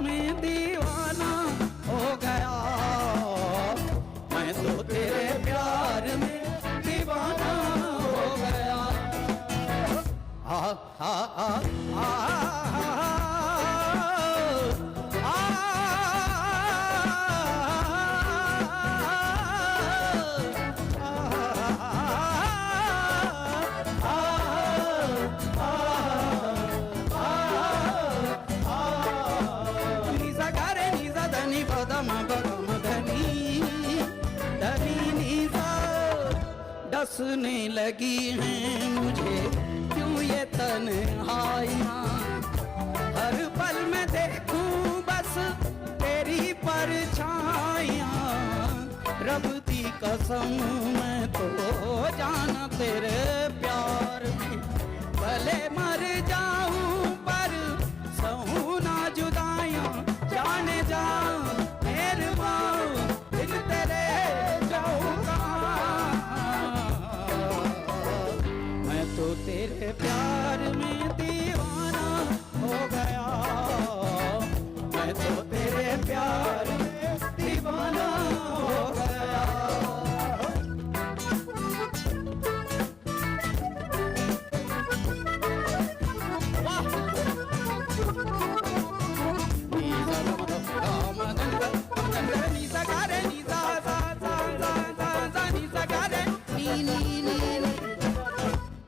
में दीवाना हो गया, मैं तो तेरे प्यार में दीवाना हो गया। आ आ आ आ, डसने लगी हैं मुझे क्यों ये तन्हाइयाँ, हर पल में देखूं बस तेरी परछाइयाँ। रब दी कसम मैं तो जाना तेरे प्यार में, भले मर जाऊं पर सहूं ना जुदाइयाँ। जाने जा मेरे माँ दिन तेरे जाऊंगा, मैं तो तेरे प्यार में दीवाना हो गया, मैं तो तेरे प्यार में दीवाना हो गया।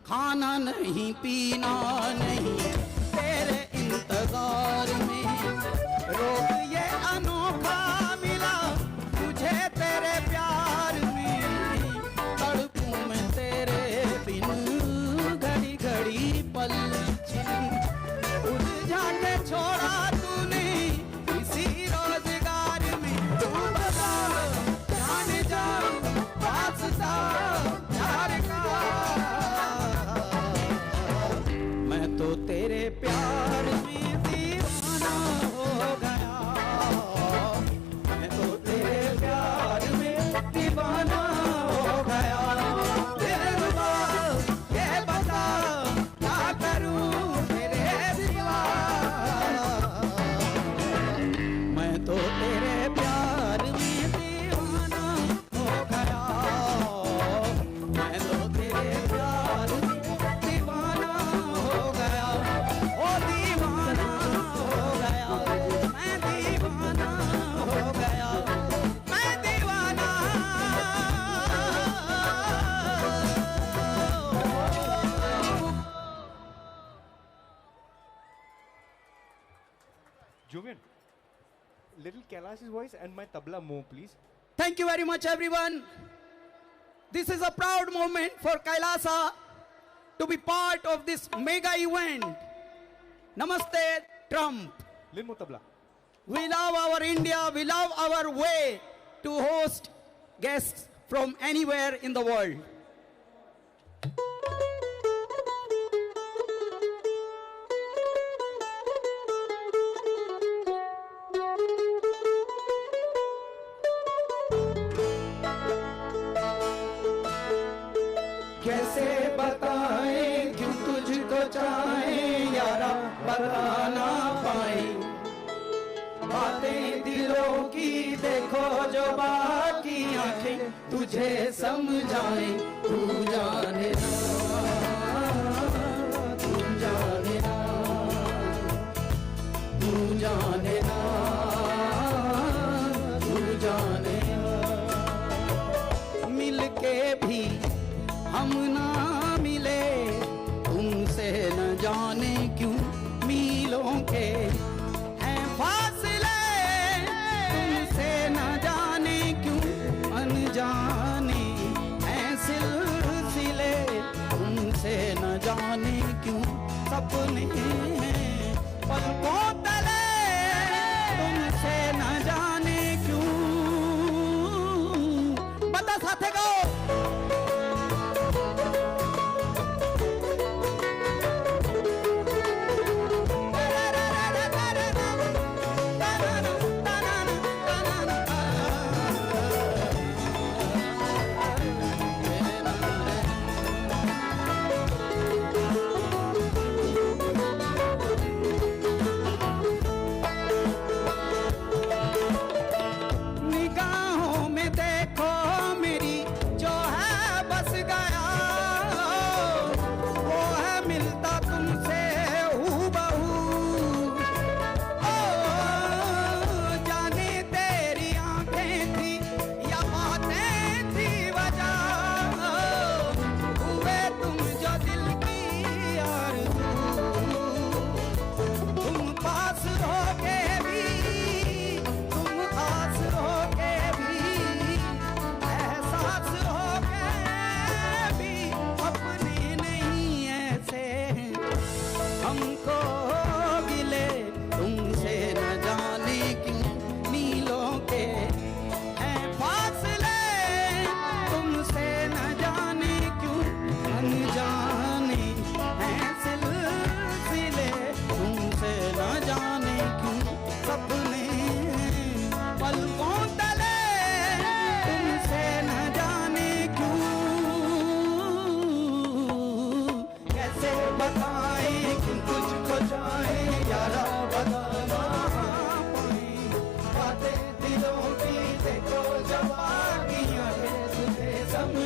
खाना नहीं पीना नहीं तेरे इंतजार में, रोग ये अनोखा मिला मुझे तेरे प्यार में। तड़पूं मैं तेरे बिन घड़ी घड़ी पल छिन, उलझा के छोड़ा तूने इसी रोजगार में। तू बता जाने जा वास्ता प्यार का, मैं तो तेरे प्यार में दीवाना हो गया, मैं तो तेरे प्यार में दीवाना हो गया। तेरे रुबा ये बता क्या करूं तेरे सिवा, मैं तो तेरे प्यार में दीवाना हो गया, मैं तो तेरे प्यार में दीवाना हो गया। ओ दीवाना हो गया, मैं दीवाना हो गया, मैं दीवाना। Jovian, little Kailash's voice and my tabla more, please. Thank you very much, everyone. This is a proud moment for Kailasa to be part of this mega event. Namaste Trump. Little more tabla. We love our India. We love our way to host guests from anywhere in the world. कैसे बताएं क्यों तुझको चाहें यारा, बता ना पाए बातें दिलों की। देखो जो बाकी आंखें तुझे समझाएं, तू जाने ना, तू जाने ना, तू जाने ना, तू जाने ना। मिलके भी हम ना मिले तुमसे, न जाने क्यों मीलों के हैं फासले, तुमसे न जाने क्यों अनजाने हैं सिलसिले, तुमसे न जाने क्यों सपने हैं पलकों तले, तुमसे न जाने क्यों। बता साथे गाओ।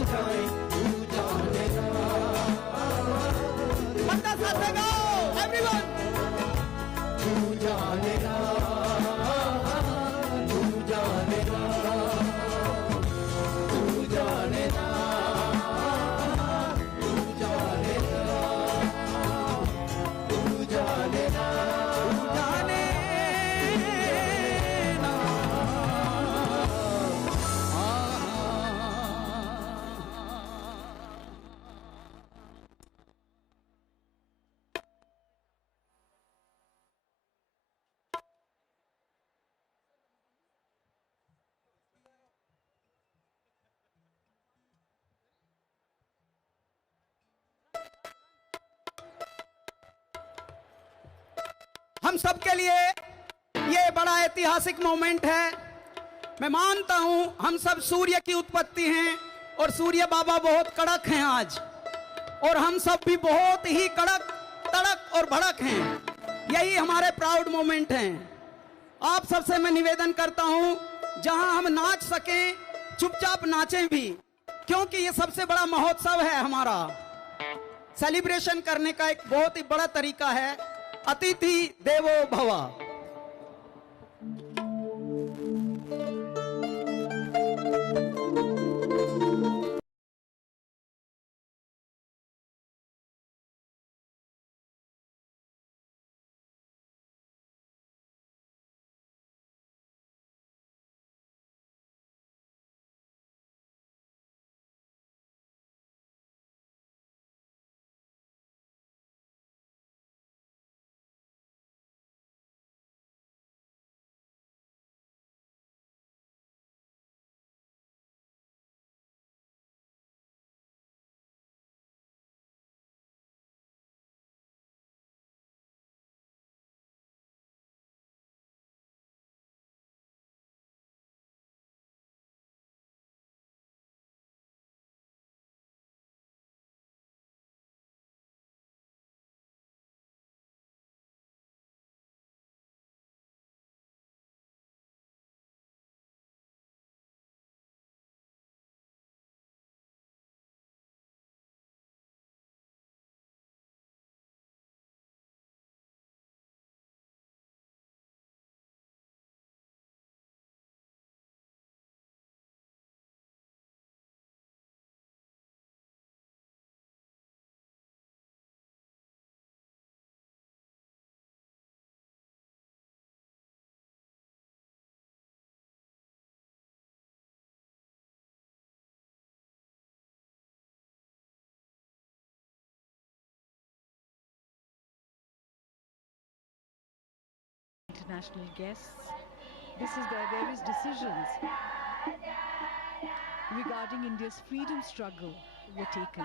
जाए तू जाने बंदा साथ में गाओ एवरीवन तू जाने तू जाने तू जाने तू जाने तू जाने जाने ना हम सबके लिए ये बड़ा ऐतिहासिक मोमेंट है। मैं मानता हूं हम सब सूर्य की उत्पत्ति हैं और सूर्य बाबा बहुत कड़क हैं आज, और हम सब भी बहुत ही कड़क तड़क और भड़क हैं। यही हमारे प्राउड मोमेंट हैं। आप सबसे मैं निवेदन करता हूं जहां हम नाच सकें चुपचाप नाचें भी, क्योंकि ये सबसे बड़ा महोत्सव है हमारा। सेलिब्रेशन करने का एक बहुत ही बड़ा तरीका है, अतिथि देवो भव। International guests. This is where various decisions regarding India's freedom struggle were taken.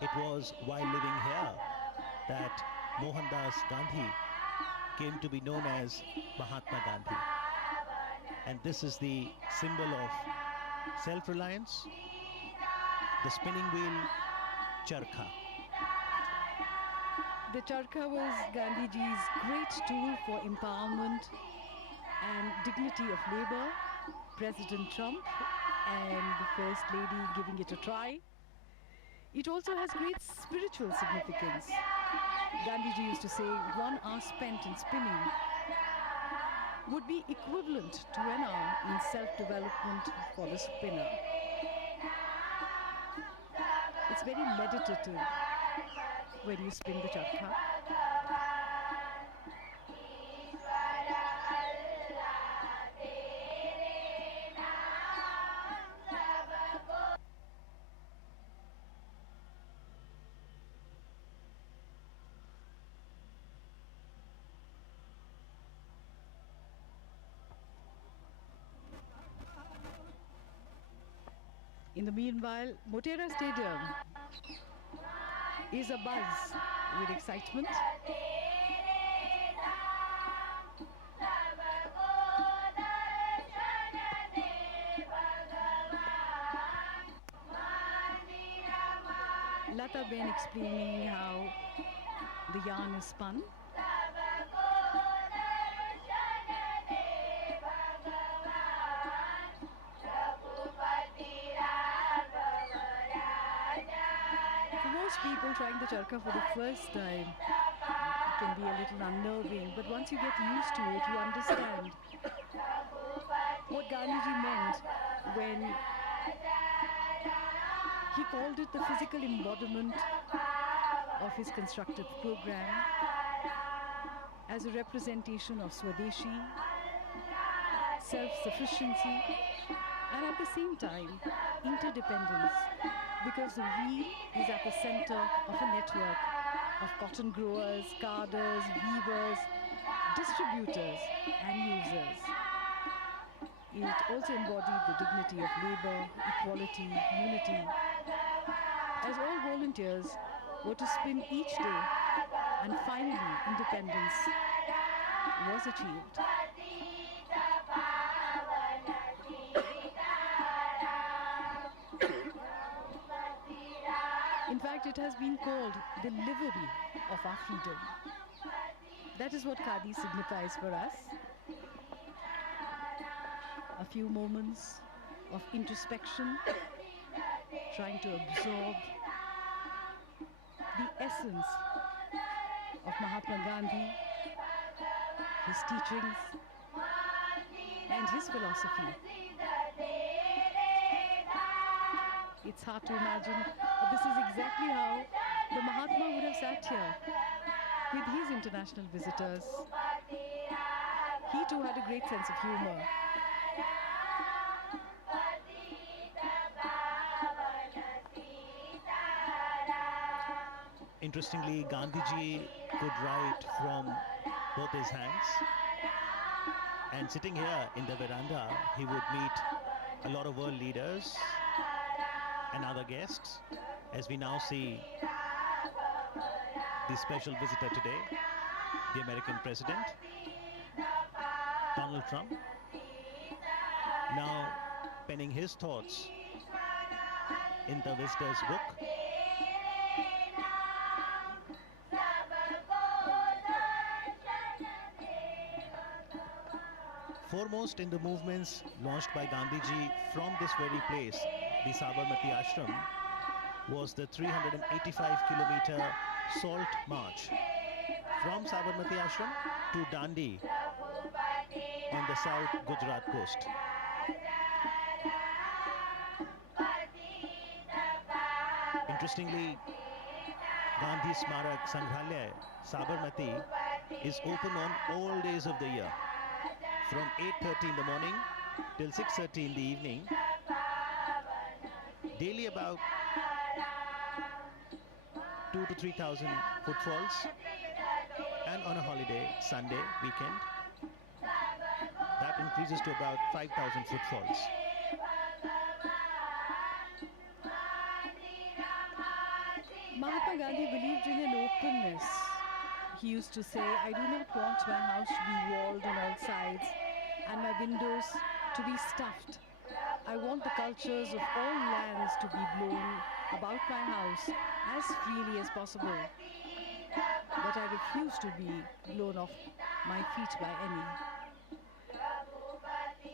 It was while living here that Mohandas Gandhi came to be known as Mahatma Gandhi. And this is the symbol of self-reliance, the spinning wheel, charkha. The charkha was Gandhiji's great tool for empowerment and dignity of labor. President Trump and the First Lady giving it a try. It also has great spiritual significance. Gandhiji used to say 1 hour spent in spinning would be equivalent to an hour in self-development for the spinner. It's very meditative when you spin the charkha. In the meanwhile, Motera Stadium is abuzz with excitement. Lata Ben explaining how the yarn is spun. people trying the charkha for the first time can be a little unnerving, but once you get used to it, you understand what Gandhiji meant when he called it the physical embodiment of his constructive program as a representation of Swadeshi, self-sufficiency, and at the same time, interdependence, because the wheel is at the center of a network of cotton growers, carders, weavers, distributors, and users. It also embodied the dignity of labor, equality, unity, as all volunteers were to spin each day, and finally independence was achieved. In fact, it has been called the livery of our freedom. That is what Khadi signifies for us. A few moments of introspection, trying to absorb the essence of Mahatma Gandhi, his teachings, and his philosophy. It's hard to imagine, but this is exactly how the Mahatma would have sat here with his international visitors. He too had a great sense of humor. Interestingly, Gandhiji could write from both his hands, and sitting here in the veranda, he would meet a lot of world leaders and other guests, as we now see the special visitor today, the American President, Donald Trump, now penning his thoughts in the visitor's book. Foremost in the movements launched by Gandhiji from this very place, the Sabarmati Ashram, was the 385-kilometer salt march from Sabarmati Ashram to Dandi on the south Gujarat coast. Interestingly, Gandhi Smarak Sangrahalaya, Sabarmati, is open on all days of the year, from 8:30 in the morning till 6:30 in the evening. Daily about 2,000 to 3,000 footfalls, and on a holiday, Sunday, weekend, that increases to about 5,000 footfalls. Mahatma Gandhi believed in an openness. He used to say, I do not want my house to be walled on all sides and my windows to be stuffed. I want the cultures of all lands to be blown about my house as freely as possible. But I refuse to be blown off my feet by any.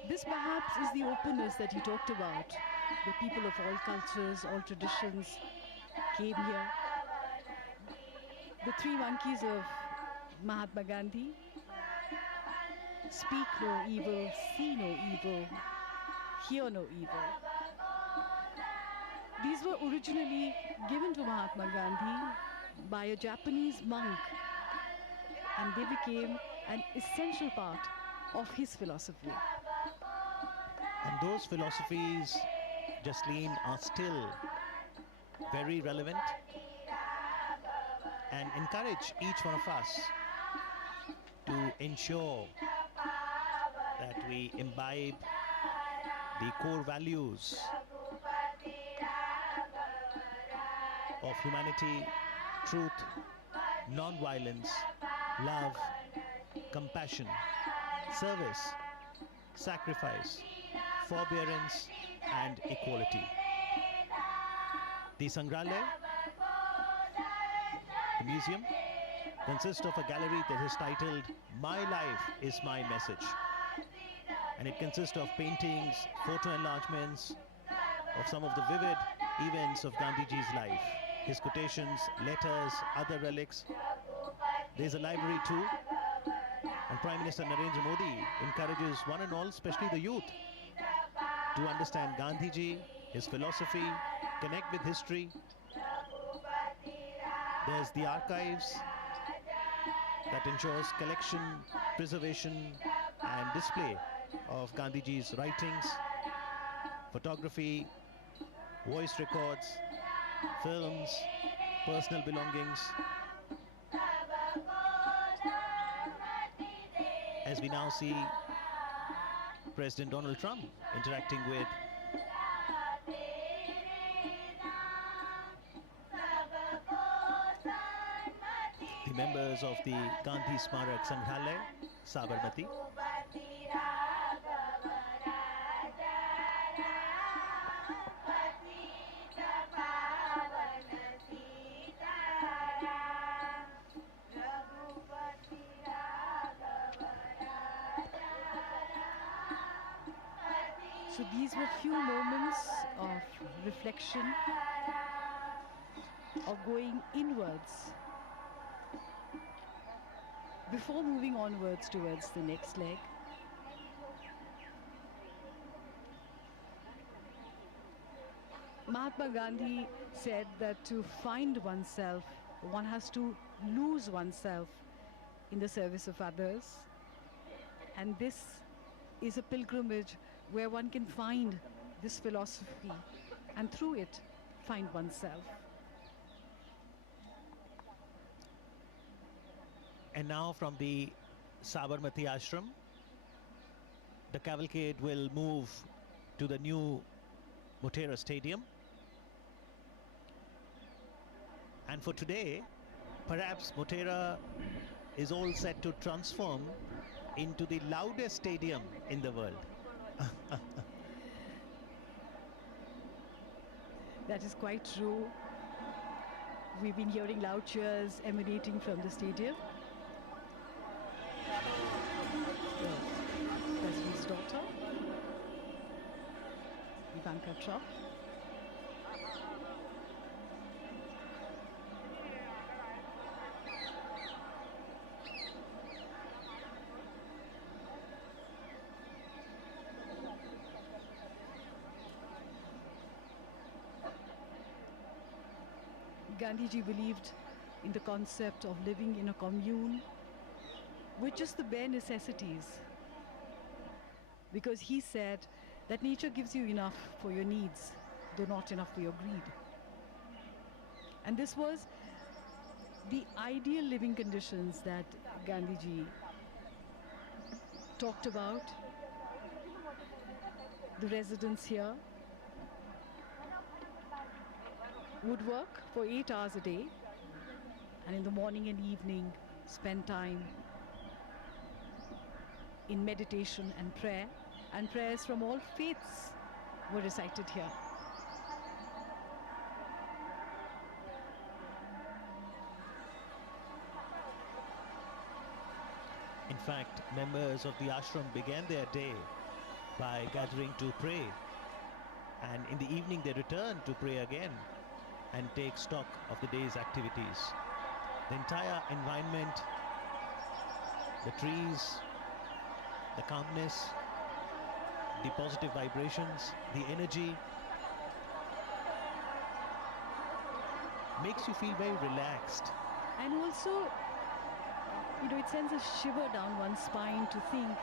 This perhaps is the openness that he talked about. The people of all cultures, all traditions came here. The three monkeys of Mahatma Gandhi: speak no evil, see no evil, hear no evil. These were originally given to Mahatma Gandhi by a Japanese monk, and they became an essential part of his philosophy. And those philosophies, Jasleen, are still very relevant and encourage each one of us to ensure that we imbibe the core values of humanity, truth, non-violence, love, compassion, service, sacrifice, forbearance, and equality. The Sangrahalaya, the museum, consists of a gallery that is titled My Life is My Message. And it consists of paintings, photo enlargements of some of the vivid events of Gandhiji's life. his quotations, letters, other relics. There's a library too. And Prime Minister Narendra Modi encourages one and all, especially the youth, to understand Gandhiji, his philosophy, connect with history. There's the archives that ensures collection, preservation and display of Gandhiji's writings, photography, voice records, films, personal belongings. As we now see President Donald Trump interacting with the members of the Gandhi Smarak Sangrahalaya, Sabarmati. So these were few moments of reflection, of going inwards before moving onwards towards the next leg. Mahatma Gandhi said that to find oneself, one has to lose oneself in the service of others. And this is a pilgrimage where one can find this philosophy and through it find oneself. And now from the Sabarmati Ashram, the cavalcade will move to the new Motera Stadium. And for today, perhaps Motera is all set to transform into the loudest stadium in the world. That is quite true. We've been hearing loud cheers emanating from the stadium. The President's daughter, Ivanka Trump. Gandhiji believed in the concept of living in a commune with just the bare necessities, because he said that nature gives you enough for your needs, though not enough for your greed. And this was the ideal living conditions that Gandhiji talked about. The residents here would work for 8 hours a day, and in the morning and evening spend time in meditation and prayer, and prayers from all faiths were recited here. In fact, members of the ashram began their day by gathering to pray, and in the evening they returned to pray again and take stock of the day's activities. The entire environment, the trees, the calmness, the positive vibrations, the energy makes you feel very relaxed. And also, you know, it sends a shiver down one's spine to think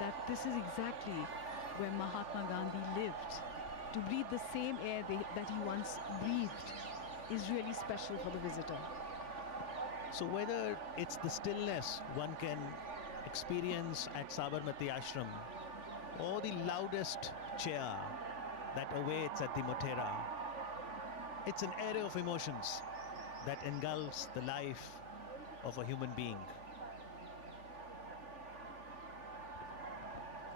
that this is exactly where Mahatma Gandhi lived. To breathe the same air that he once breathed is really special for the visitor. So whether it's the stillness one can experience at Sabarmati Ashram or the loudest cheer that awaits at the Motera, it's an area of emotions that engulfs the life of a human being.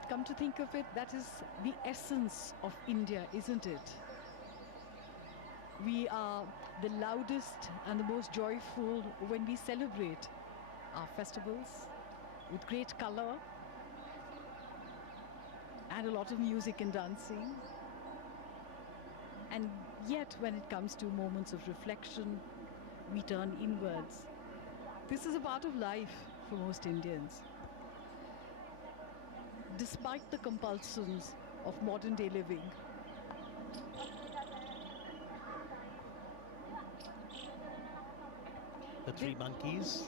Come to think of it, that is the essence of India, isn't it? We are the loudest and the most joyful when we celebrate our festivals with great color and a lot of music and dancing. And yet, when it comes to moments of reflection, we turn inwards. This is a part of life for most Indians. Despite the compulsions of modern day living, The three monkeys.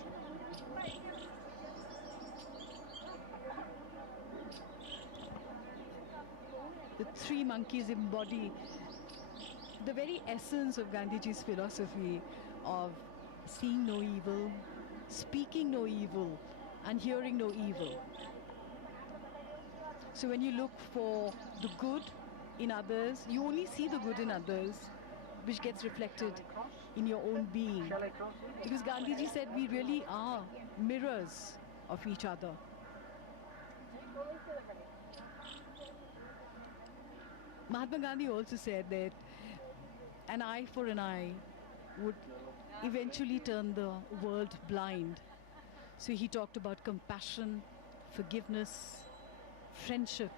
the three monkeys embody the very essence of Gandhiji's philosophy of seeing no evil, speaking no evil, and hearing no evil. So when you look for the good in others, you only see the good in others, which gets reflected in your own being. Because Gandhiji said we really are mirrors of each other. Mahatma Gandhi also said that an eye for an eye would eventually turn the world blind. So he talked about compassion, forgiveness, friendship,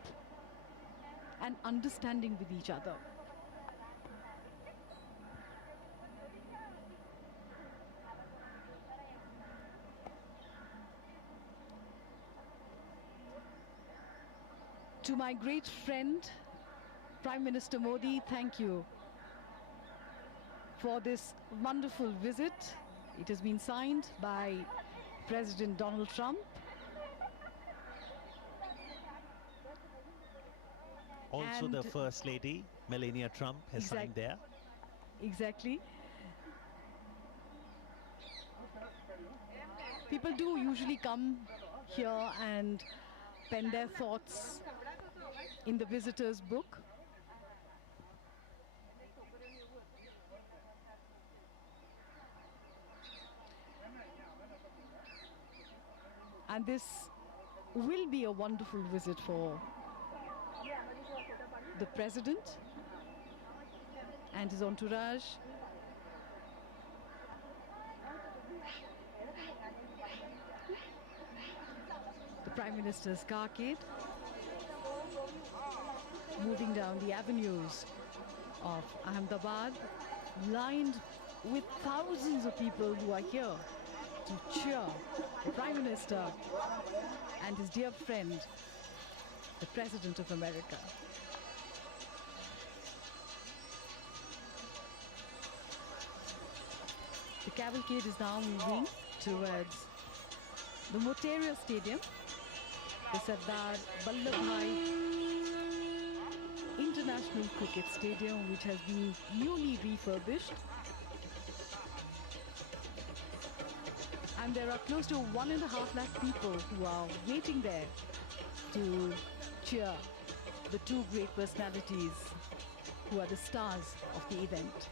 and understanding with each other. To my great friend, Prime Minister Modi, thank you for this wonderful visit. It has been signed by President Donald Trump. Also, the And- First Lady, Melania Trump, has signed Exact- there. Exactly. People do usually come here and pen their thoughts in the visitor's book. And this will be a wonderful visit for the president and his entourage. The Prime Minister's carcade moving down the avenues of Ahmedabad, lined with thousands of people who are here to cheer the Prime Minister and his dear friend, the President of America. The cavalcade is now moving towards the Motera Stadium, the Sardar Vallabhbhai International Cricket Stadium, which has been newly refurbished. And there are close to 1.5 lakh people who are waiting there to cheer the two great personalities who are the stars of the event.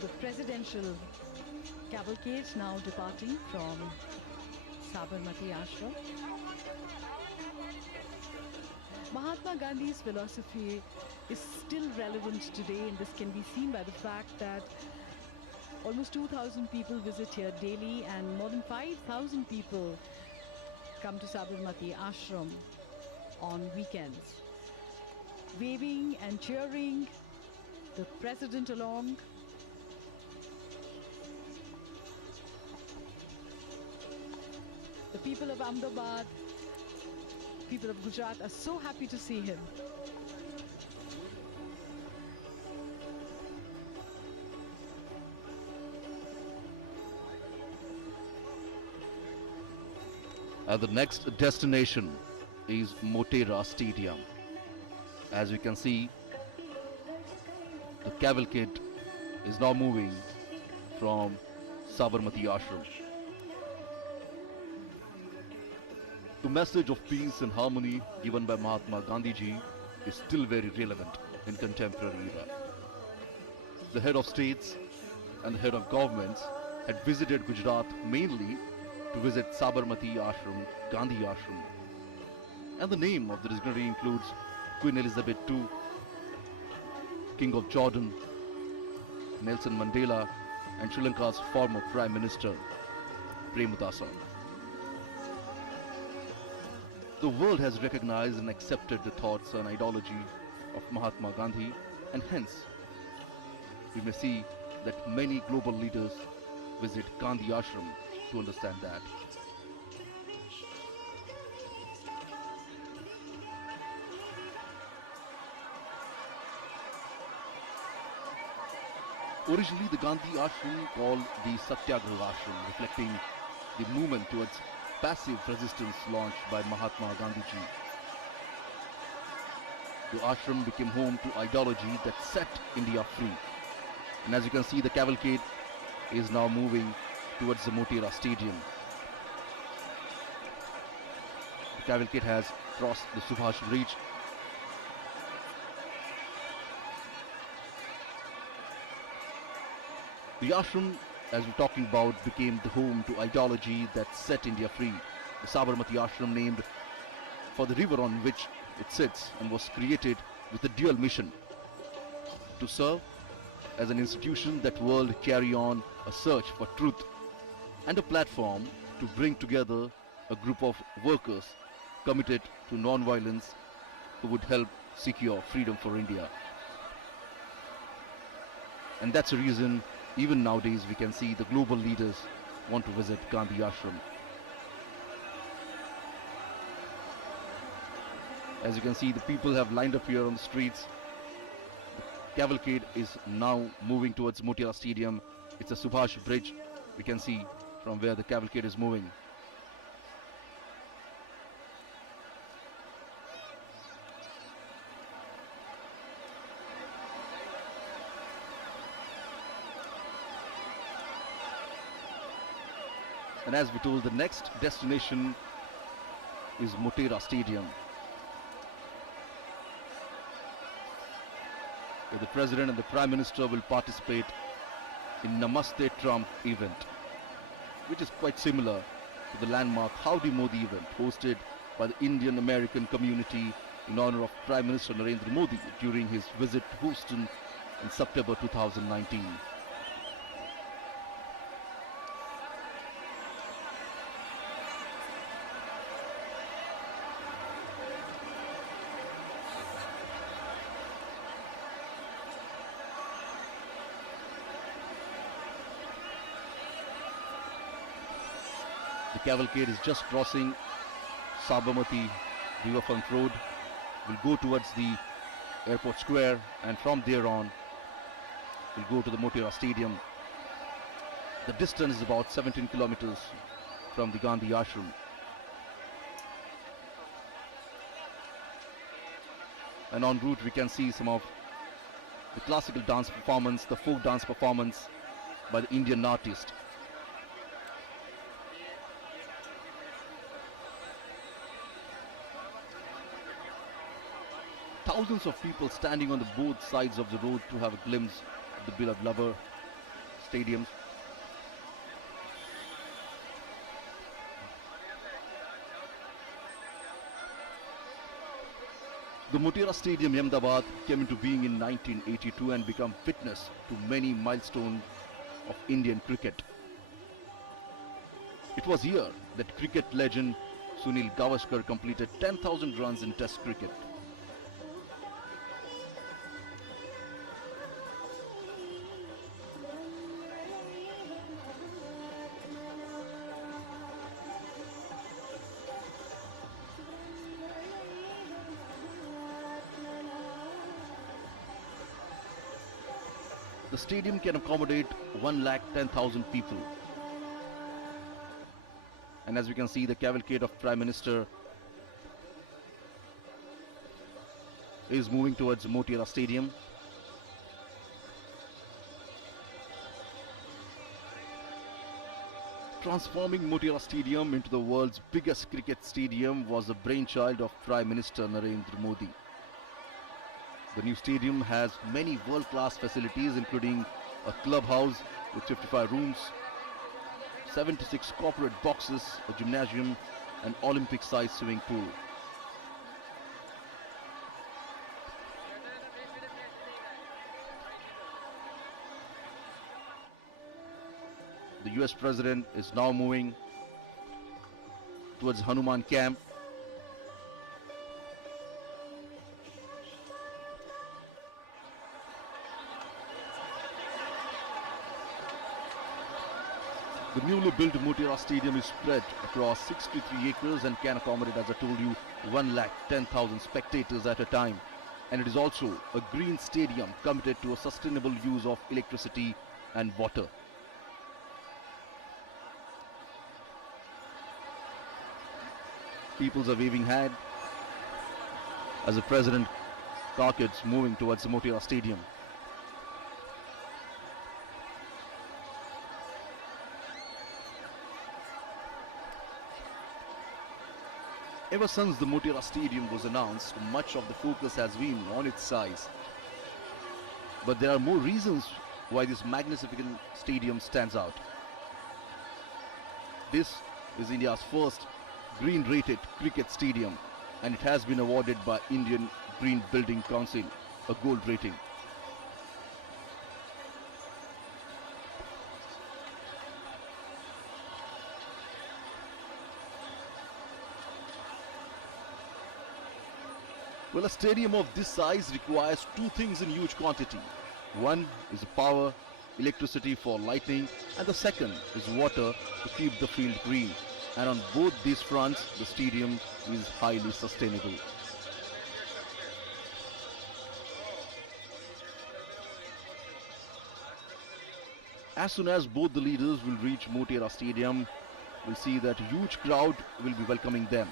The presidential cavalcade now departing from Sabarmati Ashram. Mahatma Gandhi's philosophy is still relevant today, and this can be seen by the fact that almost 2,000 people visit here daily and more than 5,000 people come to Sabarmati Ashram on weekends, waving and cheering the president along. The people of Ahmedabad, people of Gujarat are so happy to see him. The next destination is Motera Stadium. As you can see, the cavalcade is now moving from Sabarmati Ashram. The message of peace and harmony given by Mahatma Gandhiji is still very relevant in contemporary era. The head of states and the head of governments had visited Gujarat mainly to visit Sabarmati Ashram, Gandhi Ashram. And the name of the dignitary includes Queen Elizabeth II, King of Jordan, Nelson Mandela, and Sri Lanka's former Prime Minister, Premadasa. The world has recognized and accepted the thoughts and ideology of Mahatma Gandhi, and hence we may see that many global leaders visit Gandhi Ashram to understand that. Originally, the Gandhi Ashram called the Satyagraha Ashram, reflecting the movement towards passive resistance launched by Mahatma Gandhi ji. The ashram became home to ideology that set India free. And as you can see, the cavalcade is now moving towards the Motera Stadium. The cavalcade has crossed the Subhash Bridge. The ashram, as we're talking about, became the home to ideology that set India free. The Sabarmati Ashram, named for the river on which it sits, and was created with a dual mission: to serve as an institution that world carry on a search for truth, and a platform to bring together a group of workers committed to non-violence who would help secure freedom for India. And that's the reason even nowadays we can see the global leaders want to visit Gandhi Ashram. As you can see, the people have lined up here on the streets. The cavalcade is now moving towards Motera Stadium. It's a Subhash Bridge. We can see from where the cavalcade is moving. And as we told, the next destination is Motera Stadium, where the President and the Prime Minister will participate in Namaste Trump event, which is quite similar to the landmark Howdy Modi event hosted by the Indian American community in honor of Prime Minister Narendra Modi during his visit to Houston in September 2019. The cavalcade is just crossing Sabarmati Riverfront Road. Will go towards the airport square, and from there on will go to the Motera Stadium. The distance is about 17 kilometers from the Gandhi Ashram. And en route we can see some of the classical dance performance, the folk dance performance by the Indian artist. Thousands of people standing on the both sides of the road to have a glimpse of the beloved lover stadiums. The Motera Stadium, Ahmedabad, came into being in 1982 and became witness to many milestones of Indian cricket. It was here that cricket legend Sunil Gavaskar completed 10,000 runs in Test cricket. The stadium can accommodate 110,000 people. And as we can see, the cavalcade of Prime Minister is moving towards Motera Stadium. Transforming Motera Stadium into the world's biggest cricket stadium was the brainchild of Prime Minister Narendra Modi. The new stadium has many world-class facilities, including a clubhouse with 55 rooms, 76 corporate boxes, a gymnasium, and Olympic-sized swimming pool. The US President is now moving towards Hanuman camp. The newly built Motera Stadium is spread across 63 acres and can accommodate, as I told you, 110,000 spectators at a time. And it is also a green stadium committed to a sustainable use of electricity and water. Peoples are waving hand as the President carcass moving towards the Motera Stadium. Ever since the Motera Stadium was announced, much of the focus has been on its size. But there are more reasons why this magnificent stadium stands out. This is India's first green-rated cricket stadium, and it has been awarded by Indian Green Building Council a gold rating. Well, a stadium of this size requires two things in huge quantity. One is power, electricity for lighting, and the second is water to keep the field green. And on both these fronts, the stadium is highly sustainable. As soon as both the leaders will reach Motera Stadium, we'll see that a huge crowd will be welcoming them.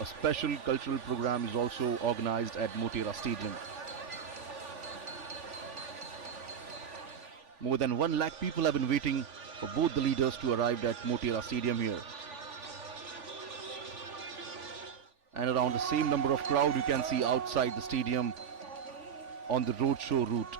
A special cultural program is also organized at Motera Stadium. More than 1 lakh people have been waiting for both the leaders to arrive at Motera Stadium here. And around the same number of crowd you can see outside the stadium on the Roadshow route.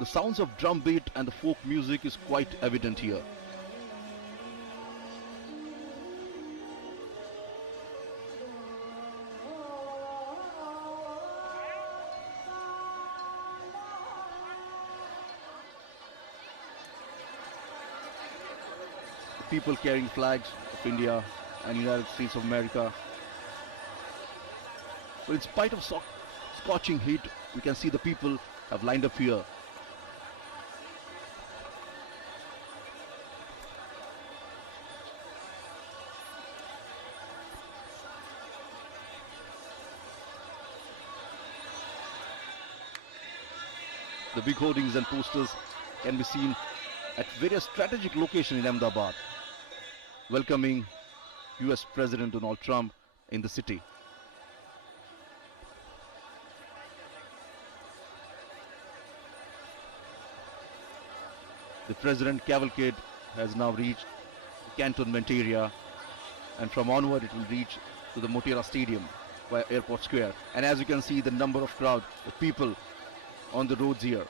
The sounds of drum beat and the folk music is quite evident here. People carrying flags of India and United States of America. But in spite of scorching heat, we can see the people have lined up here. The big hoardings and posters can be seen at various strategic locations in Ahmedabad, welcoming US President Donald Trump in the city. The President cavalcade has now reached the cantonment area, and from onward it will reach to the Motera Stadium via Airport Square. And as you can see, the number of crowd of people on the roads here.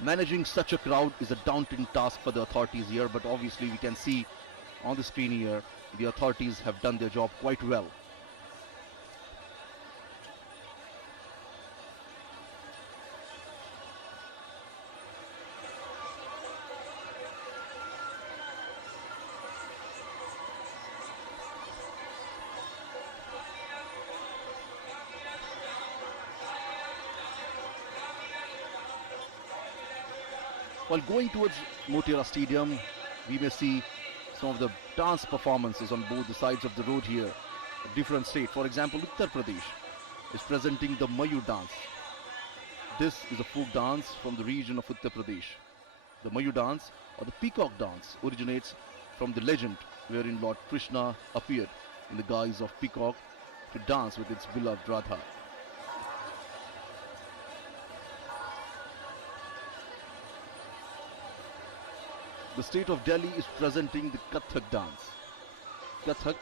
Managing such a crowd is a daunting task for the authorities here, but obviously we can see on the screen here the authorities have done their job quite well. While going towards Motera Stadium, we may see some of the dance performances on both the sides of the road here. A different state, for example, Uttar Pradesh is presenting the Mayur dance. This is a folk dance from the region of Uttar Pradesh. The Mayur dance, or the peacock dance, originates from the legend wherein Lord Krishna appeared in the guise of peacock to dance with its beloved Radha. The state of Delhi is presenting the Kathak dance. Kathak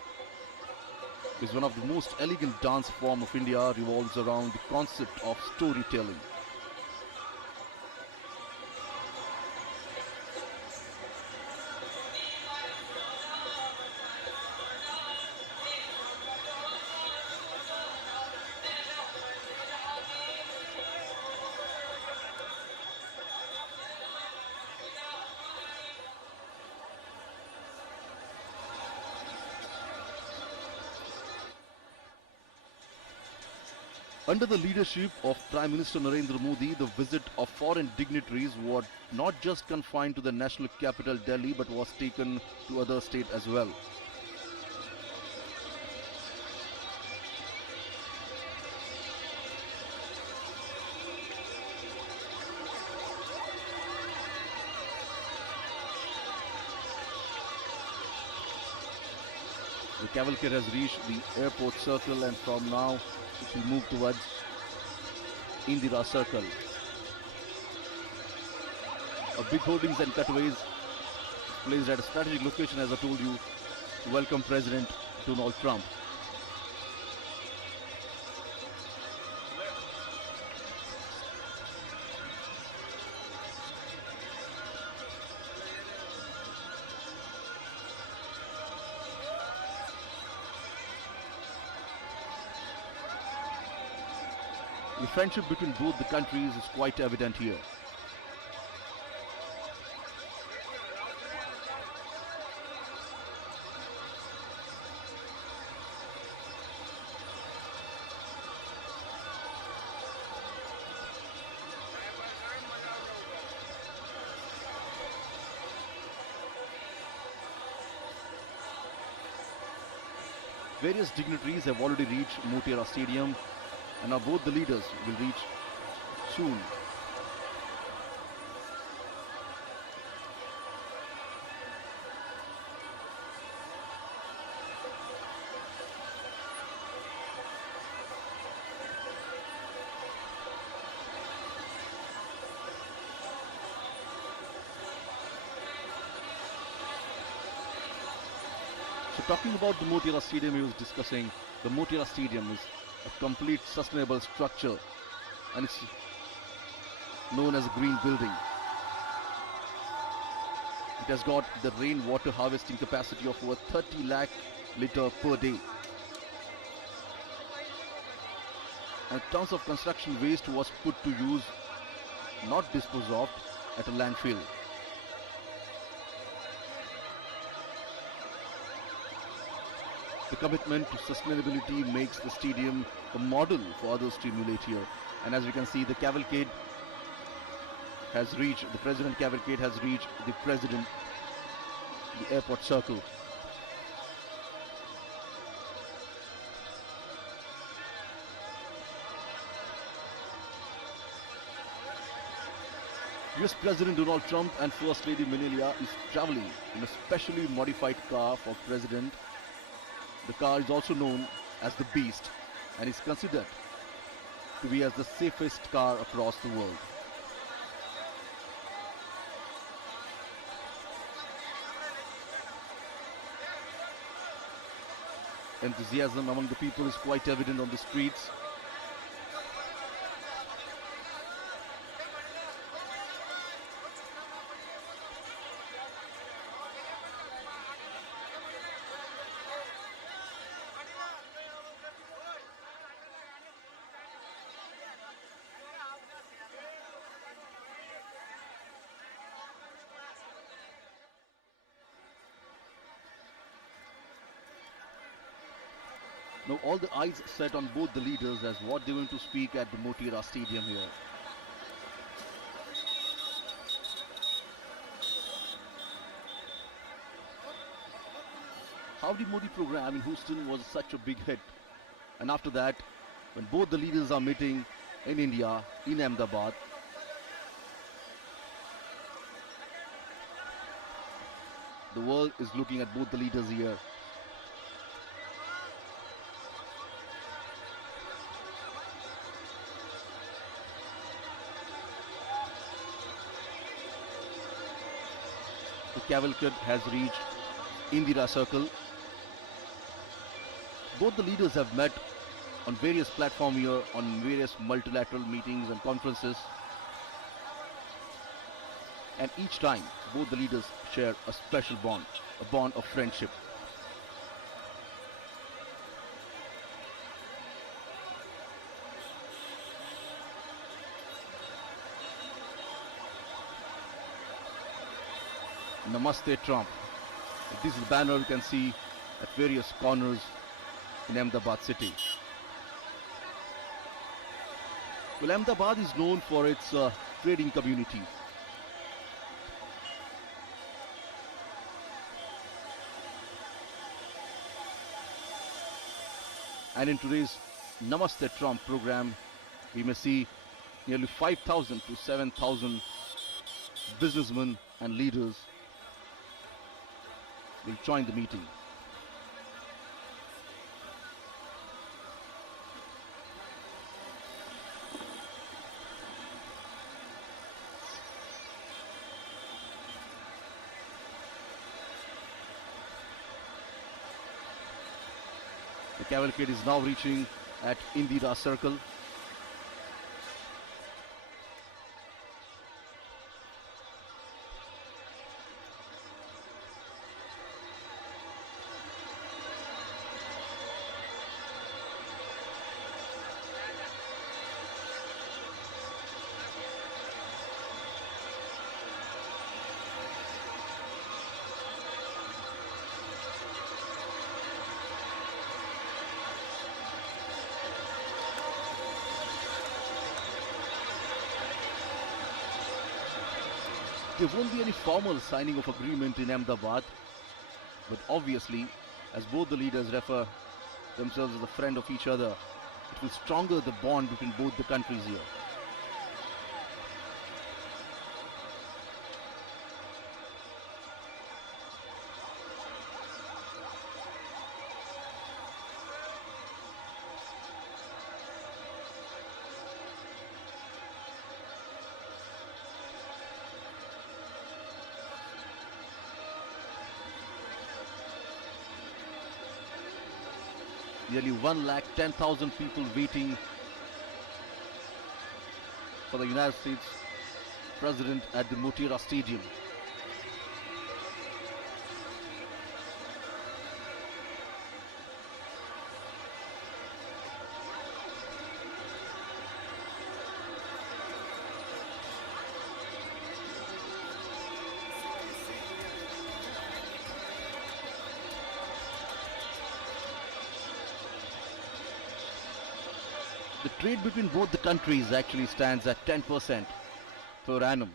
is one of the most elegant dance form of India, revolves around the concept of storytelling. Under the leadership of Prime Minister Narendra Modi, the visit of foreign dignitaries was not just confined to the national capital Delhi but was taken to other states as well. The cavalcade has reached the airport circle and from now it will move towards Indira Circle. A big hoardings and cutaways placed at a strategic location, as I told you, to welcome President Donald Trump. The friendship between both the countries is quite evident here. Various dignitaries have already reached Motera Stadium, and now both the leaders will reach soon. So talking about the Motera Stadium, he was discussing the Motera Stadium is a complete sustainable structure and it's known as a green building. It has got the rainwater harvesting capacity of over 30 lakh litre per day. And tons of construction waste was put to use, not disposed of, at a landfill. The commitment to sustainability makes the stadium a model for others to emulate here. And as we can see, the cavalcade has reached, the President cavalcade has reached the airport circle. US President Donald Trump and First Lady Melania is traveling in a specially modified car for President. The car is also known as the Beast and is considered to be as the safest car across the world. Enthusiasm among the people is quite evident on the streets. Now all the eyes set on both the leaders as what they're going to speak at the Motera Stadium here. Howdy Modi program in Houston was such a big hit. And after that, when both the leaders are meeting in India, in Ahmedabad, the world is looking at both the leaders here. The cavalcade has reached Indira Circle. Both the leaders have met on various platforms here, on various multilateral meetings and conferences. And each time, both the leaders share a special bond, a bond of friendship. Namaste Trump. This is the banner you can see at various corners in Ahmedabad city. Well, Ahmedabad is known for its trading community. And in today's Namaste Trump program, we may see nearly 5,000 to 7,000 businessmen and leaders will join the meeting. The cavalcade is now reaching at Indira Circle. There won't be any formal signing of agreement in Ahmedabad, but obviously, as both the leaders refer themselves as a friend of each other, it will stronger the bond between both the countries here. Nearly 110,000 people waiting for the United States President at the Motera Stadium. The trade between both the countries actually stands at 10% per annum,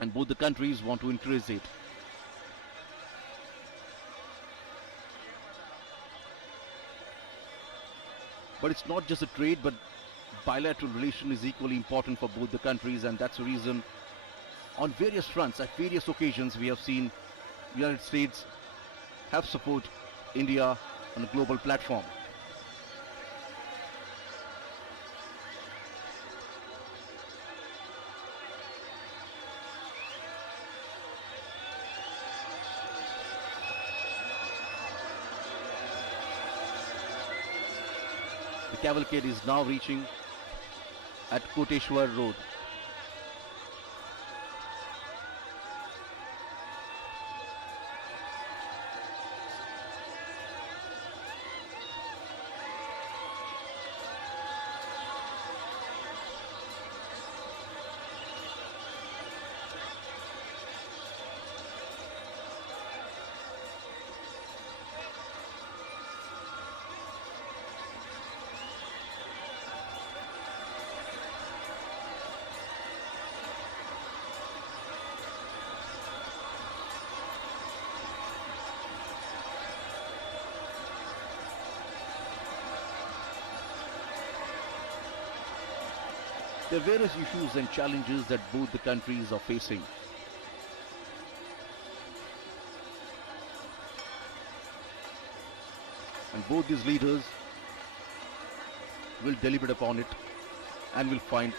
and both the countries want to increase it. But it's not just a trade, but bilateral relation is equally important for both the countries, and that's the reason on various fronts, at various occasions, we have seen the United States have support India on a global platform. The cavalcade is now reaching at Koteshwar Road. There are various issues and challenges that both the countries are facing. And both these leaders will deliberate upon it and will find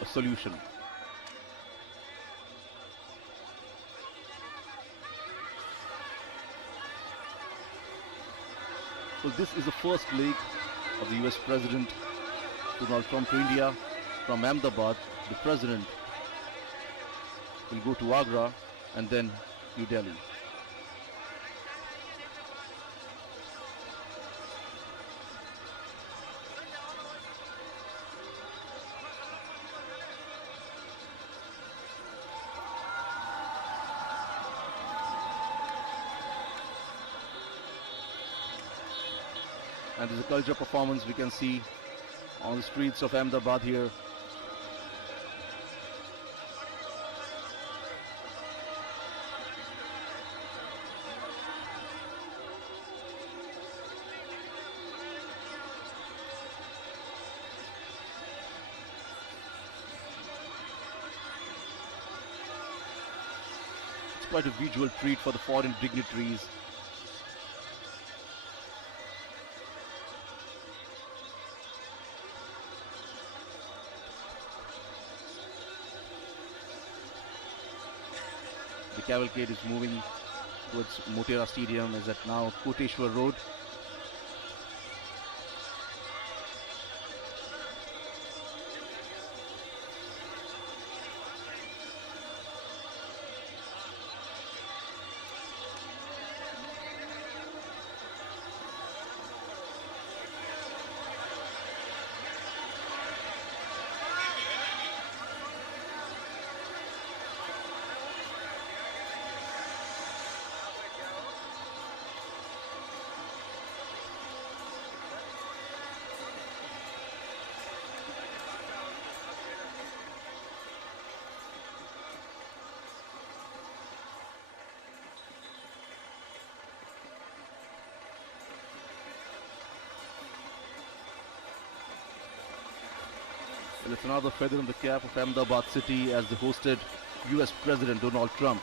a solution. Well, this is the first leg of the US President Donald Trump to India. From Ahmedabad, the President will go to Agra and then New Delhi. And there's a culture performance we can see on the streets of Ahmedabad here. It's quite a visual treat for the foreign dignitaries. The cavalcade is moving towards Motera Stadium, is at now Koteshwar Road. Well, it's another feather in the cap of Ahmedabad city as they hosted US President Donald Trump.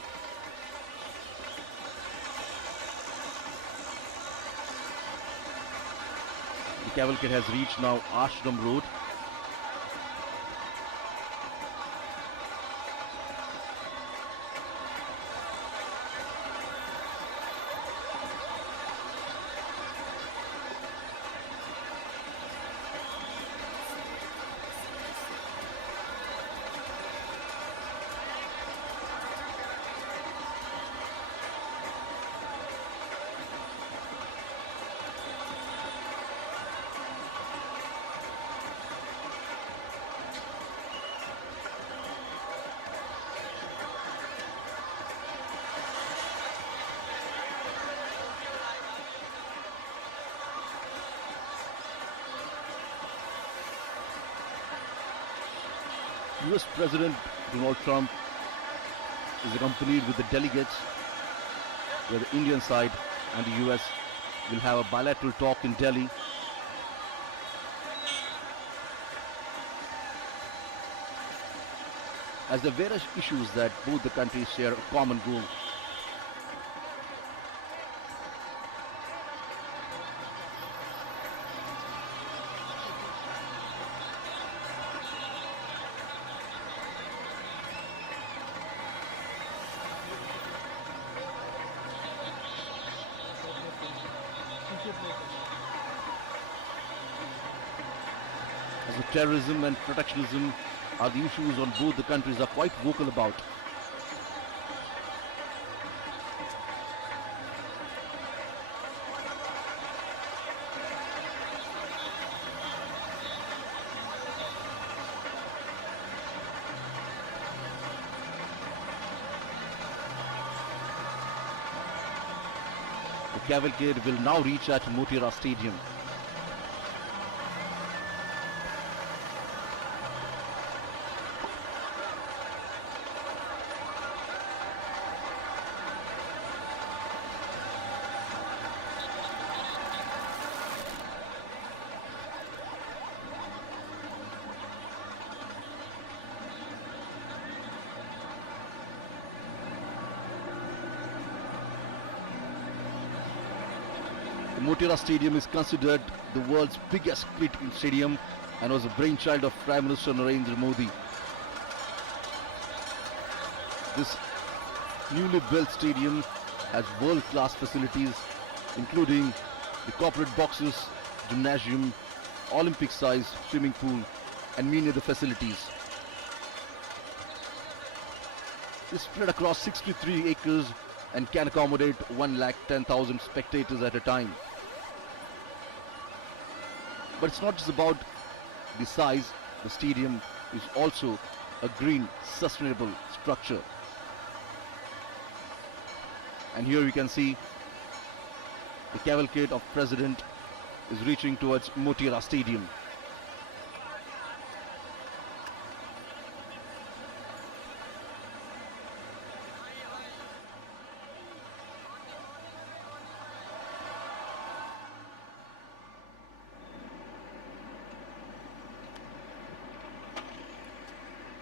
The cavalcade has reached now Ashram Road. US President Donald Trump is accompanied with the delegates, where the Indian side and the US will have a bilateral talk in Delhi. As there are various issues that both the countries share a common goal. As the terrorism and protectionism are the issues on both the countries are quite vocal about. The cavalcade will now reach at Motera Stadium. The Motera Stadium is considered the world's biggest cricketing stadium and was a brainchild of Prime Minister Narendra Modi. This newly built stadium has world-class facilities including the corporate boxes, gymnasium, Olympic-sized swimming pool, and many other facilities. It's spread across 63 acres and can accommodate 110,000 spectators at a time. But it's not just about the size, the stadium is also a green, sustainable structure. And here you can see the cavalcade of President is reaching towards Motera Stadium.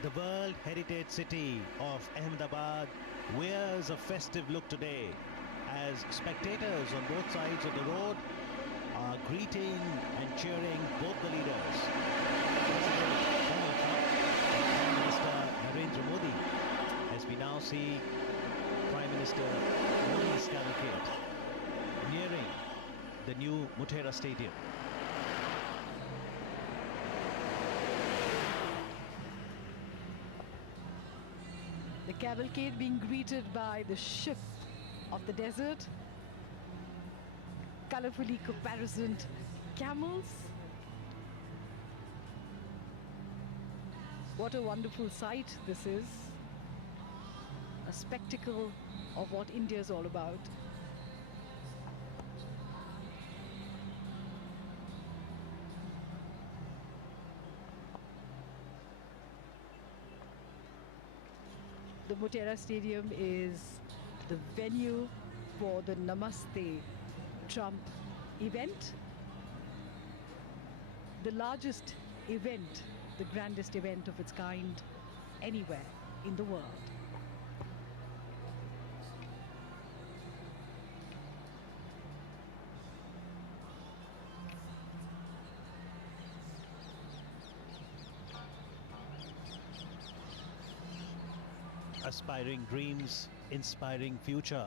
The World Heritage City of Ahmedabad wears a festive look today as spectators on both sides of the road are greeting and cheering both the leaders. President Donald Trump and Prime Minister Narendra Modi, as we now see Prime Minister Modi's cavalcade nearing the new Motera Stadium. The cavalcade being greeted by the ship of the desert, colorfully caparisoned camels. What a wonderful sight this is. A spectacle of what India is all about. The Motera Stadium is the venue for the Namaste Trump event. The largest event, the grandest event of its kind anywhere in the world. Aspiring dreams, inspiring future.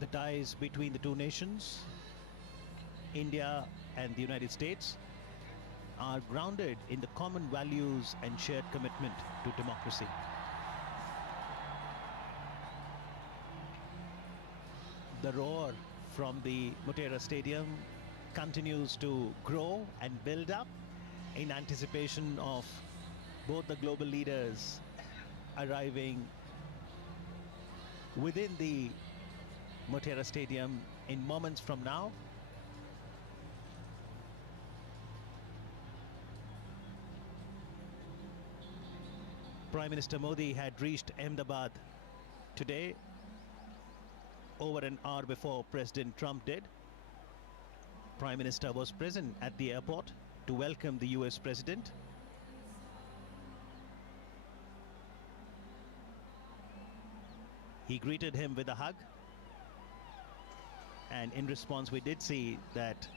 The ties between the two nations, India and the United States, are grounded in the common values and shared commitment to democracy. The roar from the Motera Stadium continues to grow and build up in anticipation of both the global leaders arriving within the Motera Stadium in moments from now. Prime Minister Modi had reached Ahmedabad today, over an hour before President Trump did. Prime Minister was present at the airport to welcome the US President. He greeted him with a hug, and in response we did see that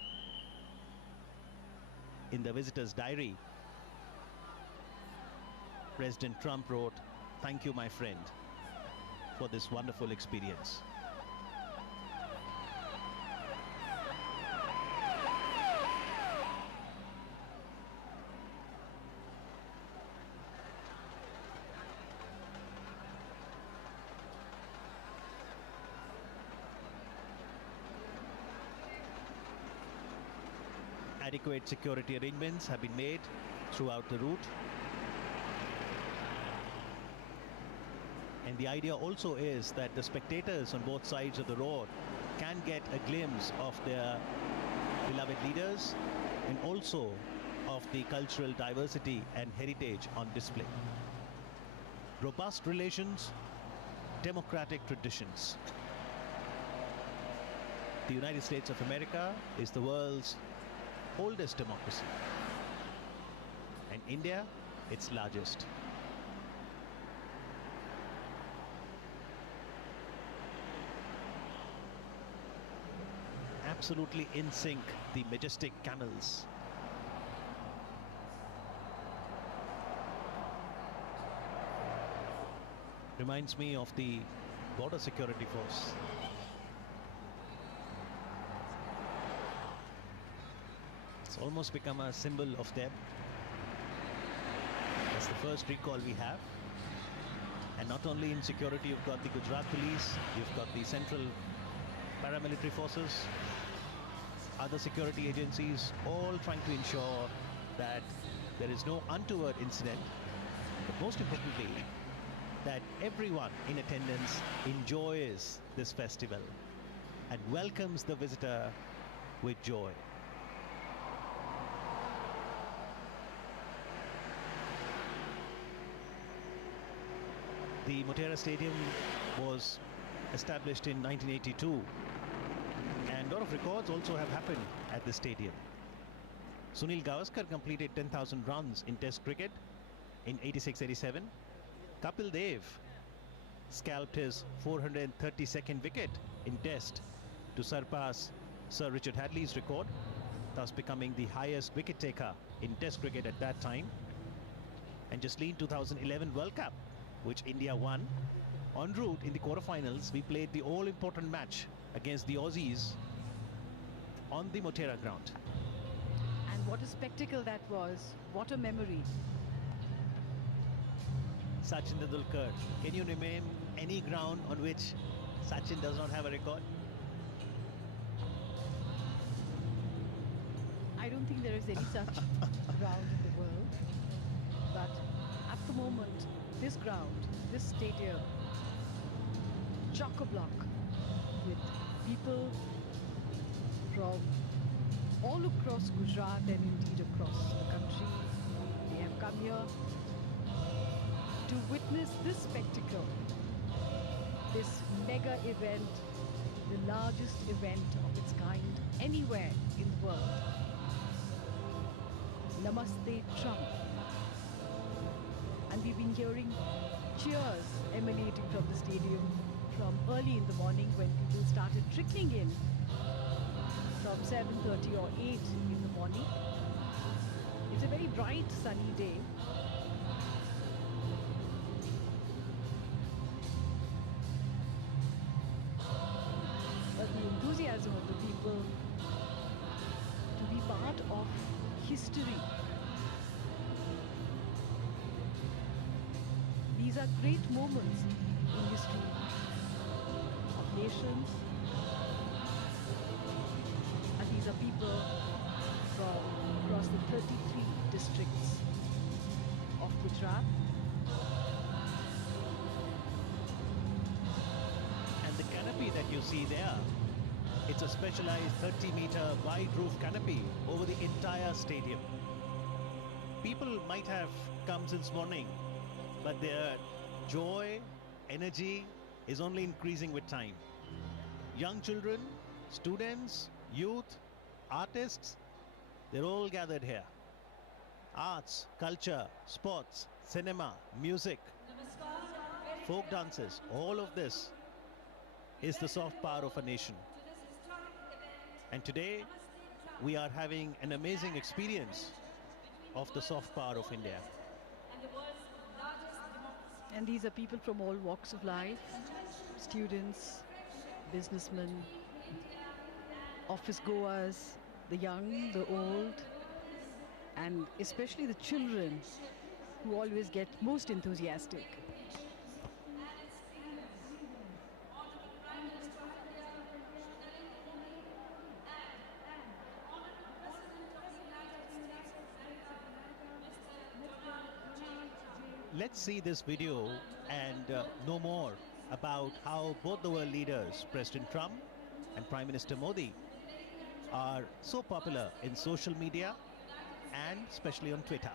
in the visitor's diary President Trump wrote, "Thank you, my friend, for this wonderful experience." Adequate security arrangements have been made throughout the route. And the idea also is that the spectators on both sides of the road can get a glimpse of their beloved leaders and also of the cultural diversity and heritage on display. Robust relations, democratic traditions. The United States of America is the world's oldest democracy, and India its largest. Absolutely in sync, the majestic camels. reminds me of the border security force. It's almost become a symbol of them. That's the first recall we have. And not only in security, you've got the Gujarat police, you've got the central paramilitary forces, other security agencies, all trying to ensure that there is no untoward incident, but most importantly, that everyone in attendance enjoys this festival and welcomes the visitor with joy. The Motera Stadium was established in 1982, and a lot of records also have happened at the stadium. Sunil Gavaskar completed 10,000 runs in Test cricket in 86-87. Kapil Dev scalped his 432nd wicket in Test to surpass Sir Richard Hadley's record, thus becoming the highest wicket taker in Test cricket at that time. And just in 2011 World Cup, which India won, en route in the quarterfinals, we played the all-important match against the Aussies on the Motera ground. And what a spectacle that was. What a memory. Sachin Tendulkar. Can you name any ground on which Sachin does not have a record? I don't think there is any such ground in the world. But at the moment, this ground, this stadium, chock-a-block with people from all across Gujarat and indeed across the country. They have come here to witness this spectacle, this mega event, the largest event of its kind anywhere in the world. Namaste Trump. And we've been hearing cheers emanating from the stadium from early in the morning when people started trickling in from 7:30 or 8 in the morning. It's a very bright, sunny day. But the enthusiasm of the people to be part of history. These are great moments in history of nations. And these are people from across the 33 districts of Gujarat. And the canopy that you see there, it's a specialized 30-meter wide roof canopy over the entire stadium. People might have come since morning, but their joy, energy is only increasing with time. Young children, students, youth, artists, they're all gathered here. Arts, culture, sports, cinema, music, folk dances, all of this is the soft power of a nation. And today, we are having an amazing experience of the soft power of India. And these are people from all walks of life, students, businessmen, office goers, the young, the old, and especially the children who always get most enthusiastic. Let's see this video and know more about how both the world leaders, President Trump and Prime Minister Modi, are so popular in social media and especially on Twitter.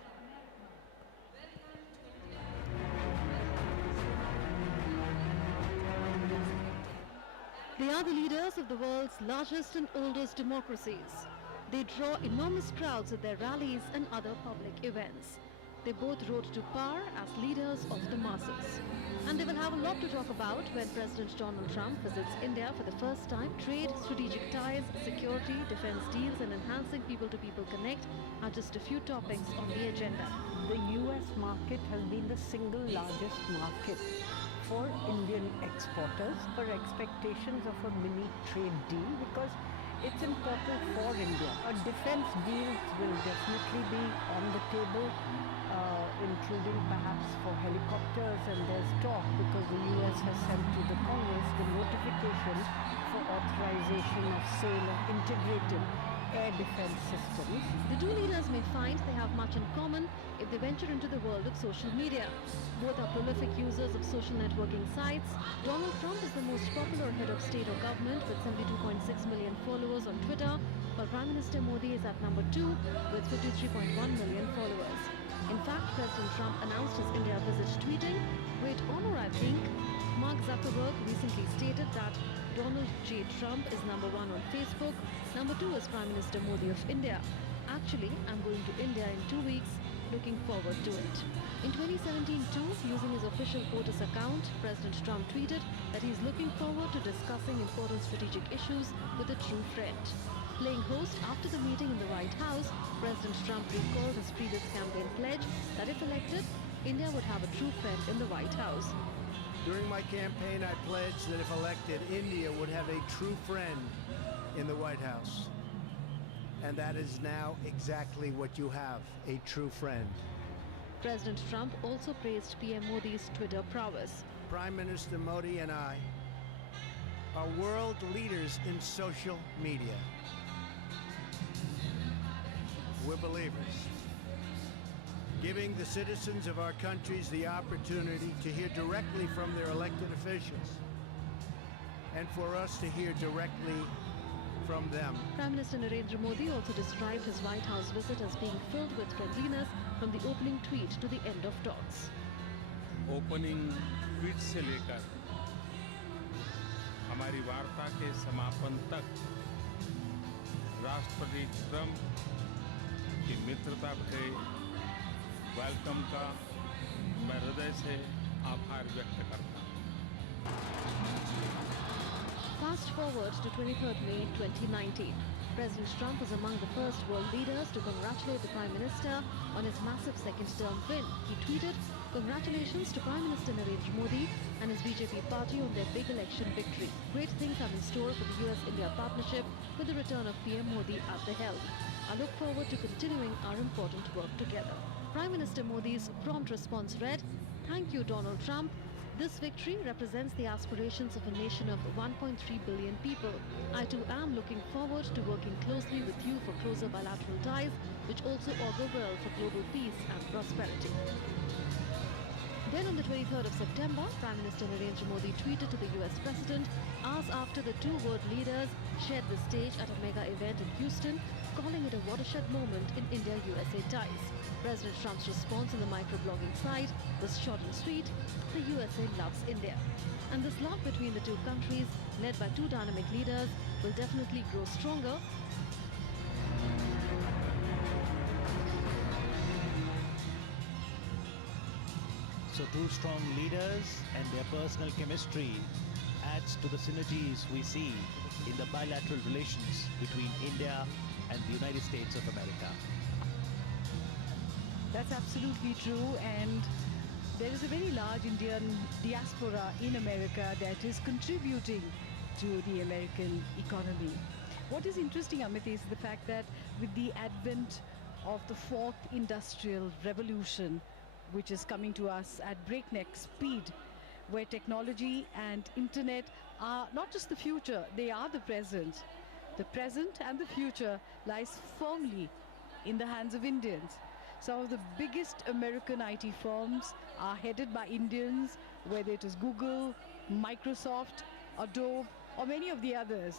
They are the leaders of the world's largest and oldest democracies. They draw enormous crowds at their rallies and other public events. They both rose to power as leaders of the masses. And they will have a lot to talk about when President Donald Trump visits India for the first time. Trade, strategic ties, security, defense deals and enhancing people-to-people connect are just a few topics on the agenda. The US market has been the single largest market for Indian exporters for expectations of a mini trade deal because it's important for India. A defense deal will definitely be on the table, including perhaps for helicopters, and there's talk because the US has sent to the Congress the notification for authorization of sale of integrated air defense systems. The two leaders may find they have much in common if they venture into the world of social media. Both are prolific users of social networking sites. Donald Trump is the most popular head of state or government with 72.6 million followers on Twitter, while Prime Minister Modi is at number 2 with 53.1 million followers. In fact, President Trump announced his India visit tweeting, "Great honor, I think." Mark Zuckerberg recently stated that Donald J. Trump is number 1 on Facebook, number 2 is Prime Minister Modi of India. Actually, I'm going to India in 2 weeks, looking forward to it. In 2017 too, using his official POTUS account, President Trump tweeted that he's looking forward to discussing important strategic issues with a true friend. Playing host after the meeting in the White House, President Trump recalled his previous campaign pledge that if elected, India would have a true friend in the White House. During my campaign, I pledged that if elected, India would have a true friend in the White House. And that is now exactly what you have, a true friend. President Trump also praised PM Modi's Twitter prowess. Prime Minister Modi and I are world leaders in social media. We're believers. Giving the citizens of our countries the opportunity to hear directly from their elected officials and for us to hear directly from them. Prime Minister Narendra Modi also described his White House visit as being filled with friendliness from the opening tweet to the end of talks. Opening tweet से लेकर हमारी वार्ता के समापन तक राष्ट्रपति Trump की मित्रता भरे वेलकम का मैं हृदय से आभार व्यक्त करता हूँ। Fast forward to 23rd May 2019. President Trump was among the first world leaders to congratulate the Prime Minister on his massive second-term win. He tweeted, "Congratulations to Prime Minister Narendra Modi and his BJP party on their big election victory. Great things are in store for the US-India partnership with the return of PM Modi at the helm. I look forward to continuing our important work together." Prime Minister Modi's prompt response read, "Thank you, Donald Trump. This victory represents the aspirations of a nation of 1.3 billion people. I too am looking forward to working closely with you for closer bilateral ties, which also augur well for global peace and prosperity." Then on the 23rd of September, Prime Minister Narendra Modi tweeted to the US President hours after the two world leaders shared the stage at a mega event in Houston, calling it a watershed moment in India-USA ties. President Trump's response on the microblogging site was short and sweet: "The USA loves India." And this love between the two countries, led by two dynamic leaders, will definitely grow stronger. So two strong leaders and their personal chemistry adds to the synergies we see in the bilateral relations between India and the United States of America. That's absolutely true, and there is a very large Indian diaspora in America that is contributing to the American economy. What is interesting, Amit, is the fact that with the advent of the fourth industrial revolution, which is coming to us at breakneck speed, where technology and internet are not just the future, they are the present. The present and the future lies firmly in the hands of Indians. Some of the biggest American IT firms are headed by Indians, whether it is Google, Microsoft, Adobe, or many of the others.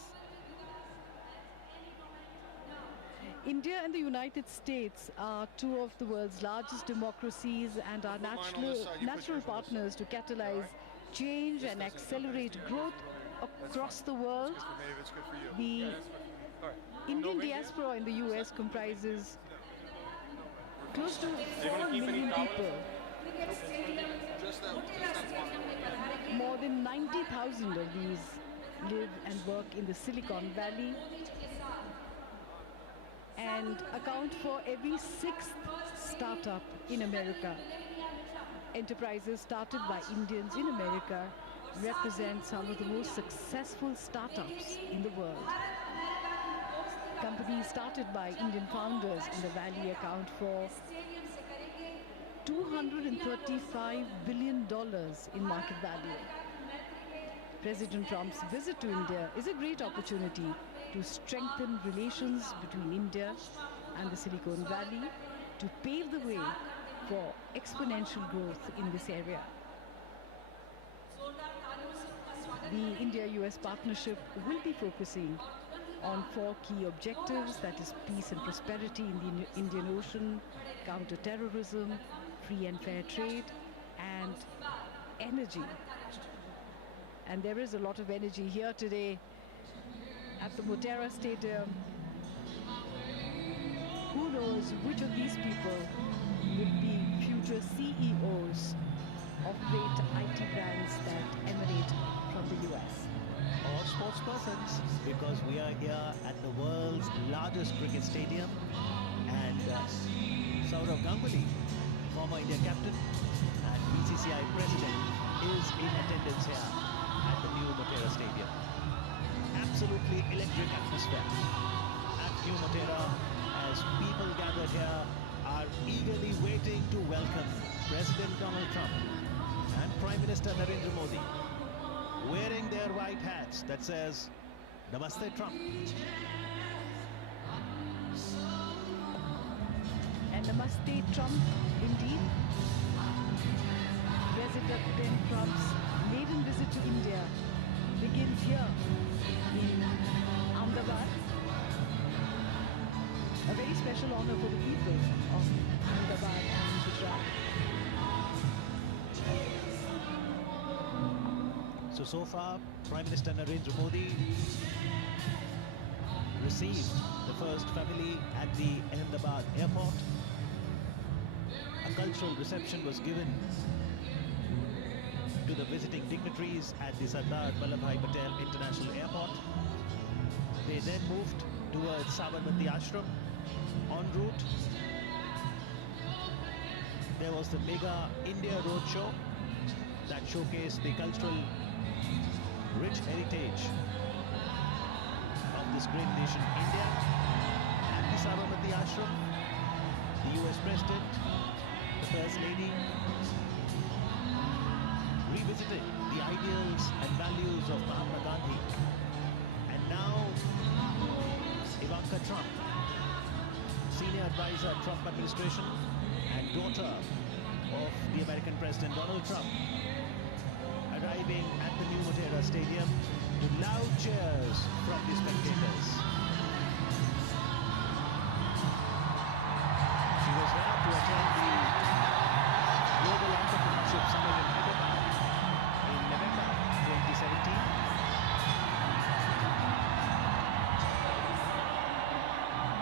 India and the United States are two of the world's largest democracies and are natural partners to catalyze change and accelerate growth across the world. The Indian diaspora in the US comprises close to 4 million people. More than 90,000 of these live and work in the Silicon Valley and account for every 6th startup in America. Enterprises started by Indians in America represent some of the most successful startups in the world. Companies started by Indian founders in the valley account for $235 billion in market value. President Trump's visit to India is a great opportunity to strengthen relations between India and the Silicon Valley to pave the way for exponential growth in this area. The India-US partnership will be focusing on 4 key objectives, that is peace and prosperity in the Indian Ocean, counter-terrorism, free and fair trade, and energy. And there is a lot of energy here today at the Motera Stadium. Who knows which of these people will be future CEOs of great IT brands that emanate from the US. Or sports persons, because we are here at the world's largest cricket stadium, and Saurav Ganguly, former India captain and BCCI president, is in attendance here at the new Motera Stadium. Absolutely electric atmosphere at New Motera as people gathered here are eagerly waiting to welcome President Donald Trump and Prime Minister Narendra Modi, wearing their white hats that says Namaste Trump. And Namaste Trump, indeed. President Trump's maiden visit to India begins here in Ahmedabad. A very special honor for the people of Ahmedabad and Gujarat. So far, Prime Minister Narendra Modi received the first family at the Ahmedabad airport. A cultural reception was given to the visiting dignitaries at the Sardar Vallabhbhai Patel International Airport. They then moved towards Sabarmati Ashram. En route, there was the mega India Roadshow that showcased the cultural rich heritage of this great nation, India. At the Sabarmati Ashram, the US President, the First Lady, revisited the ideals and values of Mahatma Gandhi. And now, Ivanka Trump, senior advisor, Trump administration, and daughter of the American President Donald Trump, arriving at the new Motera Stadium to loud cheers from the spectators. She was there to attend the Global Entrepreneurship Summit in Ahmedabad in November 2017.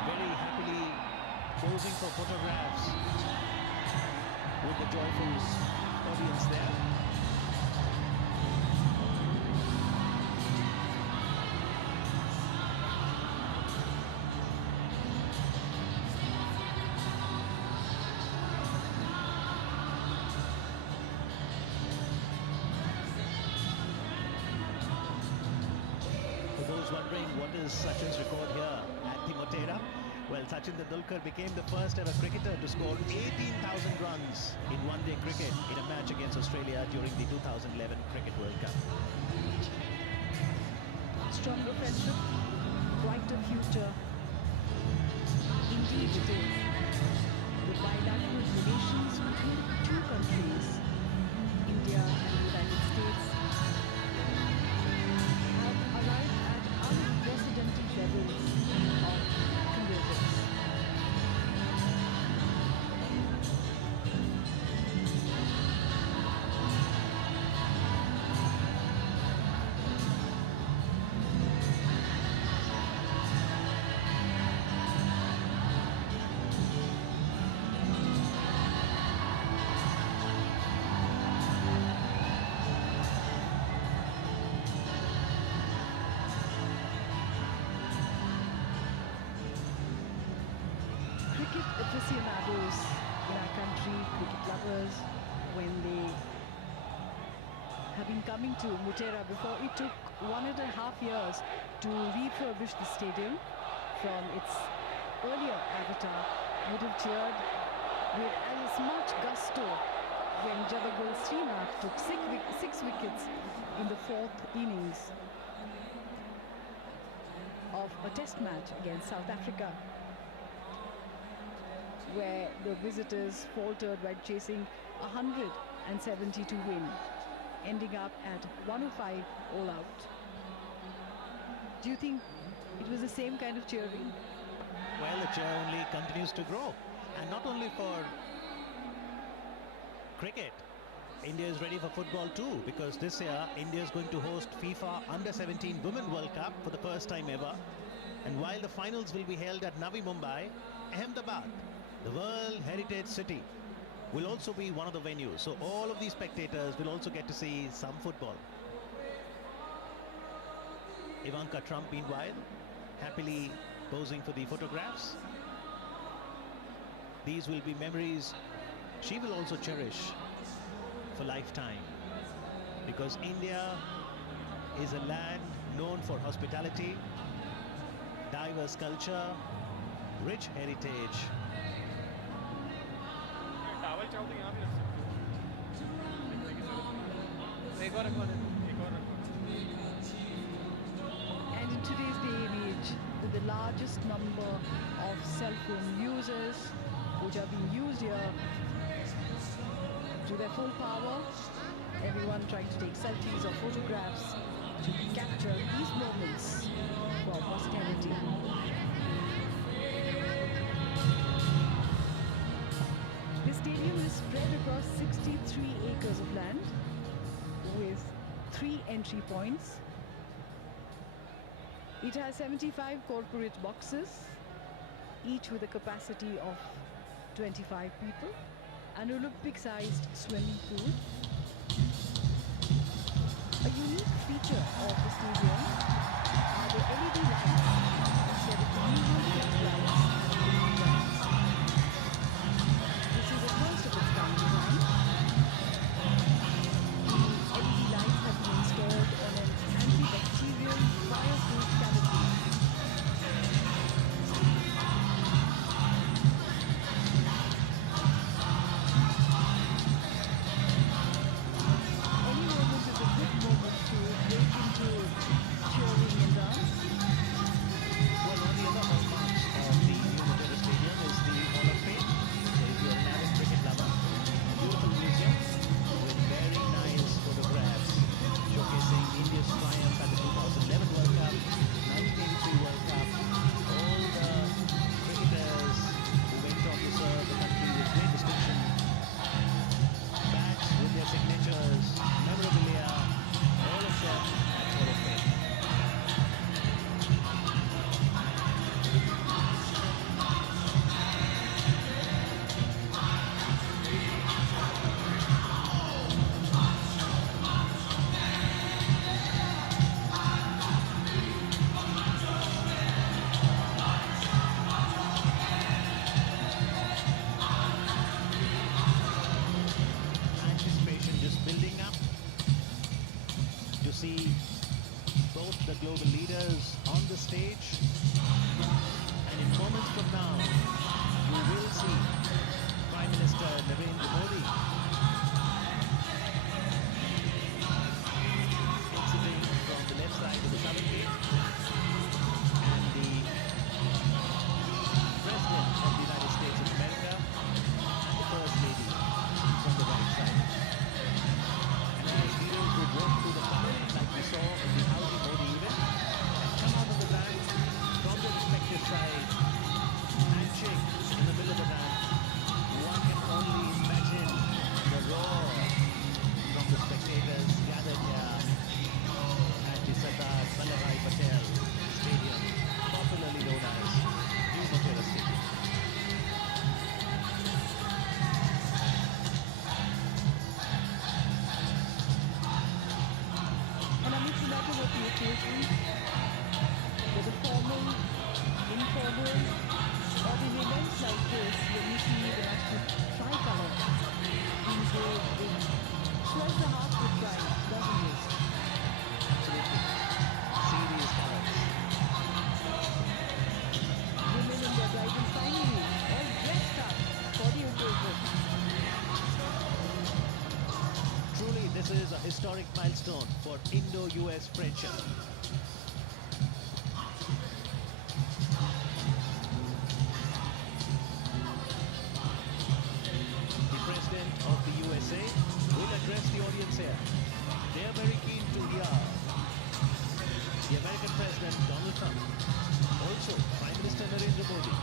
Very happily posing for photographs with the joyful audience there. Wondering what is Sachin's record here at the Motera? Well, Sachin Tendulkar became the first ever cricketer to score 18,000 runs in one-day cricket in a match against Australia during the 2011 Cricket World Cup. Stronger friendship, brighter future. Indeed it is. The bilateral relations between two countries, India and the United States, have arrived at unprecedented levels of convergence. Cricket aficionados in our country, cricket lovers, when they have been coming to Mutera before. It took 1.5 years to refurbish the stadium from its earlier avatar. Would have cheered with as much gusto when Jabagul Srinath took 6 wickets in the 4th innings of a test match against South Africa, where the visitors faltered by chasing 170 to win, ending up at 105 all out. Do you think it was the same kind of cheering? Well, the cheer only continues to grow, and not only for cricket. India is ready for football too, because this year India is going to host FIFA Under-17 Women World Cup for the first time ever. And while the finals will be held at Navi Mumbai, Ahmedabad, the World Heritage City, will also be one of the venues. So all of these spectators will also get to see some football. Ivanka Trump, meanwhile, happily posing for the photographs. These will be memories she will also cherish for lifetime, because India is a land known for hospitality, diverse culture, rich heritage. And in today's day and age, with the largest number of cell phone users which are being used here to their full power, everyone trying to take selfies or photographs to capture these moments for posterity. The stadium is spread across 63 acres of land with 3 entry points. It has 75 corporate boxes, each with a capacity of 25 people, an Olympic-sized swimming pool. A unique feature of the stadium are the LED lights instead of the usual floodlights in the grounds. This is a first of its kind design. The LED lights have been installed on an antibacterial fireproof canopy. Any moment is a good moment to break into cheering and dance. Well, one of the other hallmarks of the new Mutera Stadium is the Hall of Fame. So if you're an avid cricket lover, a beautiful museum with very nice photographs showcasing India's triumph at the 2011 World Cup, 1983 World Cup, all the cricketers who went on to serve the country with great distinction, bats with their signatures, memorabilia, all of them at Hall of Fame. Anticipation just building up to see both the global leaders on the stage, and in moments from now you will see Prime Minister Narendra Modi exiting from the left side of the southern gate, and the President of the United States of America and the First Lady from the right side. And as leaders would walk through the crowd, like we saw in the Audi Modi event, and come out of the van from their respective sides, handshake in the middle of the van, one can only imagine the roar milestone for Indo-US friendship. The President of the USA will address the audience here. They are very keen to hear the American President Donald Trump, also Prime Minister Narendra Modi.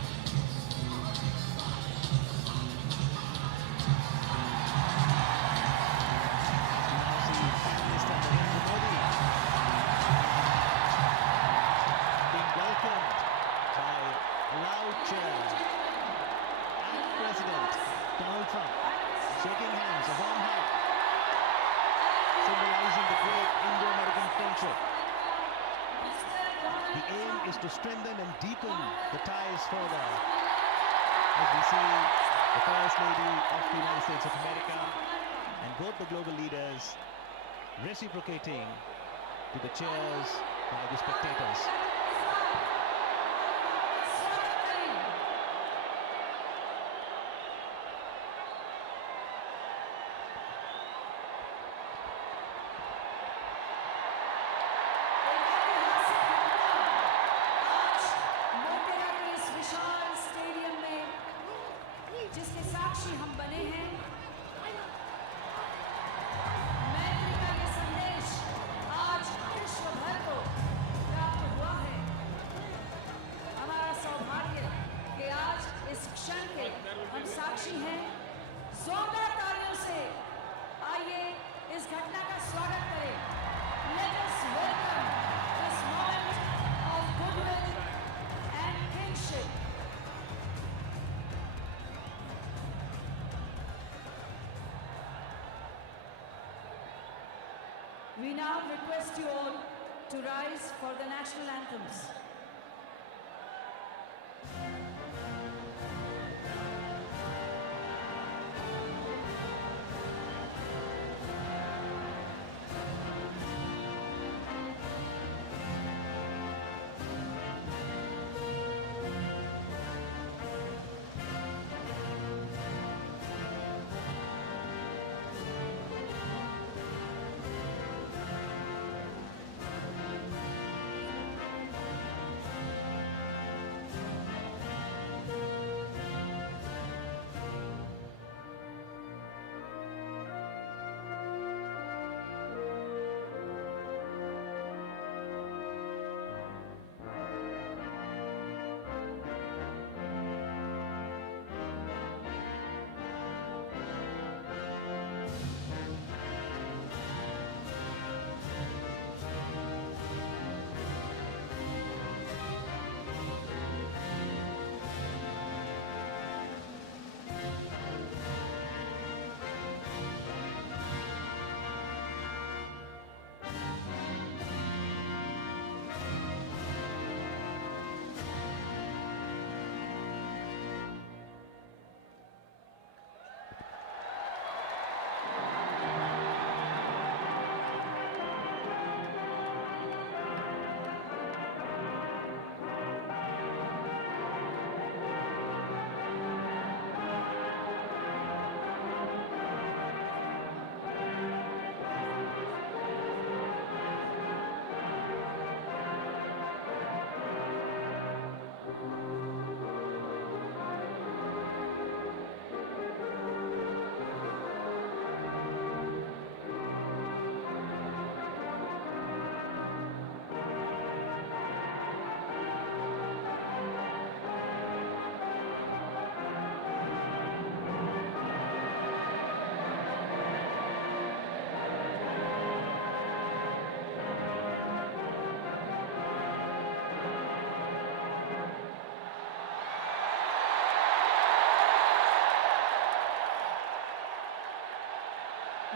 To strengthen and deepen the ties further, as we see the First Lady of the United States of America and both the global leaders reciprocating to the cheers by the spectators. जिसके साक्षी हम बने हैं, मैत्री का ये संदेश आज विश्व भर को प्राप्त हुआ है। हमारा सौभाग्य कि आज इस क्षण के हम साक्षी हैं। जोरदार तालियों से आइए इस घटना का स्वागत करें। Let us welcome this moment of goodwill and kinship. We now request you all to rise for the national anthems.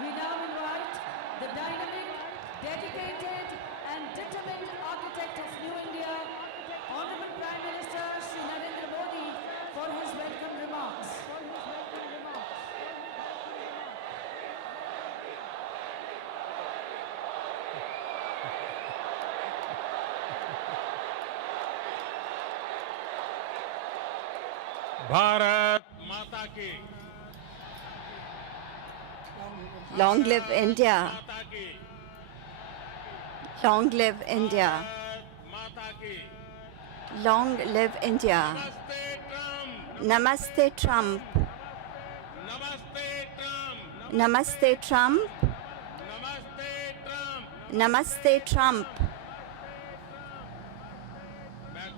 We now invite the dynamic, dedicated and determined architect of New India, Honorable Prime Minister Shri Narendra Modi, for his welcome remarks. Bharat माता की, Long live India. माता की, Long live India. Bharat माता की। Long live India. नमस्ते Trump. Namaste Trump. नमस्ते Trump. Namaste Trump. नमस्ते Trump. Namaste Trump. मैं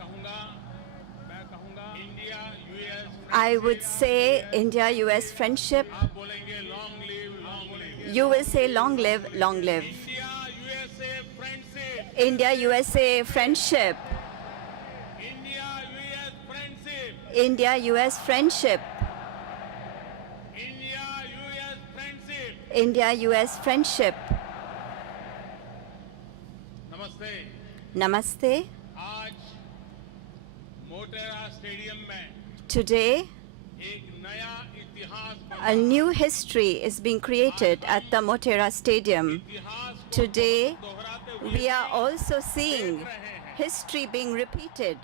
कहूंगा India US. I would say India-US friendship. आप बोलेंगे long live long live. You will say long live, long live. India USA friendship. India-USA friendship. India US friendship. India-US friendship. India US friendship. India-US friendship. नमस्ते। Namaste. आज Motera stadium में Today, एक नया इतिहास a new history is being created at the Motera Stadium. Today, we are also seeing history being repeated.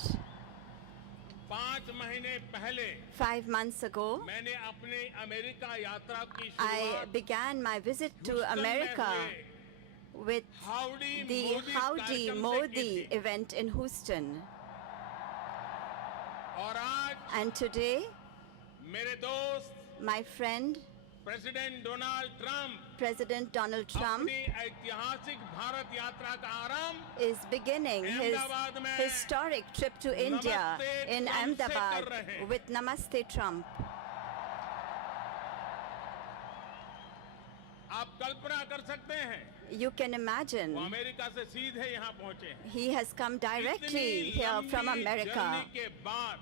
5 महीने पहले 5 months ago, मैंने अपनी अमेरिका यात्रा की I शुरुआत began my visit to America with the Howdy Modi event in Houston. और आज And today, मेरे दोस्त my friend, president Donald Trump President Donald Trump, अपनी ऐतिहासिक भारत यात्रा का आरंभ is beginning his historic trip to India in Ahmedabad with Namaste Trump. आप कल्पना कर सकते हैं You can imagine, वो अमेरिका से सीधे यहाँ पहुंचे हैं। he has come directly इतनी here from लंबी America. जर्नी के बाद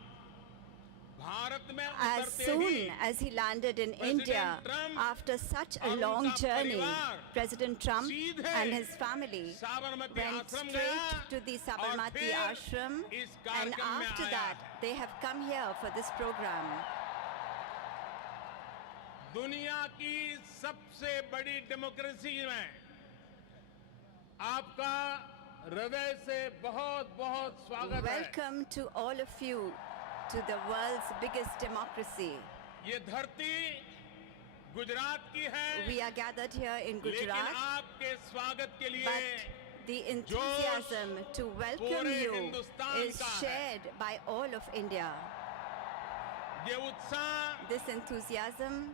भारत में As उतरते soon he as he landed in India Trump after such a और long उनका journey, परिवार President Trump सीधे and his family Sabarmati went आश्रम straight गया to the और Sabarmati फिर Ashram, इस and कार्यक्रम में after आया that है। they have come here for this program. दुनिया की सबसे बड़ी डेमोक्रेसी में आपका हृदय से बहुत बहुत स्वागत है। Welcome to all of you to the world's biggest democracy. ये धरती गुजरात की है, We are gathered here in लेकिन Gujarat, आपके स्वागत के लिए but the enthusiasm to welcome पूरे you हिंदुस्तान is का है। shared by all of India. ये उत्साह, This enthusiasm,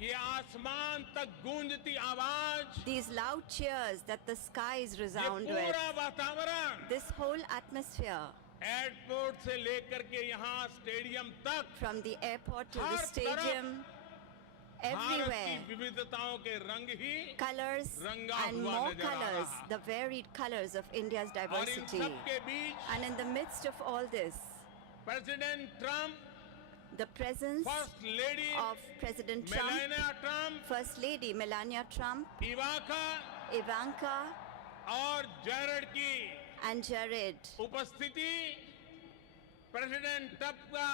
ये आसमान तक गूंजती आवाज, these loud cheers that the skies ये resound with, पूरा वातावरण this whole atmosphere, एयरपोर्ट से लेकर के यहाँ स्टेडियम तक from the airport to the her stadium, Bharat everywhere, की विविधताओं के रंग ही colors रंगा and हुआ more नजर आ colors, रहा। the varied colors of India's और इन diversity. सब के बीच And in the midst of all this, president Trump, the presence first lady of President Trump, Melania Trump, First Lady Melania Trump, इवाका Ivanka, और Jared की and Jared. उपस्थिति president Trump का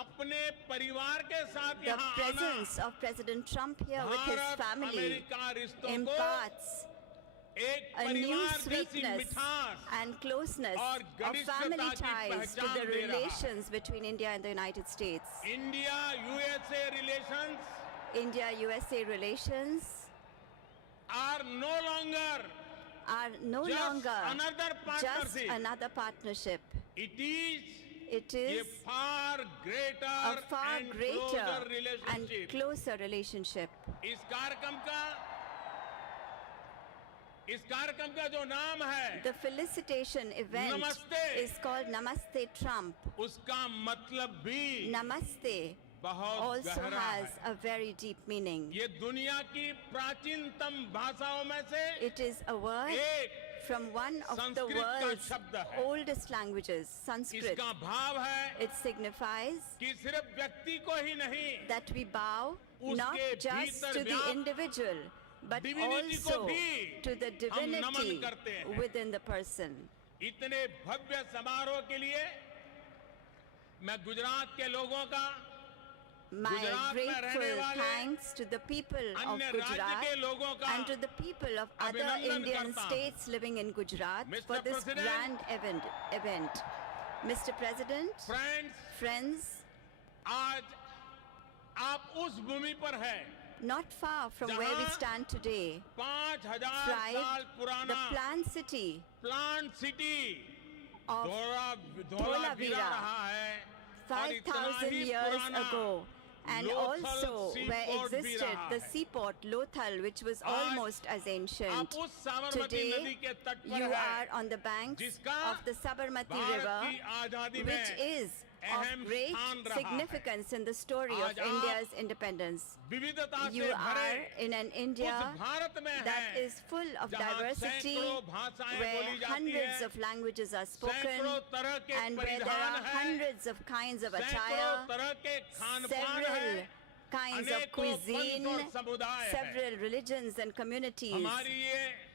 अपने परिवार के साथ The यहाँ आना presence of President Trump here with his Bharat family America रिश्तों को imparts एक a new परिवार जैसी sweetness मिठास and closeness और of घनिष्ठता family की ties to पहचान the दे रहा है। relations between India and the United States. India USA relations India-USA relations are no longer are no just longer another just partnership. another partnership. It is It a is far greater a far and greater closer and relationship. closer relationship. इस कार्यक्रम का जो नाम है The felicitation event Namaste. is called Namaste Trump. उसका मतलब भी Namaste बहुत also गहरा has है। a very deep meaning. ये दुनिया की प्राचीनतम भाषाओं में से It is a word एक from one of the Sanskrit का world's शब्द है। oldest languages, Sanskrit. इसका भाव है It signifies कि सिर्फ व्यक्ति को ही नहीं that we bow not उसके just भीतर to the व्याप्त individual, but divinity को also भी to the हम नमन divinity करते हैं। within the person. इतने भव्य समारोह के लिए मैं गुजरात के लोगों का My गुजरात में रहने grateful वाले thanks to the people of अन्य राज्य Gujarat के लोगों का and to the people of other अभिनंदन Indian करता हूं। states living in Gujarat Mr. for this President, grand event. Mr. President, friends friends, आज आप उस भूमि पर हैं not far from where we stand today, 5,000 साल thrived the पुराना plant city plant city of Dholavira रहा है, और इतना 5,000 ही years पुराना ago. And Lothal also where seaport भी existed रहा the है। seaport Lothal, which was आज almost as ancient. आप उस साबरमती नदी Today, के तट पर you है, are on the banks जिसका of the Sabarmati Bharat River, की आजादी which में is अहम of great स्थान रहा है। significance in the story of आज आप India's independence. विविधता You से are भरे in an उस India भारत में that है, is full of जहाँ diversity, सैकड़ों भाषाएं where बोली जाती hundreds हैं, of languages are spoken, सैकड़ों तरह के and where there are परिधान हैं, hundreds of kinds of सैकड़ों attire, तरह के खान-पान several हैं, kinds of अनेकों cuisine, पंथ और समुदाय हैं। several religions and communities. हमारी ये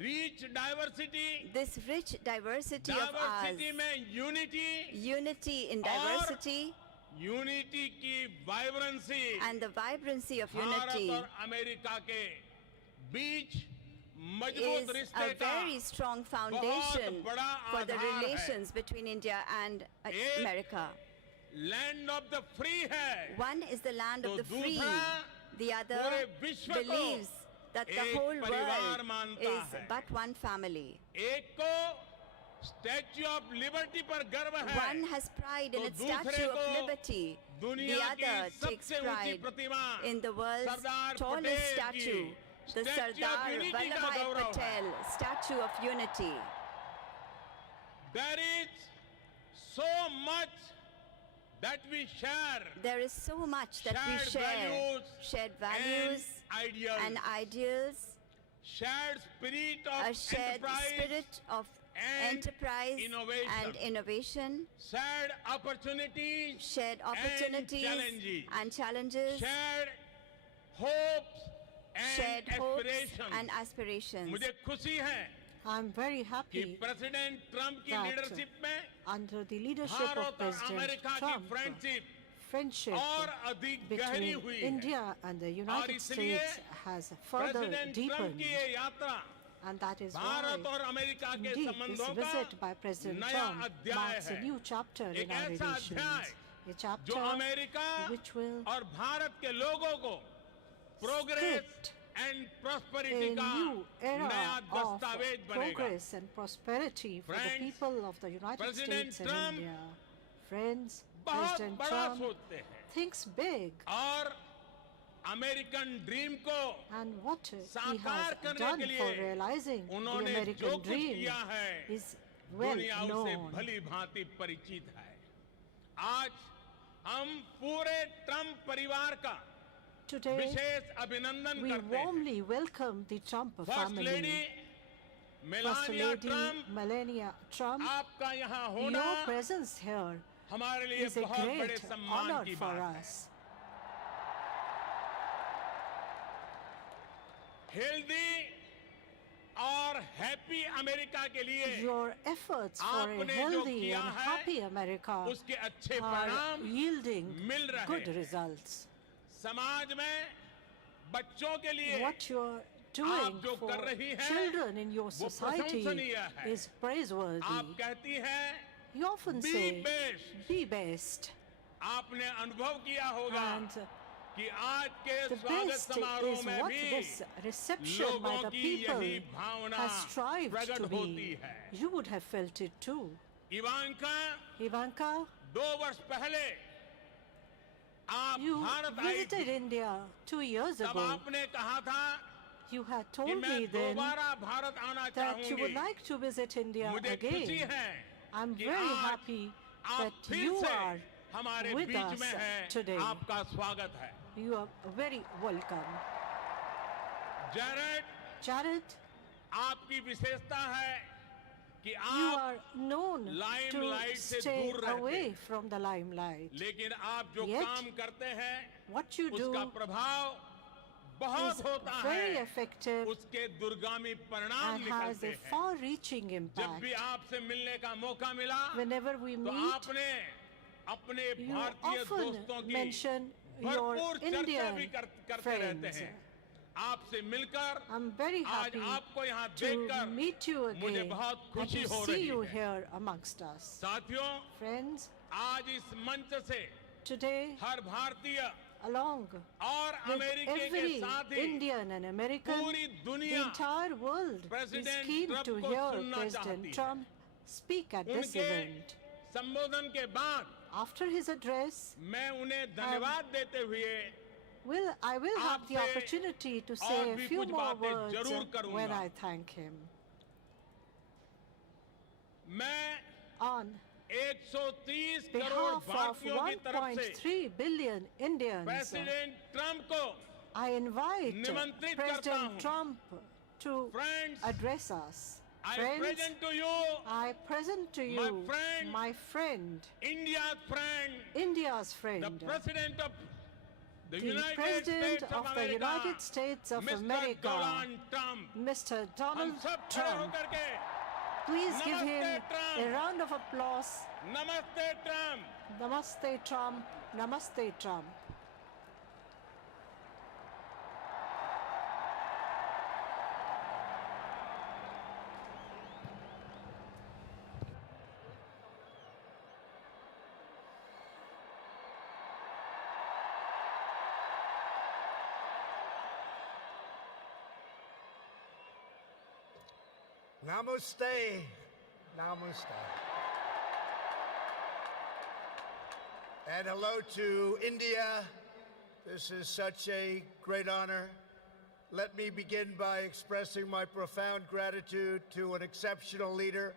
rich diversity This rich diversity of ours, में unity unity in diversity, unity की vibrancy and the vibrancy of Bharat unity और अमेरिका के बीच मजबूत is रिश्ते a का very strong foundation बहुत बड़ा for the आधार है। relations between India and एक America. Land of the free है, One is the land तो of the free, दूसरा the other पूरे विश्व को believes that the एक whole परिवार world मानता is है। but one family. एक को स्टैच्यू ऑफ लिबर्टी पर गर्व है, One has pride in तो its दूसरे Statue of को Liberty. The दुनिया की other takes सबसे ऊंची pride Pratima in the world's Sardar tallest Patel statue, की the Statue of Sardar Unity का Vallabhbhai गौरव है। Patel Statue of Unity. There is so much that we share, There is so much that we shared share, values shared values and ideals, and ideals, shared spirit of a shared enterprise, spirit of and enterprise innovation, and innovation, shared opportunities, shared opportunities and challenges, shared hopes and shared hopes aspirations. and aspirations. मुझे खुशी है I'm very कि happy president Trump की that leadership में under the leadership Bharat of और President America की Trump, friendship friendship और अधिक गहरी between हुई है, India and the और United इसलिए States has further president Trump deepened, की ये यात्रा and that is Bharat why और अमेरिका के indeed this संबंधों visit by का President नया Trump अध्याय marks a है, new chapter एक in our ऐसा relations, अध्याय a जो chapter अमेरिका which will और भारत के लोगों को progress script and a prosperity का new नया era of दस्तावेज बनेगा। progress and prosperity for the Friends, people of the United President States and Trump India. Friends, बहुत President बड़ा Trump सोचते हैं thinks big, और अमेरिकन ड्रीम को and what he साकार has करने done के for लिए realizing the उन्होंने जो American कुछ dream किया है is well दुनिया उसे known. भली भांति परिचित है। आज हम पूरे ट्रम्प परिवार का Today, विशेष अभिनंदन we करते हैं। warmly welcome the Trump first lady family. First Melania Lady Trump, Melania Trump, आपका यहाँ होना your presence here हमारे लिए is a बहुत बड़े great सम्मान honor की for बात है। us. हेल्दी और हैप्पी अमेरिका के लिए Your efforts for a आपने जो healthy किया and है, happy America उसके अच्छे are परिणाम yielding मिल रहे good हैं। results. समाज में बच्चों के लिए What you're आप doing जो for कर रही हैं, children in your वो society प्रशंसनीय है। is praiseworthy. आप कहती हैं You often be say, best। be best. आपने अनुभव किया होगा And कि आज के the स्वागत best समारोह is में what भी this reception by लोगों the की people यही भावना has strived प्रकट to होती be. है। You would have felt it too. Ivanka Ivanka, 2 वर्ष पहले आप you भारत आई visited थी, India 2 years तब ago. आपने कहा था You had कि told me मैं then दोबारा भारत आना that you would चाहूंगी। like to visit India मुझे खुशी again. है I'm कि very आज happy आप that फिर you से are हमारे with बीच us में हैं। today. आपका स्वागत है। You are very welcome. Jared, Jared, आपकी विशेषता है कि you आप are known limelight to से stay दूर रहते away हैं। from the limelight. लेकिन आप जो Yet, काम करते हैं What you उसका do प्रभाव is बहुत होता very है, effective उसके दुर्गामी परिणाम and has निकलते a हैं। far-reaching जब impact. भी आपसे मिलने का मौका मिला Whenever we तो meet, आपने अपने you भारतीय दोस्तों often की mention your भरपूर चर्चा Indian भी करते रहते friends. हैं। आपसे मिलकर I'm very आज happy आपको यहाँ to देखकर meet you मुझे again बहुत and खुशी to हो see रही you है। here amongst us. साथियों, Friends, आज इस मंच से today हर भारतीय along और with अमेरिका के every साथ ही Indian and American, पूरी the दुनिया entire world is President keen Trump to को hear सुनना President चाहती है। Trump speak at this उनके event. संबोधन के बाद After his address, मैं उन्हें धन्यवाद देते हुए I will have the आपसे opportunity to और say a भी few कुछ more बातें words जरूर करूंगा। when I thank him. मैं On 130 करोड़ behalf of भारतीयों की तरफ से 1.3 billion Indians, प्रेसिडेंट ट्रम्प को I invite निमंत्रित करता President हूं। Trump to Friends, address us. I Friends, present to you I present to my you friend, my friend, India's friend, India's the friend, President of the the United President States of of the America, United States of Mr. America, Donald Trump. Mr. हम Donald सब खड़े Trump. होकर के Please give him Namaste, Trump. a round of applause. नमस्ते Trump. Namaste Trump. Namaste Trump. Namaste. Namaste. And hello to India. This is such a great honor. Let me begin by expressing my profound gratitude to an exceptional leader,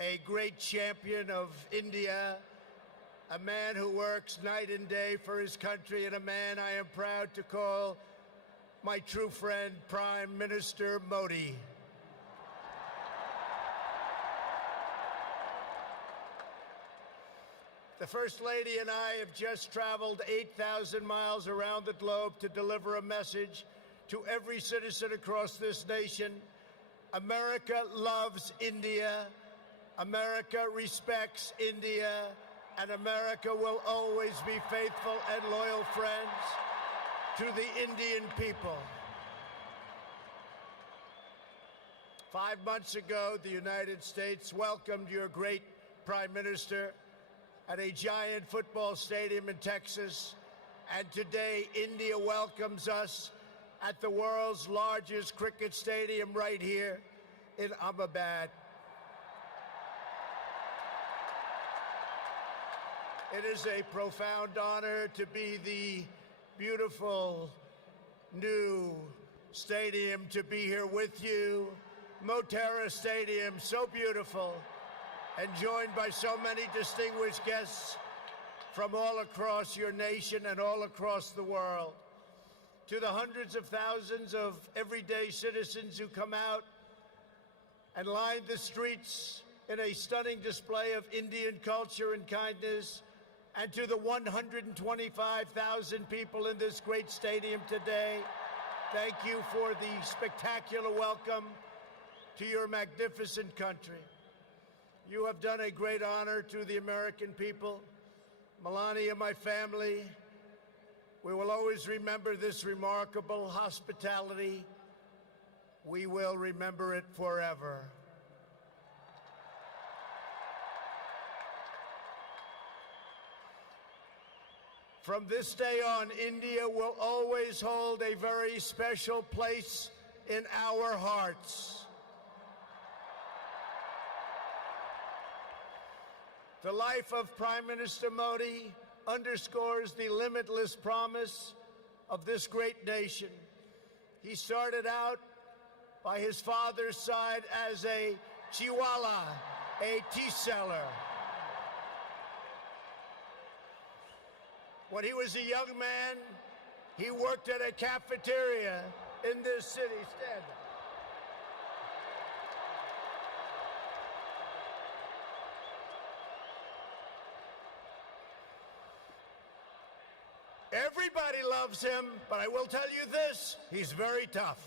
a great champion of India, a man who works night and day for his country, and a man I am proud to call my true friend, Prime Minister Modi. The First Lady and I have just traveled 8,000 miles around the globe to deliver a message to every citizen across this nation. America loves India. America respects India. And America will always be faithful and loyal friends to the Indian people. 5 months ago, the United States welcomed your great Prime Minister at a giant football stadium in Texas. And today, India welcomes us at the world's largest cricket stadium right here in Ahmedabad. It is a profound honor to be the beautiful new stadium, to be here with you. Motera Stadium, so beautiful, and joined by so many distinguished guests from all across your nation and all across the world. To the hundreds of thousands of everyday citizens who come out and line the streets in a stunning display of Indian culture and kindness, and to the 125,000 people in this great stadium today, thank you for the spectacular welcome to your magnificent country. You have done a great honor to the American people. Melania, my family, we will always remember this remarkable hospitality. We will remember it forever. From this day on, India will always hold a very special place in our hearts. The life of Prime Minister Modi underscores the limitless promise of this great nation. He started out by his father's side as a chiwala, a tea seller. When he was a young man, he worked at a cafeteria in this city. Stand up. Everybody loves him, but I will tell you this, he's very tough.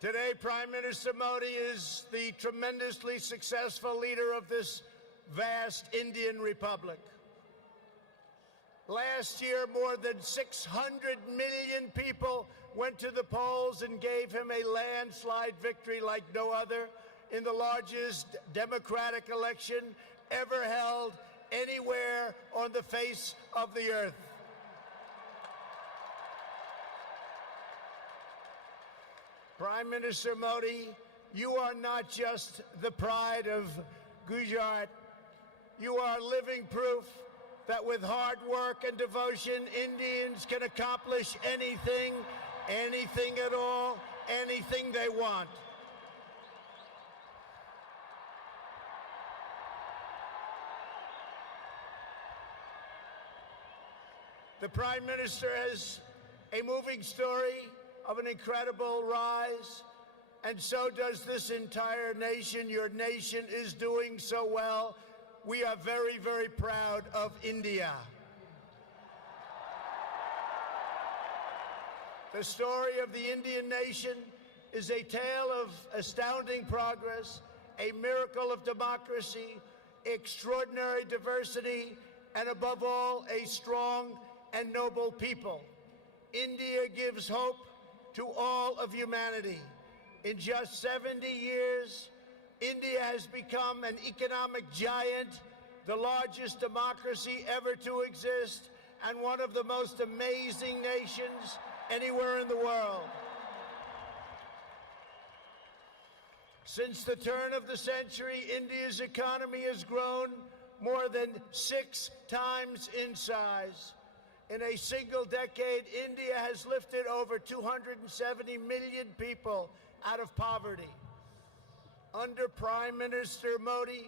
Today, Prime Minister Modi is the tremendously successful leader of this vast Indian Republic. Last year, more than 600 million people went to the polls and gave him a landslide victory like no other in the largest democratic election ever held anywhere on the face of the earth. Prime Minister Modi, you are not just the pride of Gujarat. You are living proof that with hard work and devotion, Indians can accomplish anything, anything at all, anything they want. The Prime Minister has a moving story of an incredible rise, and so does this entire nation. Your nation is doing so well. We are very, very proud of India. The story of the Indian nation is a tale of astounding progress, a miracle of democracy, extraordinary diversity, and above all, a strong and noble people. India gives hope to all of humanity. In just 70 years, India has become an economic giant, the largest democracy ever to exist, and one of the most amazing nations anywhere in the world. Since the turn of the century, India's economy has grown more than 6 times in size. In a single decade, India has lifted over 270 million people out of poverty. Under Prime Minister Modi,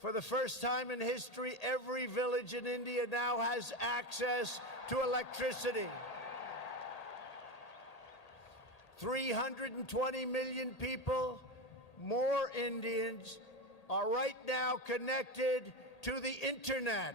for the first time in history, every village in India now has access to electricity. 320 million people, more Indians, are right now connected to the internet.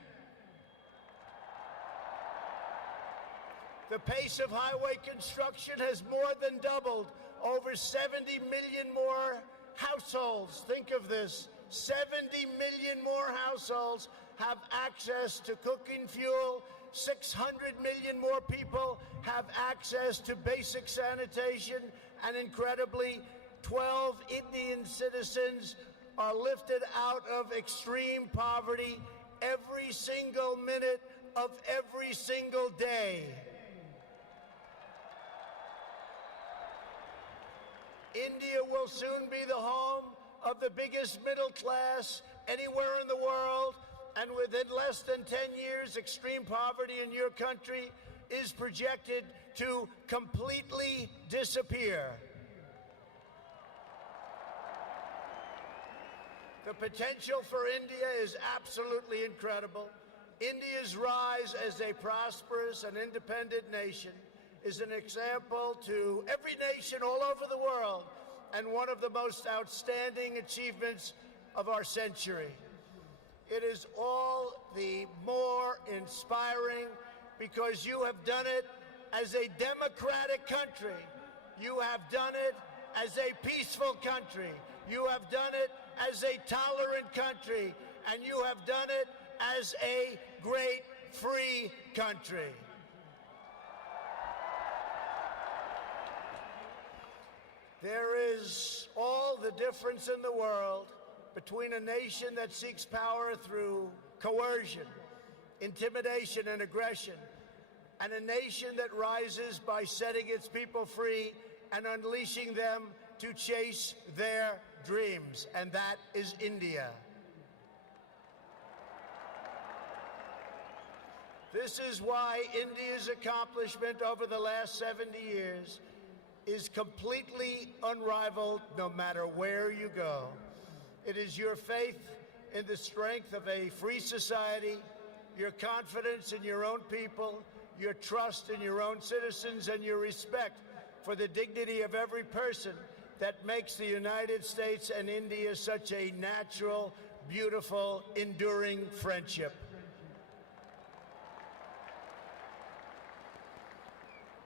The pace of highway construction has more than doubled. Over 70 million more households, think of this, 70 million more households have access to cooking fuel. 600 million more people have access to basic sanitation. And incredibly, 12 Indian citizens are lifted out of extreme poverty every single minute of every single day. India will soon be the home of the biggest middle class anywhere in the world, and within less than 10 years, extreme poverty in your country is projected to completely disappear. The potential for India is absolutely incredible. India's rise as a prosperous and independent nation is an example to every nation all over the world, and one of the most outstanding achievements of our century. It is all the more inspiring because you have done it as a democratic country. You have done it as a peaceful country. You have done it as a tolerant country. And you have done it as a great free country. There is all the difference in the world between a nation that seeks power through coercion, intimidation, and aggression, and a nation that rises by setting its people free and unleashing them to chase their dreams, and that is India. This is why India's accomplishment over the last 70 years is completely unrivaled no matter where you go. It is your faith in the strength of a free society, your confidence in your own people, your trust in your own citizens, and your respect for the dignity of every person that makes the United States and India such a natural, beautiful, enduring friendship.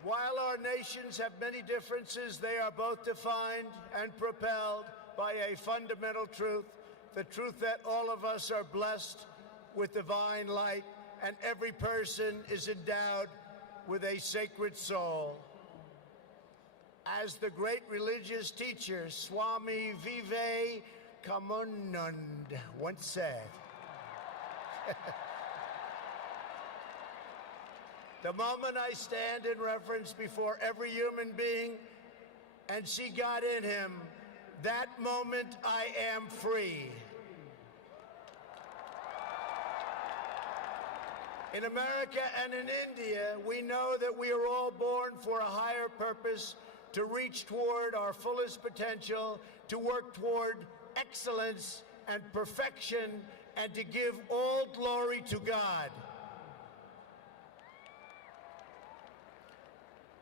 While our nations have many differences, they are both defined and propelled by a fundamental truth, the truth that all of us are blessed with divine light and every person is endowed with a sacred soul. As the great religious teacher Swami Kamunund once said, the moment I stand in reverence before every human being and see God in him, that moment I am free. In America and in India, we know that we are all born for a higher purpose, to reach toward our fullest potential, to work toward excellence and perfection, and to give all glory to God.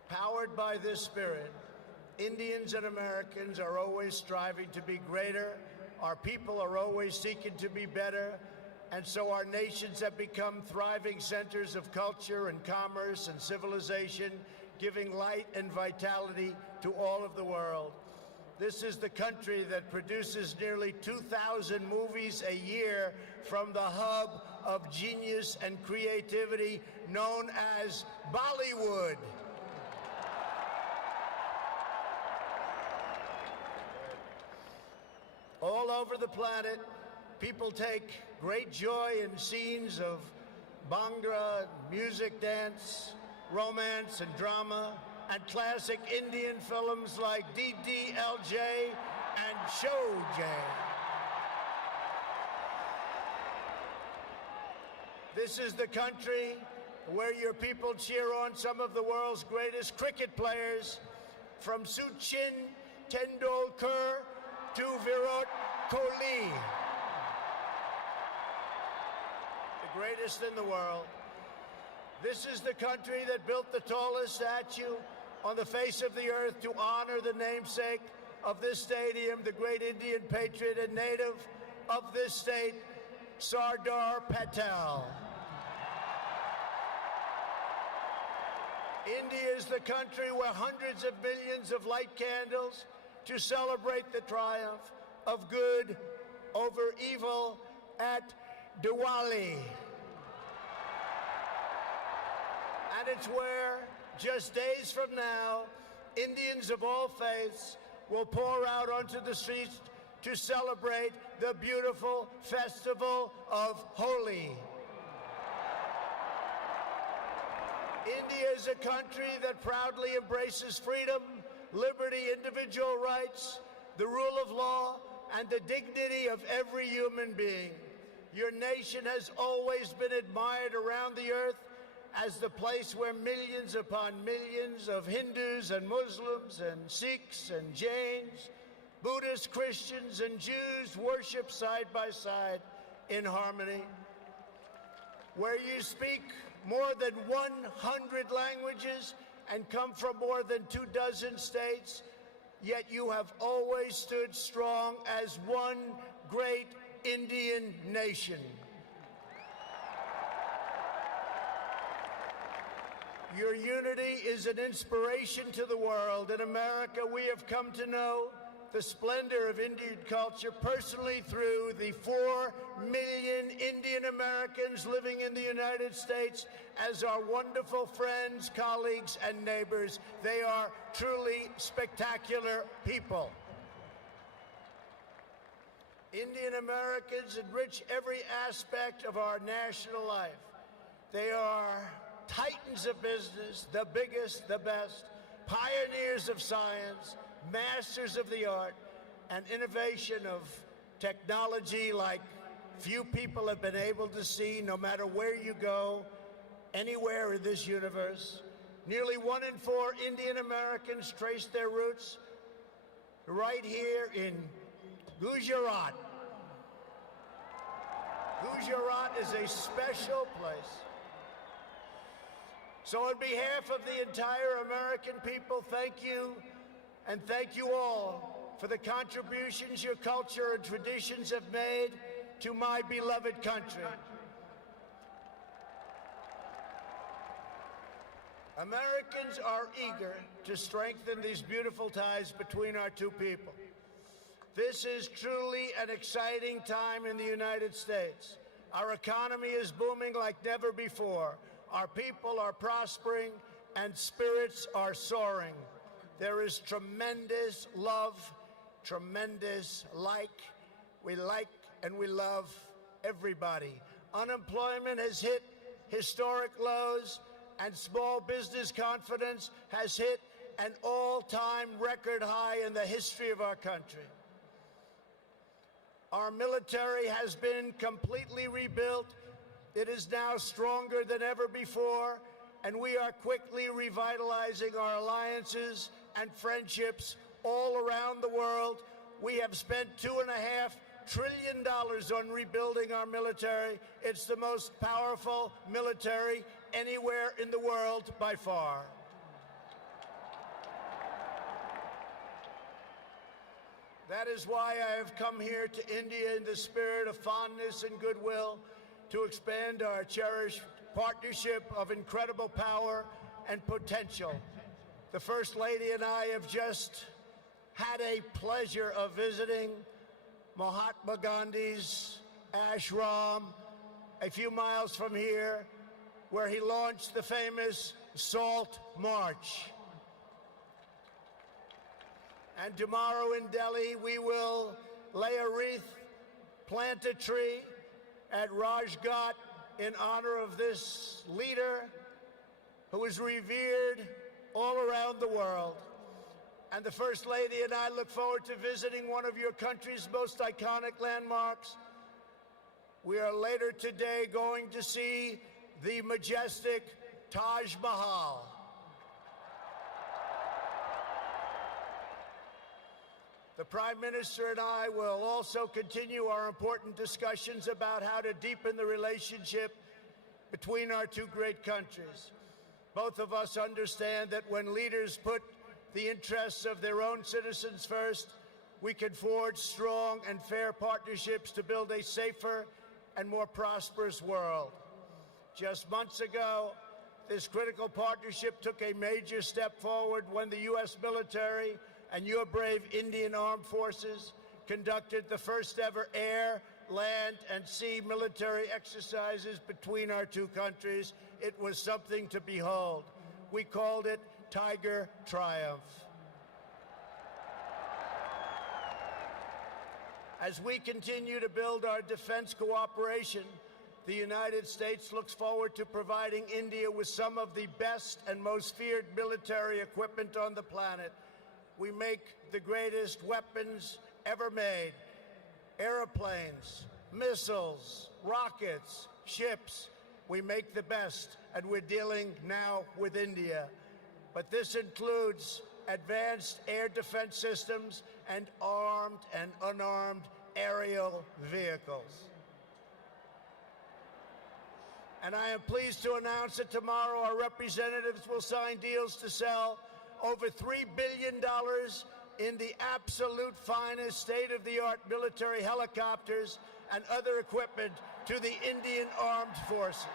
Powered by this spirit, Indians and Americans are always striving to be greater. Our people are always seeking to be better. And so our nations have become thriving centers of culture and commerce and civilization, giving light and vitality to all of the world. This is the country that produces nearly 2,000 movies a year from the hub of genius and creativity known as Bollywood. All over the planet, people take great joy in scenes of Bhangra, music, dance, romance, and drama, and classic Indian films like DDLJ and Showjay. This is the country where your people cheer on some of the world's greatest cricket players, from Sachin Tendulkar to Virat Kohli, the greatest in the world. This is the country that built the tallest statue on the face of the earth to honor the namesake of this stadium, the great Indian patriot and native of this state, Sardar Patel. India is the country where hundreds of millions of light candles to celebrate the triumph of good over evil at Diwali. And it's where, just days from now, Indians of all faiths will pour out onto the streets to celebrate the beautiful festival of Holi. India is a country that proudly embraces freedom, liberty, individual rights, the rule of law, and the dignity of every human being. Your nation has always been admired around the earth as the place where millions upon millions of Hindus and Muslims and Sikhs and Jains, Buddhists, Christians, and Jews worship side by side in harmony. Where you speak more than 100 languages and come from more than 24 states, yet you have always stood strong as one great Indian nation. Your unity is an inspiration to the world. In America, we have come to know the splendor of Indian culture personally through the 4 million Indian Americans living in the United States as our wonderful friends, colleagues, and neighbors. They are truly spectacular people. Indian Americans enrich every aspect of our national life. They are titans of business, the biggest, the best, pioneers of science, masters of the art, and innovation of technology like few people have been able to see, no matter where you go, anywhere in this universe. Nearly 1 in 4 Indian Americans trace their roots right here in Gujarat. Gujarat is a special place. So on behalf of the entire American people, thank you, and thank you all for the contributions your culture and traditions have made to my beloved country. Americans are eager to strengthen these beautiful ties between our two people. This is truly an exciting time in the United States. Our economy is booming like never before. Our people are prospering and spirits are soaring. There is tremendous love, tremendous like, We like and we love everybody. Unemployment has hit historic lows, and small business confidence has hit an all-time record high in the history of our country. Our military has been completely rebuilt. It is now stronger than ever before, and we are quickly revitalizing our alliances and friendships all around the world. We have spent $2.5 trillion on rebuilding our military. It's the most powerful military anywhere in the world by far. That is why I have come here to India in the spirit of fondness and goodwill to expand our cherished partnership of incredible power and potential. The First Lady and I have just had a pleasure of visiting Mahatma Gandhi's ashram a few miles from here, where he launched the famous Salt March. And tomorrow in Delhi, we will lay a wreath, plant a tree at Rajghat in honor of this leader who is revered all around the world. And the First Lady and I look forward to visiting one of your country's most iconic landmarks. We are later today going to see the majestic Taj Mahal. The Prime Minister and I will also continue our important discussions about how to deepen the relationship between our two great countries. Both of us understand that when leaders put the interests of their own citizens first, we can forge strong and fair partnerships to build a safer and more prosperous world. Just months ago, this critical partnership took a major step forward when the U.S. military and your brave Indian Armed Forces conducted the first ever air, land, and sea military exercises between our two countries. It was something to behold. We called it Tiger Triumph. As we continue to build our defense cooperation, the United States looks forward to providing India with some of the best and most feared military equipment on the planet. We make the greatest weapons ever made: airplanes, missiles, rockets, ships. We make the best, and we're dealing now with India. But this includes advanced air defense systems and armed and unarmed aerial vehicles. And I am pleased to announce that tomorrow our representatives will sign deals to sell over $3 billion in the absolute finest state-of-the-art military helicopters and other equipment to the Indian Armed Forces.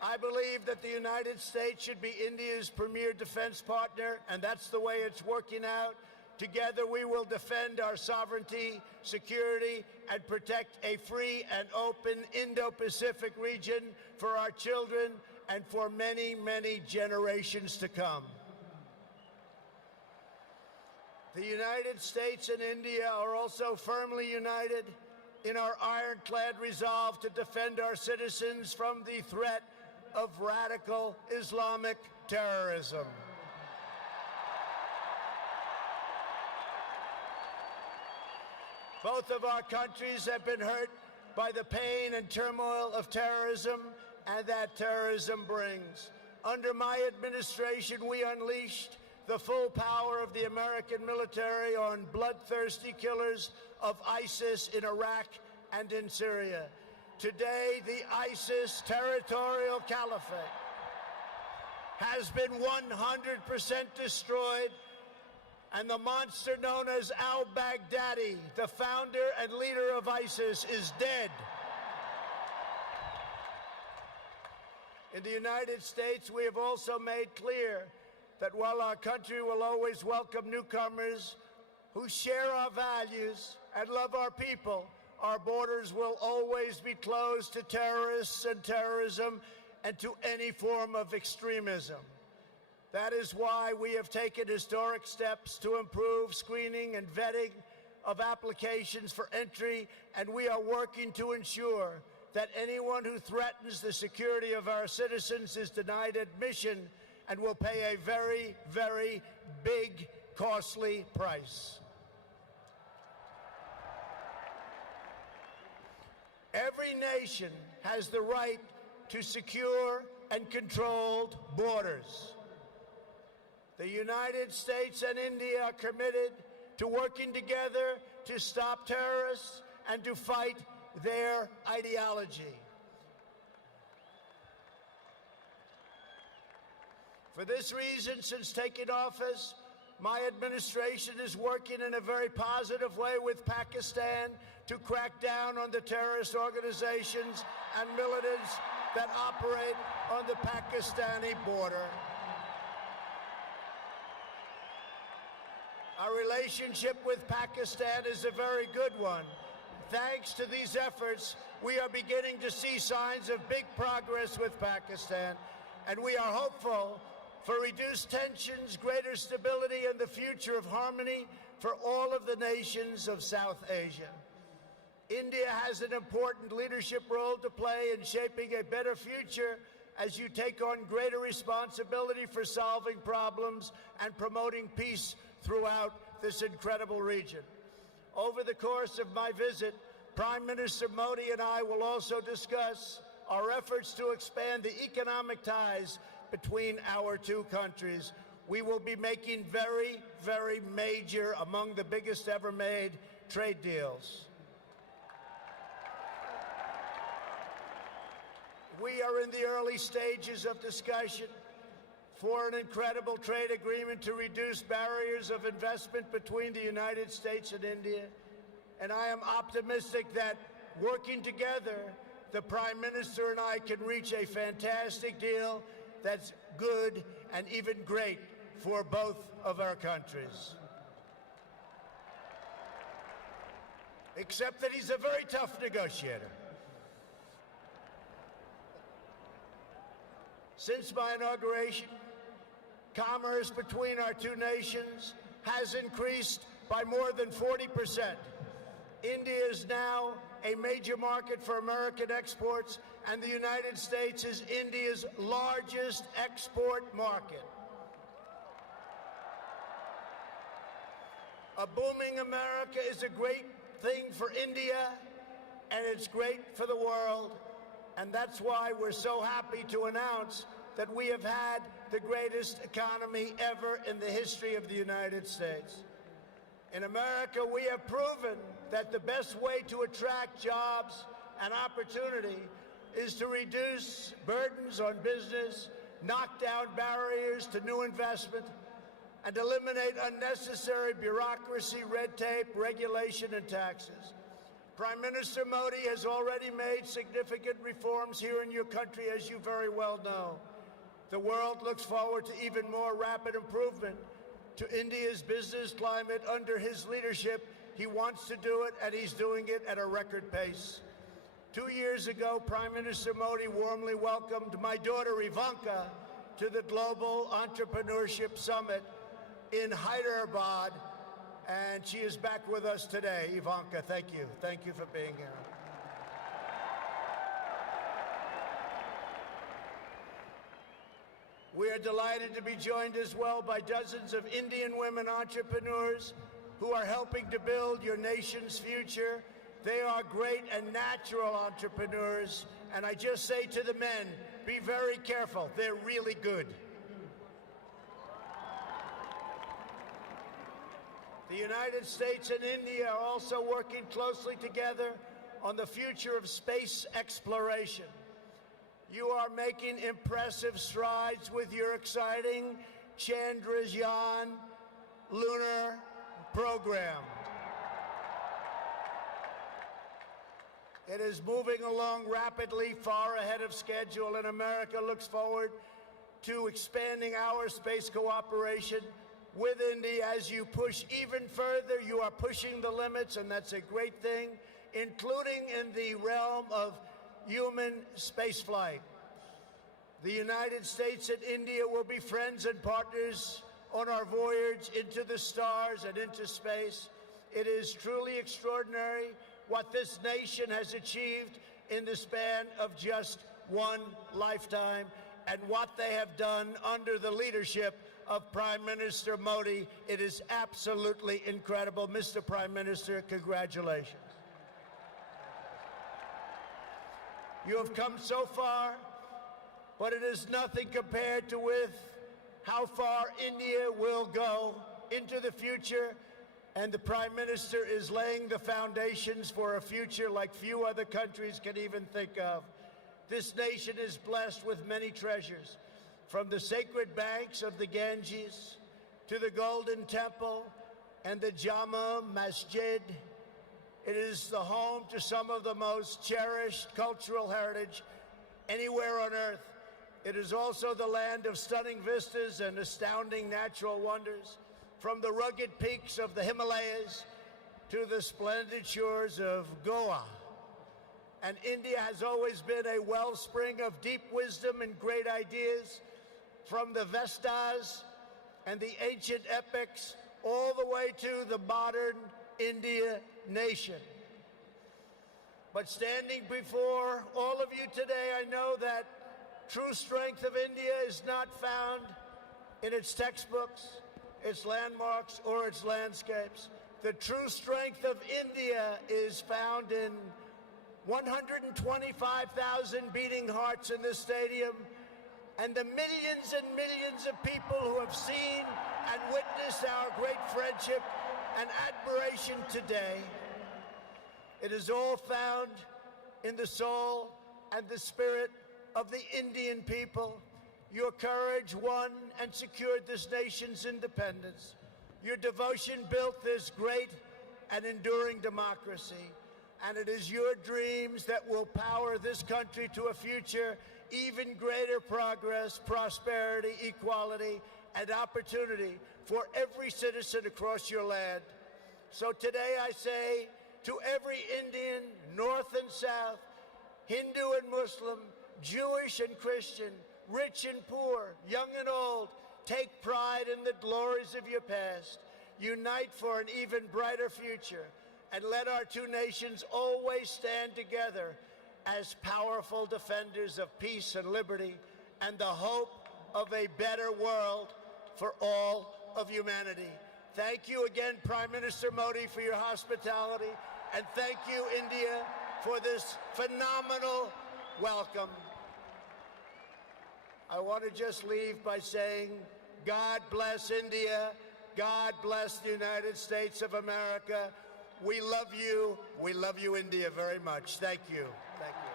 I believe that the United States should be India's premier defense partner, and that's the way it's working out. Together we will defend our sovereignty, security, and protect a free and open Indo-Pacific region for our children and for many, many generations to come. The United States and India are also firmly united in our ironclad resolve to defend our citizens from the threat of radical Islamic terrorism. Both of our countries have been hurt by the pain and turmoil of terrorism and that terrorism brings. Under my administration, we unleashed the full power of the American military on bloodthirsty killers of ISIS in Iraq and in Syria. Today, the ISIS territorial caliphate has been 100% destroyed, and the monster known as al-Baghdadi, the founder and leader of ISIS, is dead. In the United States, we have also made clear that while our country will always welcome newcomers who share our values and love our people, our borders will always be closed to terrorists and terrorism and to any form of extremism. That is why we have taken historic steps to improve screening and vetting of applications for entry, and we are working to ensure that anyone who threatens the security of our citizens is denied admission and will pay a very, very big, costly price. Every nation has the right to secure and controlled borders. The United States and India are committed to working together to stop terrorists and to fight their ideology. For this reason, since taking office, my administration is working in a very positive way with Pakistan to crack down on the terrorist organizations and militants that operate on the Pakistani border. Our relationship with Pakistan is a very good one. Thanks to these efforts, we are beginning to see signs of big progress with Pakistan, and we are hopeful for reduced tensions, greater stability, and the future of harmony for all of the nations of South Asia. India has an important leadership role to play in shaping a better future as you take on greater responsibility for solving problems and promoting peace throughout this incredible region. Over the course of my visit, Prime Minister Modi and I will also discuss our efforts to expand the economic ties between our two countries. We will be making very, very major, among the biggest ever made, trade deals. We are in the early stages of discussion for an incredible trade agreement to reduce barriers of investment between the United States and India. And I am optimistic that working together, the Prime Minister and I can reach a fantastic deal that's good and even great for both of our countries. Except that he's a very tough negotiator. Since my inauguration, commerce between our two nations has increased by more than 40%. India is now a major market for American exports, and the United States is India's largest export market. A booming America is a great thing for India, and it's great for the world, and that's why we're so happy to announce that we have had the greatest economy ever in the history of the United States. In America, we have proven that the best way to attract jobs and opportunity is to reduce burdens on business, knock down barriers to new investment, and eliminate unnecessary bureaucracy, red tape, regulation, and taxes. Prime Minister Modi has already made significant reforms here in your country, as you very well know. The world looks forward to even more rapid improvement to India's business climate under his leadership. He wants to do it, and he's doing it at a record pace. 2 years ago, Prime Minister Modi warmly welcomed my daughter Ivanka to the Global Entrepreneurship Summit in Hyderabad, and she is back with us today. Ivanka, thank you. Thank you for being here. We are delighted to be joined as well by dozens of Indian women entrepreneurs who are helping to build your nation's future. They are great and natural entrepreneurs, and I just say to the men, be very careful. They're really good. The United States and India are also working closely together on the future of space exploration. You are making impressive strides with your exciting Chandrayaan lunar program. It is moving along rapidly, far ahead of schedule, and America looks forward to expanding our space cooperation with India. As you push even further, you are pushing the limits, and that's a great thing, including in the realm of human spaceflight. The United States and India will be friends and partners on our voyage into the stars and into space. It is truly extraordinary what this nation has achieved in the span of just one lifetime and what they have done under the leadership of Prime Minister Modi. It is absolutely incredible. Mr. Prime Minister, congratulations. You have come so far, but it is nothing compared to with how far India will go into the future, and the Prime Minister is laying the foundations for a future like few other countries can even think of. This nation is blessed with many treasures, from the sacred banks of the Ganges to the Golden Temple and the Jama Masjid. It is the home to some of the most cherished cultural heritage anywhere on earth. It is also the land of stunning vistas and astounding natural wonders, from the rugged peaks of the Himalayas to the splendid shores of Goa. And India has always been a wellspring of deep wisdom and great ideas, from the Vestas and the ancient epics all the way to the modern India nation. But standing before all of you today, I know that true strength of India is not found in its textbooks, its landmarks, or its landscapes. The true strength of India is found in 125,000 beating hearts in this stadium, and the millions and millions of people who have seen and witnessed our great friendship and admiration today. It is all found in the soul and the spirit of the Indian people. Your courage won and secured this nation's independence. Your devotion built this great and enduring democracy. And it is your dreams that will power this country to a future, even greater progress, prosperity, equality, and opportunity for every citizen across your land. So today I say to every Indian, North and South, Hindu and Muslim, Jewish and Christian, rich and poor, young and old, take pride in the glories of your past. Unite for an even brighter future, and let our two nations always stand together as powerful defenders of peace and liberty and the hope of a better world for all of humanity. Thank you again, Prime Minister Modi, for your hospitality, and thank you, India, for this phenomenal welcome. I want to just leave by saying, God bless India, God bless the United States of America. We love you, India, very much. Thank you. Thank you.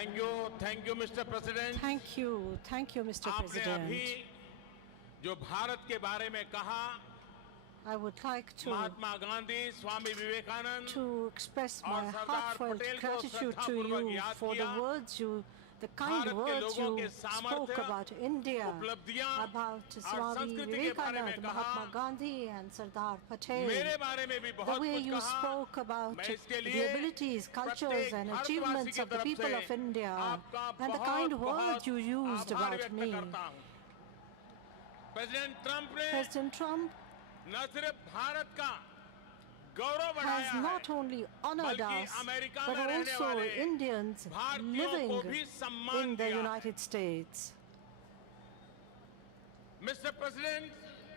Thank you mister president. Thank you, Mr. आपने President. अभी जो भारत के बारे में कहा, I would like Mahatma Gandhi, Swami Vivekananda to express my और सरदार heartfelt Patel को gratitude to श्रद्धापूर्वक you याद for the किया। words the kind भारत के words लोगों you के spoke सामर्थ्य, about India, उपलब्धियां about और Swami संस्कृति के बारे में Vivekananda, कहा। Mahatma Gandhi and Sardar Patel. मेरे बारे में भी The बहुत way कुछ you कहा। spoke about मैं इसके the लिए abilities, cultures प्रत्येक and भारतवासी achievements की of the तरफ people से of India आपका and the बहुत kind words बहुत you used आभार about व्यक्त me. करता हूं। प्रेसिडेंट ट्रंप ने President Trump न सिर्फ भारत का गौरव बढ़ाया has है, not only honored बल्कि us, अमेरिका but में रहने also वाले Indians भारतीयों को भी living सम्मान in the दिया। United States. Mister president,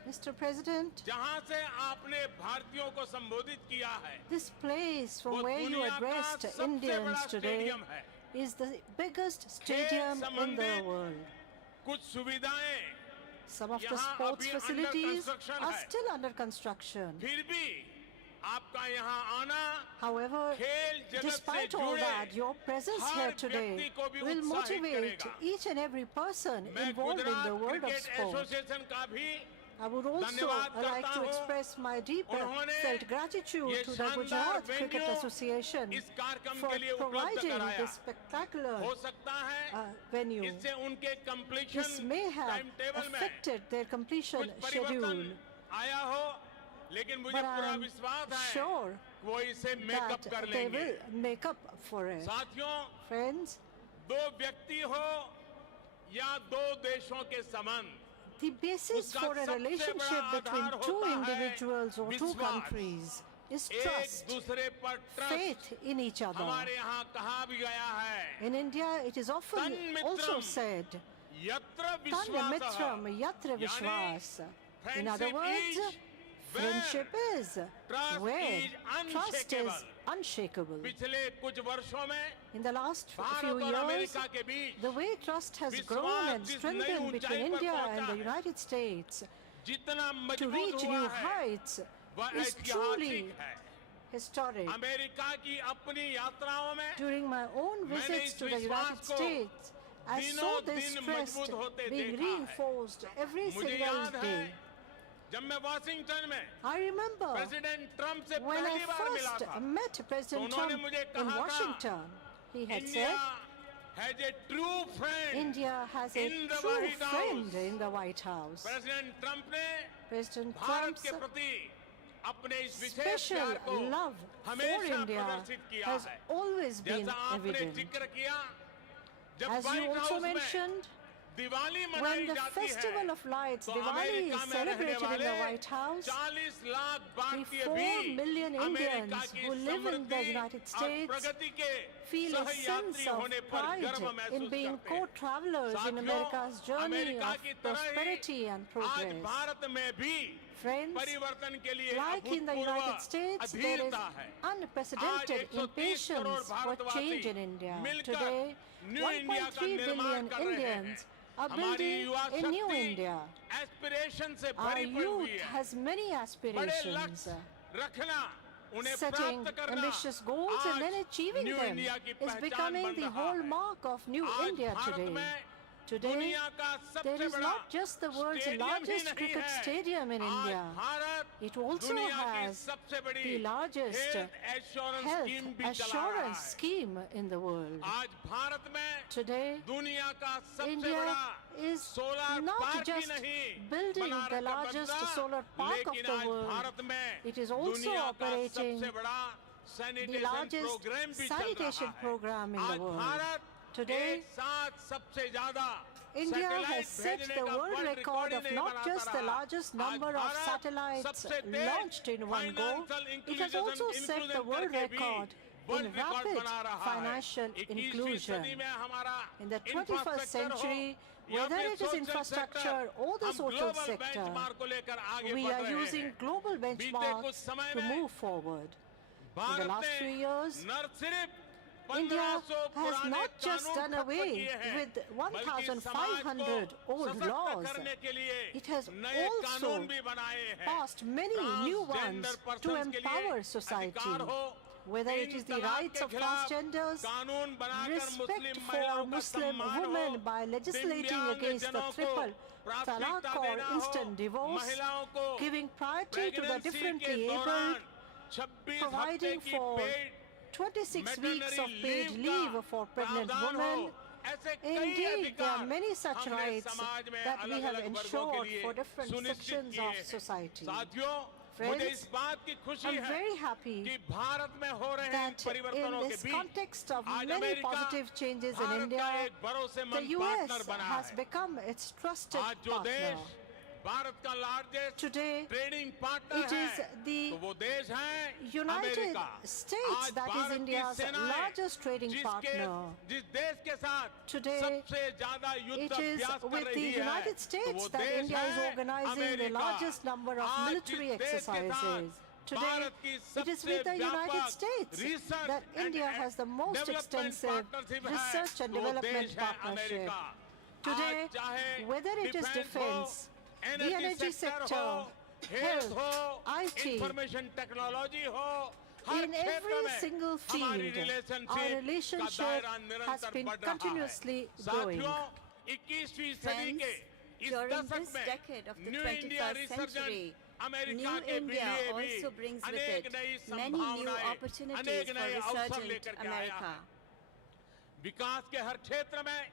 Mr. President, जहां से आपने भारतीयों को संबोधित किया है, this place from वो where you दुनिया का addressed सबसे Indians बड़ा today स्टेडियम है। is the biggest खेल stadium in the संबंधित world. कुछ सुविधाएं Some of the यहाँ sports अभी under facilities construction are है। still under construction. फिर भी आपका यहाँ आना However, खेल जगत से despite all जुड़े that, your presence her here व्यक्ति today को भी will उत्साहित motivate करेगा। each and every person मैं involved in Gujarat the world of cricket sport. Association का भी I would also धन्यवाद like करता to हूं। express my deep उन्होंने felt gratitude ये to the शानदार Gujarat Cricket venue Association इस कार्यक्रम for के लिए उपलब्ध providing कराया। this spectacular हो सकता है venue. इससे उनके This completion may have time table में affected their completion कुछ परिवर्तन schedule, आया हो, लेकिन मुझे but पूरा I'm विश्वास है sure कि वो इसे मेकअप that कर they लेंगे। will make up for it. साथियों, Friends, दो व्यक्ति हो या दो देशों के संबंध, the basis उसका for a सबसे relationship बड़ा between आधार two होता है individuals or two विश्वास। countries is एक trust, दूसरे पर faith trust. in each other. हमारे यहाँ कहा भी गया है, In India, it is often तन्मित्रम also said, यत्र Tanya विश्वासः, Mitram Yatra यानी Vishwas. In other friendship words, is friendship is trust where is trust is unshakable. पिछले कुछ वर्षों में In the last few Bharat और years, अमेरिका के बीच the way trust has विश्वास grown and जिस strengthened नई between ऊंचाई पर India पहुंचा and the है, United States जितना to मजबूत reach हुआ new है, heights वह is truly ऐतिहासिक है। historic. अमेरिका की अपनी यात्राओं में During my own मैंने visits इस to the विश्वास United को States, I दिनों saw this दिन trust मजबूत होते being देखा है। reinforced every मुझे single याद है day. जब मैं वाशिंगटन में I remember प्रेसिडेंट ट्रम्प से when I पहली बार मिला first था, met President उन्होंने Trump मुझे in कहा था, Washington, he had India said, has a true friend India has a in the true White friend House। in the White House. President Trump ने President Bharat Trump's के प्रति अपने इस विशेष special प्यार को love for हमेशा India प्रदर्शित किया has है। always been जैसा आपने evident. जिक्र किया, जब As you white also house में mentioned, दिवाली when मनाई the जाती Festival है, of Lights, तो Diwali अमेरिका is में रहने celebrated in वाले the White House, 40 lakh the भारतीय 4 भी million अमेरिका Indians की who live in the Samriddhi United और States प्रगति के feel a sense सहयात्री of होने पर pride गर्व in महसूस being करते हैं। co-travelers in साथियों, America's journey अमेरिका of की तरह ही prosperity and आज progress. भारत में भी Friends, परिवर्तन के लिए like in the अभूतपूर्व United States, there is अधीरता है। unprecedented आज 130 करोड़ impatience for भारतवासी change in India. मिलकर Today, न्यू इंडिया का 1.3 निर्माण billion कर रहे हैं। Indians are हमारी building युवा a new शक्ति India. एस्पिरेशन से Our भरी पड़ी हुई youth है। has many बड़े aspirations, लक्ष्य रखना, उन्हें setting प्राप्त करना ambitious goals and then आज achieving न्यू them इंडिया की is पहचान becoming बन the रहा hallmark of New आज India भारत today. में Today, दुनिया का there सबसे is बड़ा not just the world's stadium he largest नहीं cricket है। stadium in आज India. भारत It also दुनिया की has सबसे बड़ी the largest health assurance health scheme भी चला रहा assurance है। scheme in the world. आज भारत में Today, दुनिया का सबसे India बड़ा is solar not park he just नहीं building बना the रखा largest बनता, solar park of लेकिन the आज world. भारत में It is also दुनिया का operating सबसे बड़ा the सैनिटेशन largest प्रोग्राम भी चल sanitation रहा है। program in आज the world. भारत Today, एक साथ सबसे ज्यादा India सैटेलाइट has set भेजने the का world world record record he of नहीं not बनाता just the रहा। largest आज number of भारत satellites सबसे तेज launched in one go, financial it has also set the inclusion world करके भी record in world record rapid बना रहा है। financial 21वीं inclusion. सदी में हमारा In the 21st इंफ्रास्ट्रक्चर हो century, या whether फिर it is social infrastructure sector, or the हम social ग्लोबल sector, बेंचमार्क को लेकर आगे we बढ़ are रहे using हैं। global बीते कुछ benchmarks समय to में move forward. In the Bharat last ने few years, न सिर्फ India 1500 has पुराने not just कानून done खत्म away किए हैं, with बल्कि समाज 1,500 को old सशक्त laws. करने के लिए It has नए also कानून भी बनाए हैं। passed many new ones transgender to persons के लिए empower society. अधिकार हो, Whether it तीन is the तलाक rights के of खिलाफ transgenders, कानून बनाकर respect मुस्लिम for महिलाओं का Muslim सम्मान women हो, by legislating दिव्यांग against the जनों को triple talaq प्राथमिकता or देना हो, instant divorce, महिलाओं को giving priority to the pregnancy differently के abled, दौरान 26 हफ्ते providing की for paid 26 weeks of Maternity paid leave leave का for pregnant प्रावधान women. हो, ऐसे कई Indeed, there are अधिकार many such हमने rights समाज में that we have अलग-अलग वर्गों के ensured लिए for different सुनिश्चित sections किए of हैं। society. साथियों, Friends, मुझे इस बात की खुशी I'm है very happy कि भारत में हो रहे इन that परिवर्तनों in के this बीच context of आज many America positive changes in Bharat का India, एक भरोसेमंद the US पार्टनर बना has है। become its trusted आज जो partner. देश भारत का largest Today, trading partner it है, is the तो वो देश है United अमेरिका। States आज that is भारत की India's सेनाएं largest trading partner. जिस देश के साथ Today, सबसे ज्यादा युद्ध It is अभ्यास कर with the रही है, United तो States वो that देश India is है organizing the America. largest number of आज military जिस देश के साथ exercises. Today, भारत की it is सबसे with the United व्यापक States research that and India has the most development extensive partnership है, research and तो वो development देश है partnership. अमेरिका। Today, आज चाहे whether it is defense, the energy sector, health health, हो, IT, इंफॉर्मेशन टेक्नोलॉजी हो, हर in क्षेत्र every में single हमारी field, relationship our का relationship दायरा has निरंतर been बढ़ रहा है। continuously growing. साथियों, 21वीं सदी के इस During दशक this में decade of the new India 21st resurgence century, America New के India लिए also भी brings with अनेक it नई many new संभावनाएं, opportunities अनेक for नए अवसर resurgent लेकर के आया America. है। विकास के हर क्षेत्र में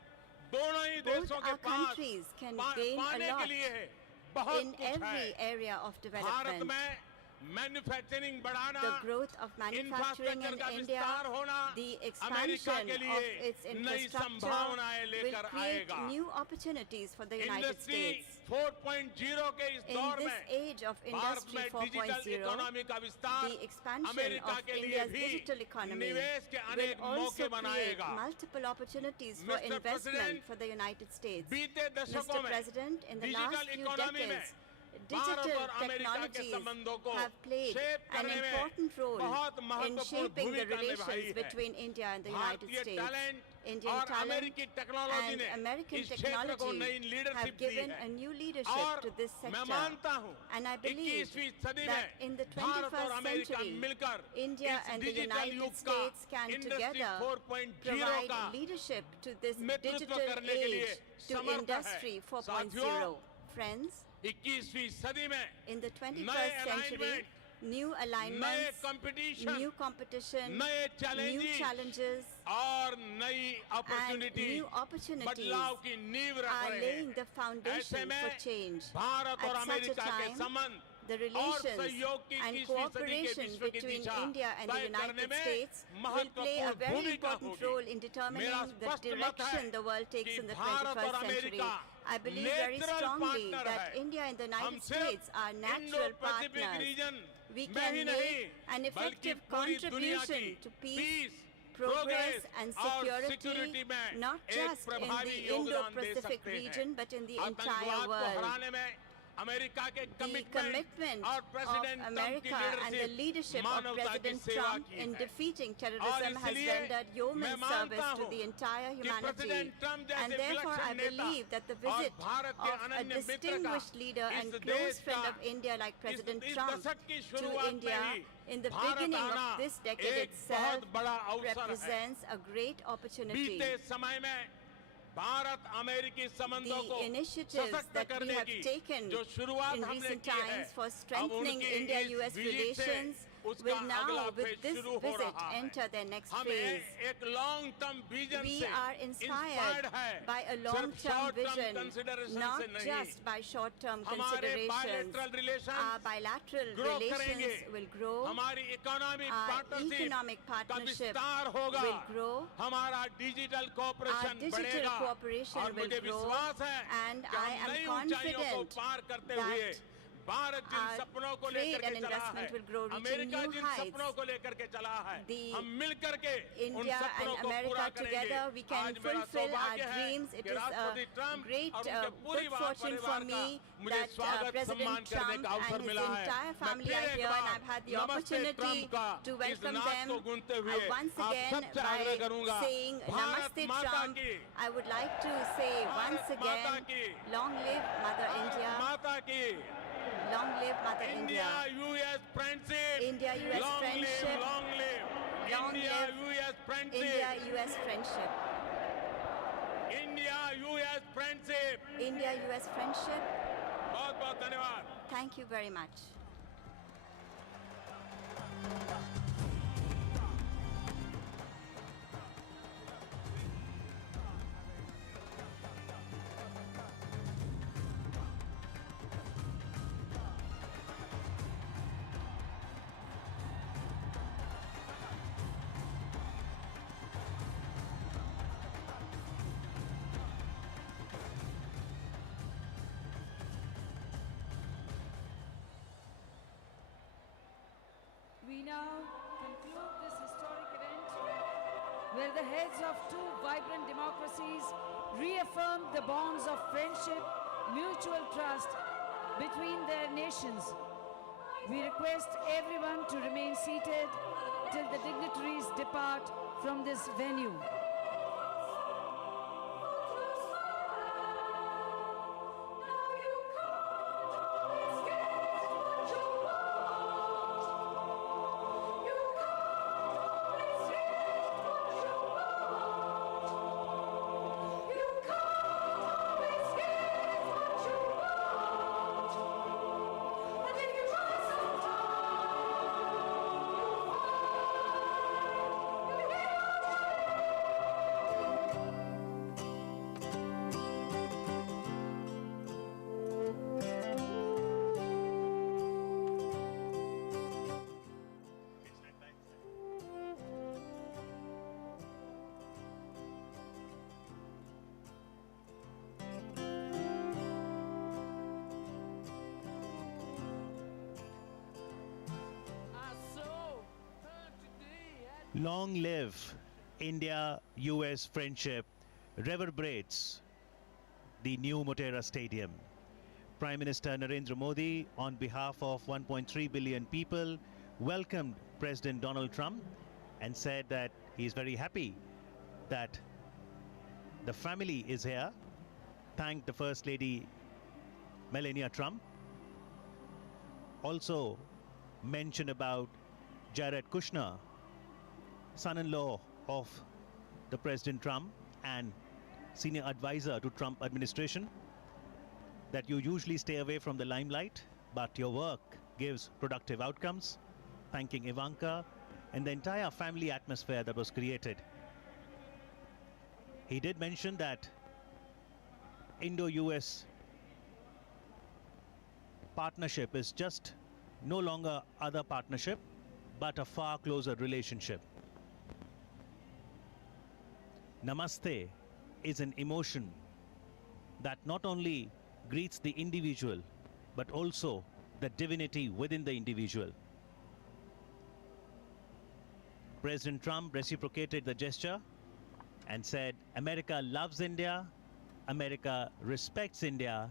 दोनों ही Both देशों के our pass countries can gain a पाने के lot लिए बहुत in कुछ every है। area of Bharat development. में मैन्युफैक्चरिंग बढ़ाना, The growth of manufacturing in infrastructure का India, विस्तार होना, the अमेरिका expansion के of लिए its नई infrastructure संभावनाएं will लेकर create आएगा। new opportunities for the United industry States. 4.0 के इस In दौर this में age of भारत Industry में डिजिटल 4.0, इकोनॉमी का विस्तार the expansion अमेरिका of के लिए India's भी digital economy निवेश के will अनेक also मौके create बनाएगा। multiple opportunities for Mr. investment President, for the United States. बीते दशकों Mr. में President, in the digital last few economy में decades, भारत digital और अमेरिका के technologies संबंधों को have played शेप an करने में important role बहुत in महत्वपूर्ण shaping the भूमिका निभाई relations है। between India and the United भारतीय States. टैलेंट Indian और talent अमेरिकी टेक्नोलॉजी and ने American इस क्षेत्र को नई technology leadership have the given है। a new leadership और to this मैं sector. मानता हूँ And I believe 21वीं सदी that में in the भारत और 21st अमेरिका century, मिलकर India इस and the डिजिटल United युग का States can इंडस्ट्री together 4.0 का provide leadership to this नेतृत्व digital करने के लिए age to समर्थ है। Industry 4.0. साथियों, Friends, 21वीं सदी में in the नए 21st century, alignment, new नए alignments, कंपटीशन, new competition, नए new challenges challenges, और नई and अपॉर्चुनिटी new opportunities बदलाव की नींव रख are रहे laying हैं। the foundation ऐसे में for change. भारत और At such a अमेरिका के time, संबंध the और relations सहयोग की and 21वीं सदी के cooperation विश्व की between Disha India and the तय करने United में States will play a महत्वपूर्ण very भूमिका important होगी। role in determining मेरा the स्पष्ट मत direction है the world takes कि in the भारत और 21st century. America I believe very natural strongly partner that है। India and the हम United States सिर्फ are Indo natural Pacific partners. Region We में can ही make नहीं an बल्कि effective पूरी दुनिया की contribution to peace, progress progress and और security, security में not एक just in प्रभावी the योगदान दे Indo-Pacific सकते हैं। region, but in the आतंकवाद entire को world. हराने में अमेरिका के The commitment और of प्रेसिडेंट ट्रम्प की America and the leadership of मानवता की President सेवा Trump की in है। defeating और terrorism has इसलिए rendered मैं yeoman मानता service to हूँ the entire कि humanity. प्रेसिडेंट ट्रम्प जैसे And therefore I विलक्षण नेता believe that the और visit भारत के of a अनन्य मित्र का distinguished leader इस and देश close friend का of India like President इस Trump दशक की to शुरुआत में India he in the Bharat beginning आना of this decade एक itself बहुत बड़ा अवसर है। represents a great opportunity. बीते समय में भारत अमेरिकी संबंधों को The initiatives सशक्त that we करने have की taken जो शुरुआत in हमने recent की है times for अब strengthening उनकी India-US इस विजिट से relations उसका will अगला now, with फेज this शुरू हो visit, रहा है। enter their next हम phase. एक लॉन्ग टर्म विजन We से are inspired है by a सिर्फ long-term short term vision, consideration not से नहीं just by short-term हमारे considerations. bilateral relations Our bilateral grow करेंगे relations will grow. हमारी इकोनॉमिक Our पार्टनरशिप economic का partnership विस्तार होगा will grow. हमारा डिजिटल Our कोऑपरेशन digital बढ़ेगा cooperation और will मुझे grow, विश्वास है and कि I हम am नई ऊंचाइयों को confident पार करते that हुए भारत जिन our सपनों को trade लेकर and के चला है investment will grow, reaching America new जिन heights. सपनों को लेकर के चला है The हम मिल करके उन India सपनों and को पूरा America करेंगे together, we can आज मेरा fulfill our सौभाग्य है dreams. It कि is राष्ट्रपति a ट्रम्प great और उनके पूरी good fortune for परिवार का me मुझे that स्वागत President सम्मान करने Trump का अवसर and his मिला है entire मैं family फिर are एक here, and bar I've had the नमस्ते opportunity ट्रम्प का to इस welcome नाद them को गूंजते हुए once आप again सबसे आग्रह by करूंगा saying भारत Namaste माता Trump. की I would like to say once Bharat माता again, की long live Mother India, माता की long live Mother India India. US friendship India-US long live friendship. Long live Long India live US friendship India-US friendship. India US friendship India-US friendship. बहुत बहुत धन्यवाद Thank you very much. We now conclude this historic event where the heads of two vibrant democracies reaffirmed the bonds of friendship, mutual trust between their nations. We request everyone to remain seated till the dignitaries depart from this venue. long live India-US friendship reverberates the new Motera Stadium. Prime Minister Narendra Modi, on behalf of 1.3 billion people, welcomed President Donald Trump and said that he is very happy that the family is here. Thanked the First Lady Melania Trump. Also mentioned about Jared Kushner, son-in-law of the President Trump and senior advisor to Trump administration, that you usually stay away from the limelight, but your work gives productive outcomes. Thanking Ivanka and the entire family atmosphere that was created. He did mention that Indo-US partnership is just no longer other partnership, but a far closer relationship. Namaste is an emotion that not only greets the individual, but also the divinity within the individual. President Trump reciprocated the gesture and said, America loves India, America respects India,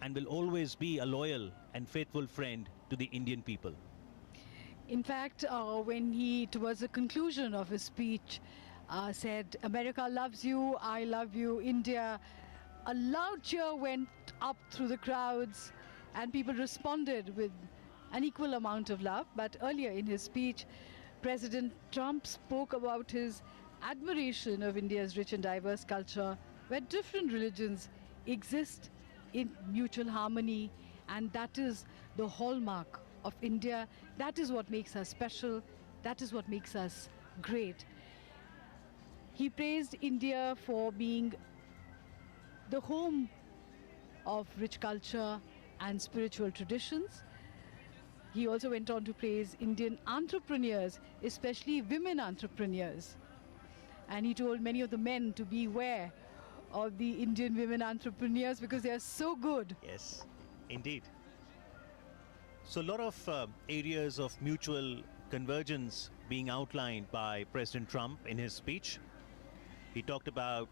and will always be a loyal and faithful friend to the Indian people. In fact, when he, towards the conclusion of his speech, said, America loves you, I love you, India, a loud cheer went up through the crowds and people responded with an equal amount of love. But earlier in his speech, President Trump spoke about his admiration of India's rich and diverse culture, where different religions exist in mutual harmony, and that is the hallmark of India. That is what makes us special. That is what makes us great. He praised India for being the home of rich culture and spiritual traditions. He also went on to praise Indian entrepreneurs, especially women entrepreneurs. And he told many of the men to beware of the Indian women entrepreneurs because they are so good. Yes, indeed. So a lot of areas of mutual convergence being outlined by President Trump in his speech. He talked about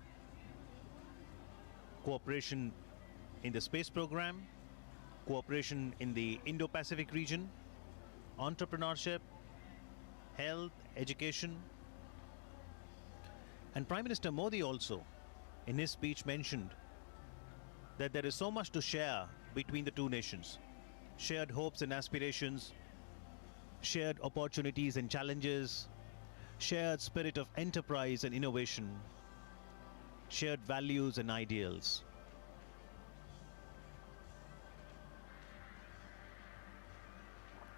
cooperation in the space program, cooperation in the Indo-Pacific region, entrepreneurship, health, education. And Prime Minister Modi also, in his speech, mentioned that there is so much to share between the two nations. Shared hopes and aspirations, shared opportunities and challenges, shared spirit of enterprise and innovation, shared values and ideals.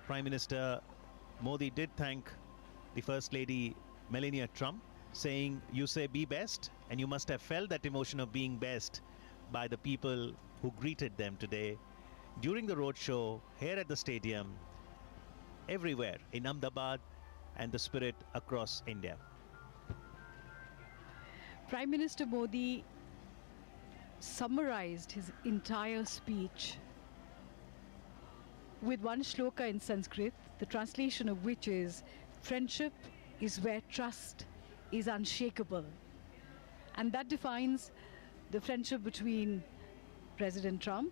Prime Minister Modi did thank the First Lady Melania Trump, saying, you say be best, and you must have felt that emotion of being best by the people who greeted them today during the roadshow here at the stadium, everywhere in Ahmedabad and the spirit across India. Prime Minister Modi summarized his entire speech with one shloka in Sanskrit, the translation of which is, friendship is where trust is unshakable. And that defines the friendship between President Trump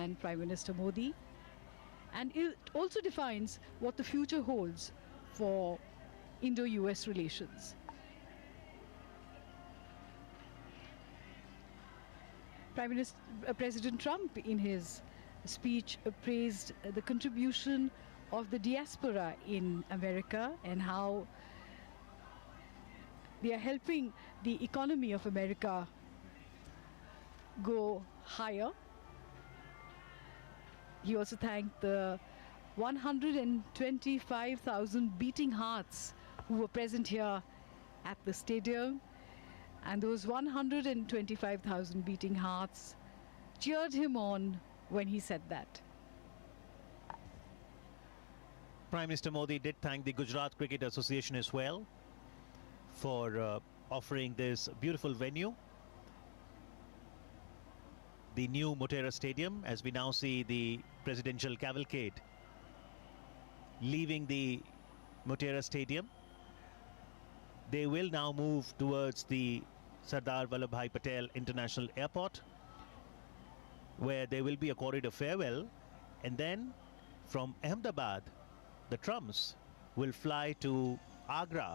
and Prime Minister Modi. And it also defines what the future holds for Indo-US relations. President Trump, in his speech, praised the contribution of the diaspora in America and how they are helping the economy of America go higher. He also thanked the 125,000 beating hearts who were present here at the stadium. And those 125,000 beating hearts cheered him on when he said that. Prime Minister Modi did thank the Gujarat Cricket Association as well for offering this beautiful venue, the new Motera Stadium, as we now see the presidential cavalcade leaving the Motera Stadium. they will now move towards the Sardar Vallabhbhai Patel International Airport, where there will be a corridor farewell, and then from Ahmedabad, the Trumps will fly to Agra.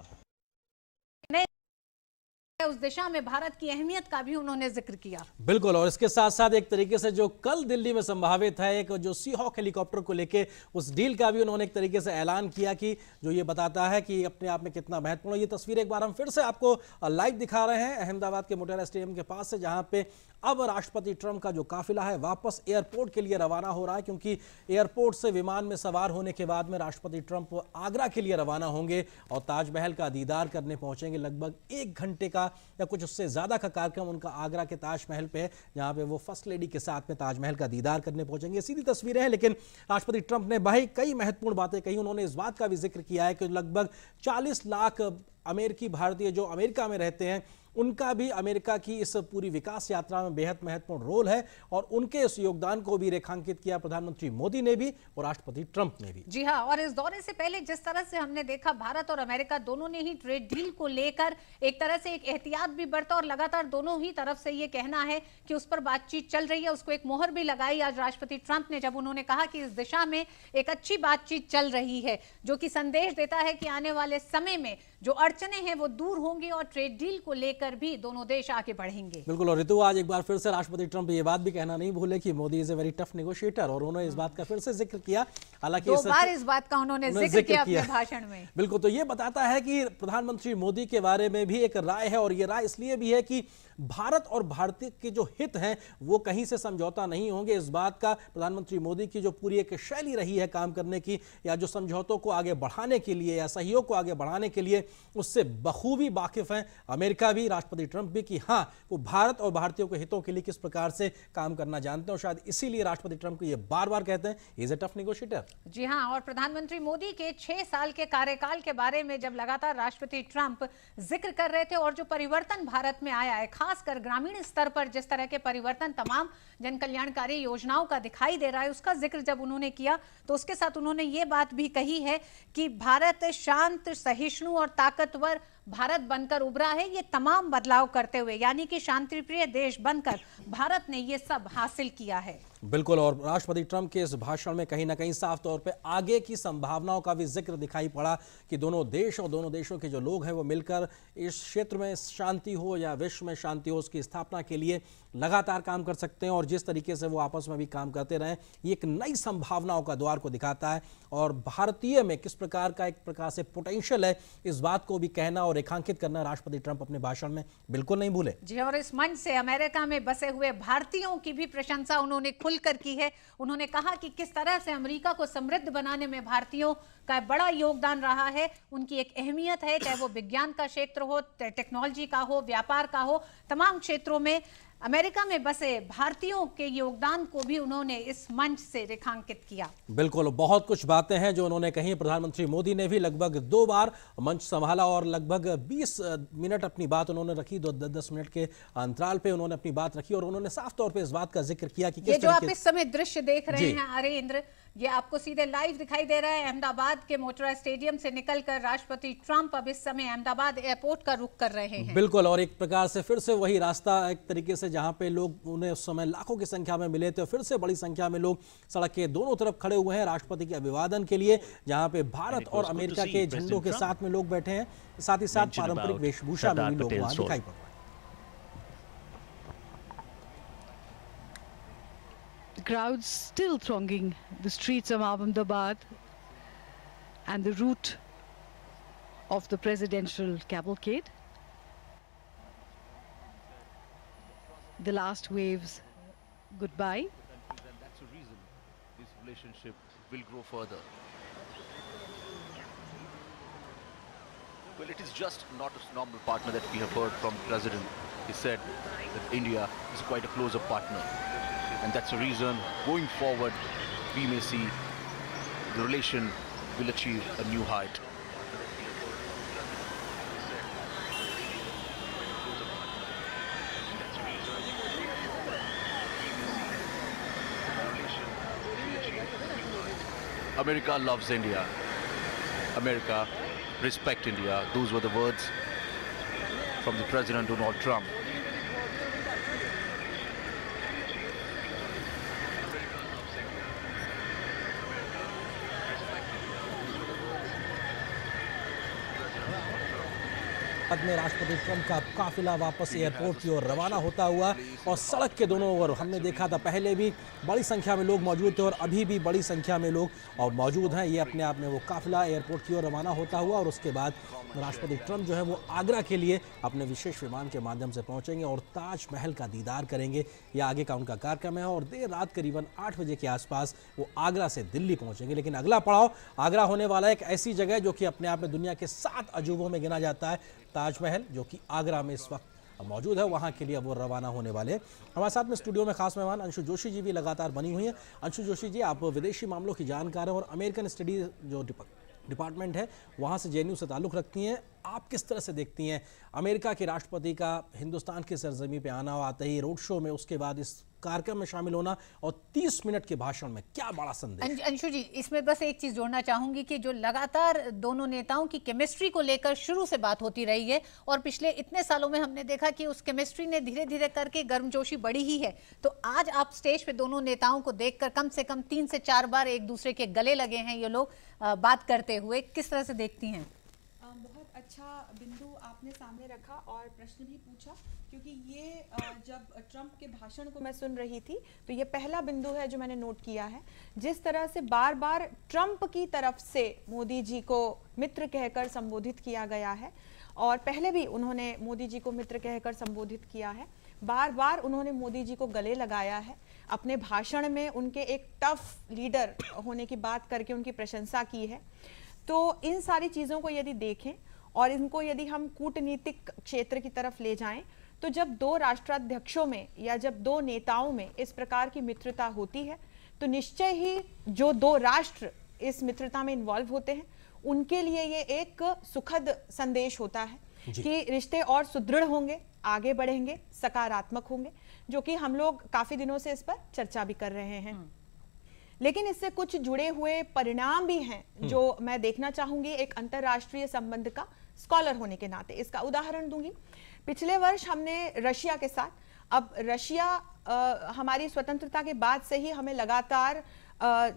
उस दिशा में भारत की अहमियत का भी उन्होंने जिक्र किया। बिल्कुल, और इसके साथ साथ एक तरीके से जो कल दिल्ली में संभावित है एक जो सीहॉक हेलीकॉप्टर को लेके उस डील का भी उन्होंने एक तरीके से ऐलान किया कि जो ये बताता है कि अपने आप में कितना महत्वपूर्ण। ये तस्वीर एक बार हम फिर से आपको लाइव दिखा रहे हैं अहमदाबाद के मोटेरा स्टेडियम के पास से, जहां पे अब राष्ट्रपति ट्रंप का जो काफिला है वापस एयरपोर्ट के लिए रवाना हो रहा है, क्योंकि एयरपोर्ट से विमान में सवार होने के बाद में राष्ट्रपति ट्रंप आगरा के लिए रवाना होंगे और ताजमहल का दीदार करने पहुंचेंगे। लगभग 1 घंटे का या कुछ उससे ज्यादा का कार्यक्रम उनका आगरा के ताजमहल पे है, जहां पे वो फर्स्ट लेडी के साथ में ताजमहल का दीदार करने पहुंचेंगे। सीधी तस्वीरें हैं, लेकिन राष्ट्रपति ट्रंप ने भाई कई महत्वपूर्ण बातें कही। उन्होंने इस बात का भी जिक्र किया है कि लगभग 40 लाख अमेरिकी भारतीय जो अमेरिका में रहते हैं, उनका भी अमेरिका की इस पूरी विकास यात्रा में बेहद महत्वपूर्ण रोल है, और उनके इस योगदान को भी रेखांकित किया प्रधानमंत्री मोदी ने भी और राष्ट्रपति ट्रंप ने भी। जी हाँ, और इस दौरे से पहले जिस तरह से हमने देखा भारत और अमेरिका दोनों ने ही ट्रेड डील को लेकर एक तरह से एक एहतियात भी बरता, और लगातार दोनों ही तरफ से ये कहना है कि उस पर बातचीत चल रही है। उसको एक मोहर भी लगाई आज राष्ट्रपति ट्रंप ने, जब उन्होंने कहा कि इस दिशा में एक अच्छी बातचीत चल रही है, जो कि संदेश देता है कि आने वाले समय में जो अड़चने हैं वो दूर होंगी और ट्रेड डील को लेकर भी दोनों देश आगे बढ़ेंगे। बिल्कुल, और ऋतु आज एक बार फिर से राष्ट्रपति ट्रंप ये बात भी कहना नहीं भूले कि Modi is a very tough negotiator, और उन्होंने इस बात का फिर से जिक्र किया। हालांकि 2 बार इस बात का उन्होंने जिक्र किया अपने भाषण में। बिल्कुल, तो ये बताता है कि प्रधानमंत्री मोदी के बारे में भी एक राय है, और ये राय इसलिए भी है कि भारत और भारतीय के जो हित हैं वो कहीं से समझौता नहीं होंगे। इस बात का प्रधानमंत्री मोदी की जो पूरी एक शैली रही है काम करने की, या जो समझौतों को आगे बढ़ाने के लिए या सहयोग को आगे बढ़ाने के लिए, उससे बखूबी वाकिफ हैं अमेरिका भी, राष्ट्रपति ट्रंप भी, कि हाँ वो भारत और भारतीयों के हितों के लिए किस प्रकार से काम करना जानते हैं, और शायद इसीलिए राष्ट्रपति ट्रंप को ये बार बार कहते हैं इज ए टफ नेगोशिएटर। जी हाँ, और प्रधानमंत्री मोदी के 6 साल के कार्यकाल के बारे में जब लगातार राष्ट्रपति ट्रंप जिक्र कर रहे थे, और जो परिवर्तन भारत में आया है, खासकर ग्रामीण स्तर पर जिस तरह के परिवर्तन तमाम जन कल्याणकारी योजनाओं का दिखाई दे रहा है, उसका जिक्र जब उन्होंने किया तो उसके साथ उन्होंने ये बात भी कही है कि भारत शांत, सहिष्णु और ताकतवर भारत बनकर उभरा है, ये तमाम बदलाव करते हुए, यानी कि शांतिप्रिय देश बनकर भारत ने ये सब हासिल किया है। बिल्कुल, और राष्ट्रपति ट्रंप के इस भाषण में कहीं ना कहीं साफ तौर पे आगे की संभावनाओं का भी जिक्र दिखाई पड़ा कि दोनों देश और दोनों देशों के जो लोग हैं वो मिलकर इस क्षेत्र में शांति हो या विश्व में शांति हो, उसकी स्थापना के लिए लगातार काम कर सकते हैं, और जिस तरीके से वो आपस में भी काम करते रहें, ये एक नई संभावनाओं का द्वार को दिखाता है, और भारतीय में किस प्रकार का एक प्रकार से पोटेंशियल है, इस बात को भी कहना और रेखांकित करना राष्ट्रपति ट्रंप अपने भाषण में बिल्कुल नहीं भूले। जी, और इस मंच से अमेरिका में बसे हुए भारतीयों की भी प्रशंसा उन्होंने खुलकर की है। उन्होंने कहा कि किस तरह से अमेरिका को समृद्ध बनाने में भारतीयों का बड़ा योगदान रहा है, उनकी एक अहमियत है, चाहे वो विज्ञान का क्षेत्र हो, टेक्नोलॉजी का हो, व्यापार का हो, तमाम क्षेत्रों में अमेरिका में बसे भारतीयों के योगदान को भी उन्होंने इस मंच से रेखांकित किया। बिल्कुल, बहुत कुछ बातें हैं जो उन्होंने कही। प्रधानमंत्री मोदी ने भी लगभग 2 बार मंच संभाला, और लगभग 20 मिनट अपनी बात उन्होंने रखी, 10 मिनट के अंतराल पे उन्होंने अपनी बात रखी, और उन्होंने साफ तौर पे इस बात का जिक्र किया कि ये जो आप इस समय दृश्य देख रहे हैं अरेंद्र, ये आपको सीधे लाइव दिखाई दे रहा है। अहमदाबाद के मोटेरा स्टेडियम से निकलकर राष्ट्रपति ट्रंप अब इस समय अहमदाबाद एयरपोर्ट का रुख कर रहे हैं। बिल्कुल, और एक प्रकार से फिर से वही रास्ता, एक तरीके से जहां पे लोग उन्हें उस समय लाखों की संख्या में मिले थे, फिर से बड़ी संख्या में लोग सड़क के दोनों तरफ खड़े हुए हैं राष्ट्रपति के अभिवादन के लिए, जहां पे भारत और अमेरिका के झंडों के साथ में लोग बैठे हैं, साथ ही साथ पारंपरिक वेशभूषा में भी लोग वहां दिखाई पड़ रहे हैं। Crowds still thronging the streets of Ahmedabad and the route of the presidential cavalcade. The last waves goodbye. And that's the reason this relationship will grow further. Well, it is just not a normal partner that we have heard from the President. He said that India is quite a closer partner. And that's the reason, going forward, we may see the relation will achieve a new height. America loves India. America respect India. Those were the words from the President Donald Trump. बाद में राष्ट्रपति Trump का काफिला वापस airport की ओर रवाना होता हुआ और सड़क के दोनों ओर हमने देखा था, पहले भी बड़ी संख्या में लोग मौजूद थे और अभी भी बड़ी संख्या में लोग और मौजूद हैं। ये अपने आप में वो काफिला एयरपोर्ट की ओर रवाना होता हुआ और उसके बाद राष्ट्रपति ट्रंप जो है वो आगरा के लिए अपने विशेष विमान के माध्यम से पहुंचेंगे और ताजमहल का दीदार करेंगे। ये आगे का उनका कार्यक्रम है और देर रात करीबन 8 बजे के आसपास वो आगरा से दिल्ली पहुंचेंगे। लेकिन अगला पड़ाव आगरा होने वाला है एक ऐसी जगह जो कि अपने आप में दुनिया के 7 अजूबों में गिना जाता है, ताजमहल, जो कि आगरा में इस वक्त मौजूद है। वहां के लिए वो रवाना होने वाले। हमारे साथ में स्टूडियो में खास मेहमान अंशु जोशी जी भी लगातार बनी हुई हैं। अंशु जोशी जी, आप विदेशी मामलों की जानकार हैं और अमेरिकन स्टडीज जो डिपार्टमेंट है वहां से जेएनयू से ताल्लुक़ रखती हैं। आप किस तरह से देखती हैं अमेरिका के राष्ट्रपति का हिंदुस्तान की सरजमी पे आना, आते ही रोड शो में, उसके बाद इस कार्यक्रम में शामिल होना और 30 मिनट के भाषण में क्या बड़ा संदेश? अंशु जी, इसमें बस एक चीज जोड़ना चाहूंगी कि जो लगातार दोनों नेताओं की केमिस्ट्री को लेकर शुरू से बात होती रही है और पिछले इतने सालों में हमने देखा कि उस केमिस्ट्री ने धीरे धीरे करके गर्मजोशी बढ़ी ही है। तो आज आप स्टेज पे दोनों नेताओं को देखकर कम से कम 3 से 4 बार एक दूसरे के गले लगे हैं ये लोग बात करते हुए, किस तरह से देखती हैं? बहुत अच्छा बिंदु आपने सामने रखा और प्रश्न भी पूछा, क्योंकि ये जब ट्रंप के भाषण को मैं सुन रही थी तो ये पहला बिंदु है जो मैंने नोट किया है। जिस तरह से बार बार ट्रंप की तरफ से मोदी जी को मित्र कहकर संबोधित किया गया है और पहले भी उन्होंने मोदी जी को मित्र कहकर संबोधित किया है, बार बार उन्होंने मोदी जी को गले लगाया है, अपने भाषण में उनके एक टफ लीडर होने की बात करके उनकी प्रशंसा की है। तो इन सारी चीज़ों को यदि देखें और इनको यदि हम कूटनीतिक क्षेत्र की तरफ ले जाएं तो जब 2 राष्ट्राध्यक्षों में या जब 2 नेताओं में इस प्रकार की मित्रता होती है तो निश्चय ही जो 2 राष्ट्र इस मित्रता में इन्वॉल्व होते हैं उनके लिए ये एक सुखद संदेश होता है कि रिश्ते और सुदृढ़ होंगे, आगे बढ़ेंगे, सकारात्मक होंगे, जो कि हम लोग काफी दिनों से इस पर चर्चा भी कर रहे हैं। लेकिन इससे कुछ जुड़े हुए परिणाम भी हैं जो मैं देखना चाहूंगी एक अंतर्राष्ट्रीय संबंध का स्कॉलर होने के नाते। इसका उदाहरण दूंगी। पिछले वर्ष हमने रशिया के साथ, अब रशिया हमारी स्वतंत्रता के बाद से ही हमें लगातार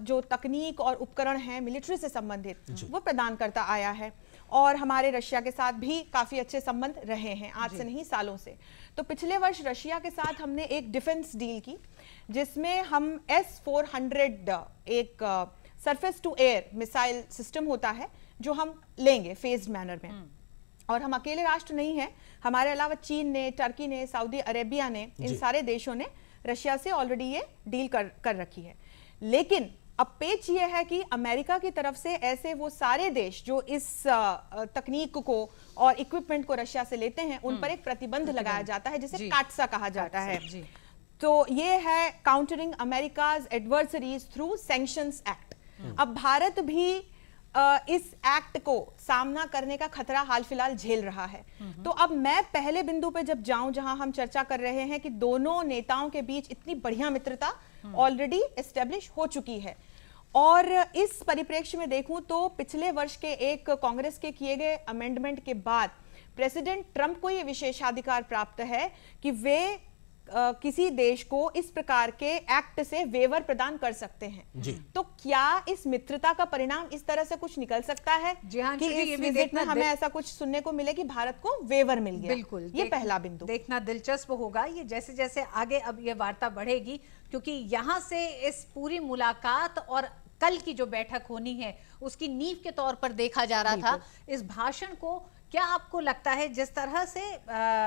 जो तकनीक और उपकरण हैं मिलिट्री से संबंधित वो प्रदान करता आया है और हमारे रशिया के साथ भी काफी अच्छे संबंध रहे हैं, आज से नहीं सालों से। तो पिछले वर्ष रशिया के साथ हमने एक डिफेंस डील की जिसमें हम S-400 एक surface to air missile system होता है जो हम लेंगे फेज्ड मैनर में। और हम अकेले राष्ट्र नहीं हैं, हमारे अलावा चीन ने, टर्की ने, सऊदी अरेबिया ने, इन सारे देशों ने रशिया से ऑलरेडी ये डील कर रखी है। लेकिन अब पेच ये है कि अमेरिका की तरफ से ऐसे वो सारे देश जो इस तकनीक को और इक्विपमेंट को रशिया से लेते हैं उन पर एक प्रतिबंध लगाया जाता है जिसे काटसा कहा जाता है। तो ये है countering America's adversaries through sanctions act. अब भारत भी इस एक्ट को सामना करने का खतरा हाल फिलहाल झेल रहा है। तो अब मैं पहले बिंदु पे जब जाऊं जहां हम चर्चा कर रहे हैं कि दोनों नेताओं के बीच इतनी बढ़िया मित्रता ऑलरेडी एस्टेब्लिश हो चुकी है और इस परिप्रेक्ष्य में देखूं तो पिछले वर्ष के एक कांग्रेस के किए गए अमेंडमेंट के बाद प्रेसिडेंट ट्रंप को यह विशेषाधिकार प्राप्त है कि वे किसी देश को इस प्रकार के एक्ट से वेवर प्रदान कर सकते हैं। तो क्या इस मित्रता का परिणाम इस तरह से कुछ निकल सकता है कि इस विजिट में हमें ऐसा कुछ सुनने को मिले कि भारत को वेवर मिल गया? बिल्कुल, ये पहला बिंदु देखना दिलचस्प होगा ये जैसे जैसे आगे अब ये वार्ता बढ़ेगी, क्योंकि यहाँ से इस पूरी मुलाकात और कल की जो बैठक होनी है उसकी नींव के तौर पर देखा जा रहा था इस भाषण को। क्या आपको लगता है जिस तरह से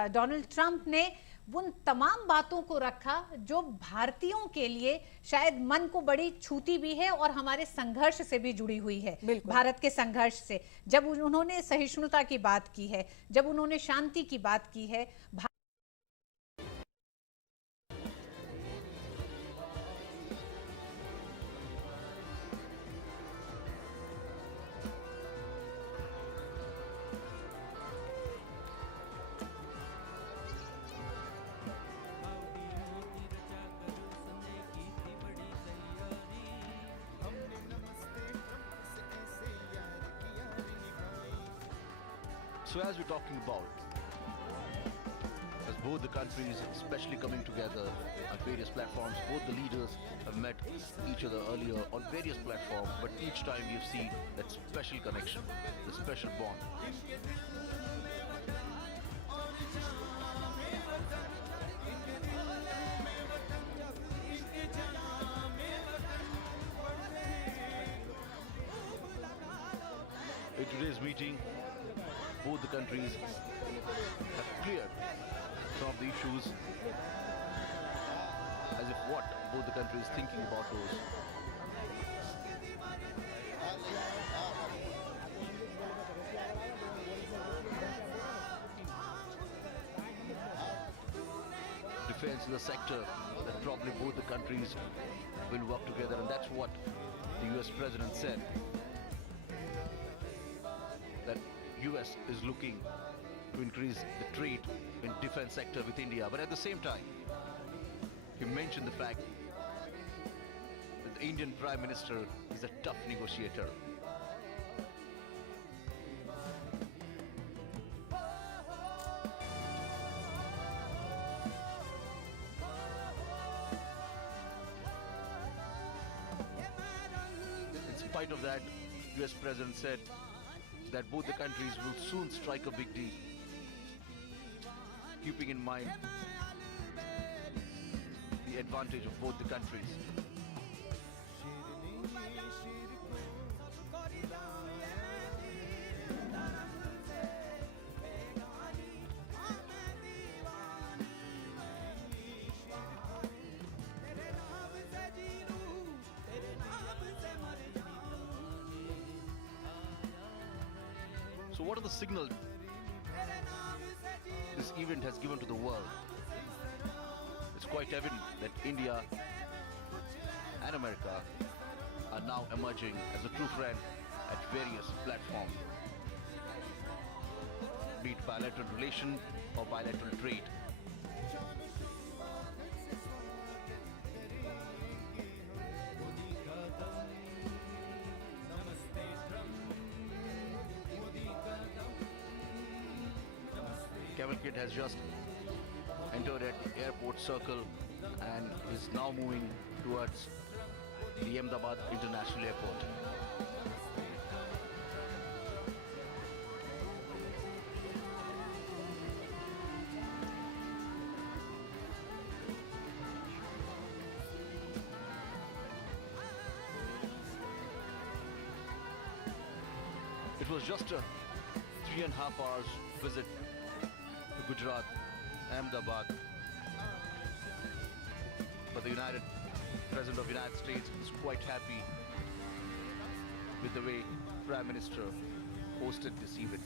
डोनाल्ड ट्रंप ने उन तमाम बातों को रखा जो भारतीयों के लिए शायद मन को बड़ी छूती भी है और हमारे संघर्ष से भी जुड़ी हुई है, भारत के संघर्ष से, जब उन्होंने सहिष्णुता की बात की है, जब उन्होंने शांति की बात की है, So as we're talking about both the countries especially coming together on various platforms. Both the leaders have met each other earlier on various platforms, but each time you see that special connection, the special bond. In today's meeting, both the countries have cleared some of the issues as if what both the countries thinking about those. Defense is a sector that probably both the countries will work together, and that's what the US President said, that US is looking to increase the trade in defense sector with India. But at the same time, he mentioned the fact that the Indian Prime Minister is a tough negotiator. In spite of that, US President said that both the countries will soon strike a big deal, keeping in mind the advantage of both the countries. So what are the signals this event has given to the world? It's quite evident that India and America are now emerging as a true friend at various platforms, be it bilateral relation or bilateral trade. Cavalcade has just entered at airport circle and is now moving towards the Ahmedabad International Airport. It was just a 3.5 hours visit to Gujarat, Ahmedabad, but the President of the United States is quite happy with the way Prime Minister hosted this event.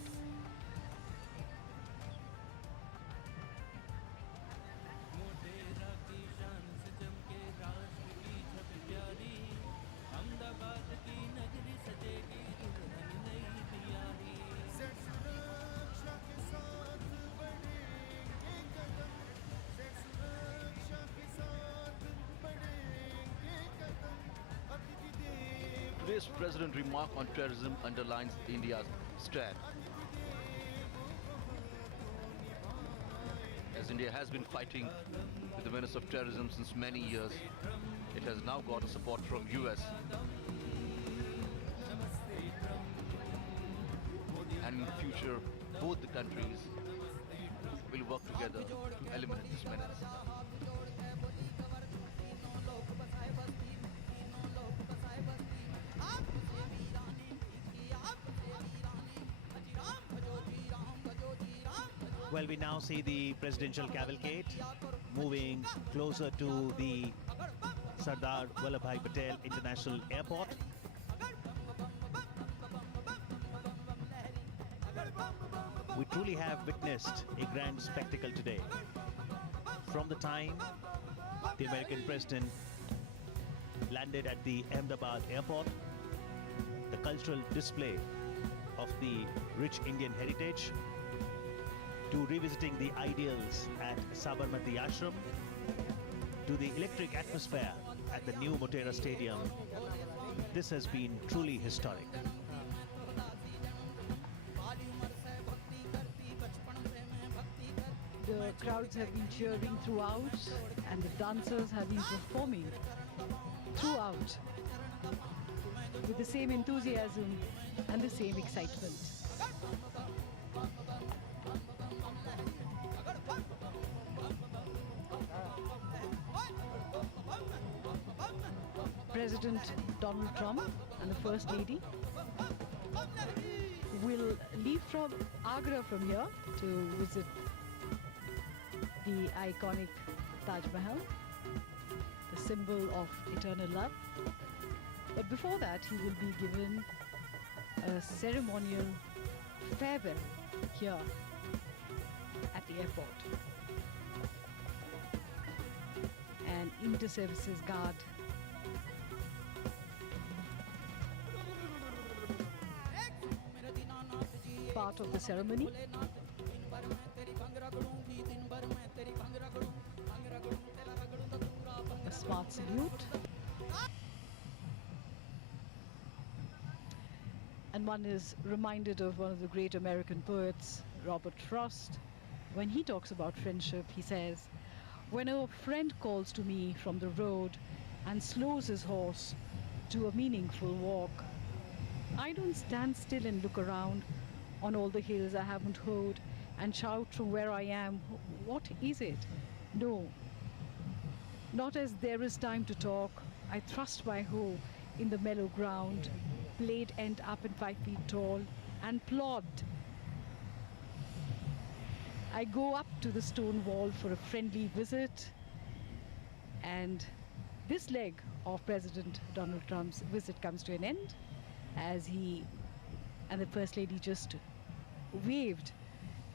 Today's President's remark on terrorism underlines India's stand. As India has been fighting with the menace of terrorism since many years, it has now got support from US. And in future, both the countries will work together to eliminate this menace. Well, we now see the presidential cavalcade moving closer to the Sardar Vallabhbhai Patel International Airport. We truly have witnessed a grand spectacle today. From the time the American president landed at the Ahmedabad airport, the cultural display of the rich Indian heritage, to revisiting the ideals at Sabarmati Ashram, to the electric atmosphere at the new Motera Stadium, this has been truly historic. The crowds have been cheering throughout, and the dancers have been performing throughout with the same enthusiasm and the same excitement. President Donald Trump and the First Lady will leave from Agra from here to visit the iconic Taj Mahal, the symbol of eternal love. But before that, he will be given a ceremonial farewell here at the airport. An inter-services guard part of the ceremony. A smart salute. And one is reminded of one of the great American poets, Robert Frost. When he talks about friendship, he says, "When a friend calls to me from the road and slows his horse to a meaningful walk, I don't stand still and look around on all the hills I haven't hoed and shout from where I am, 'What is it?' No, not as there is time to talk. I thrust my hoe in the mellow ground, blade end up and 5 feet tall, and plod. I go up to the stone wall for a friendly visit, and this leg of President Donald Trump's visit comes to an end as he and the First Lady just waved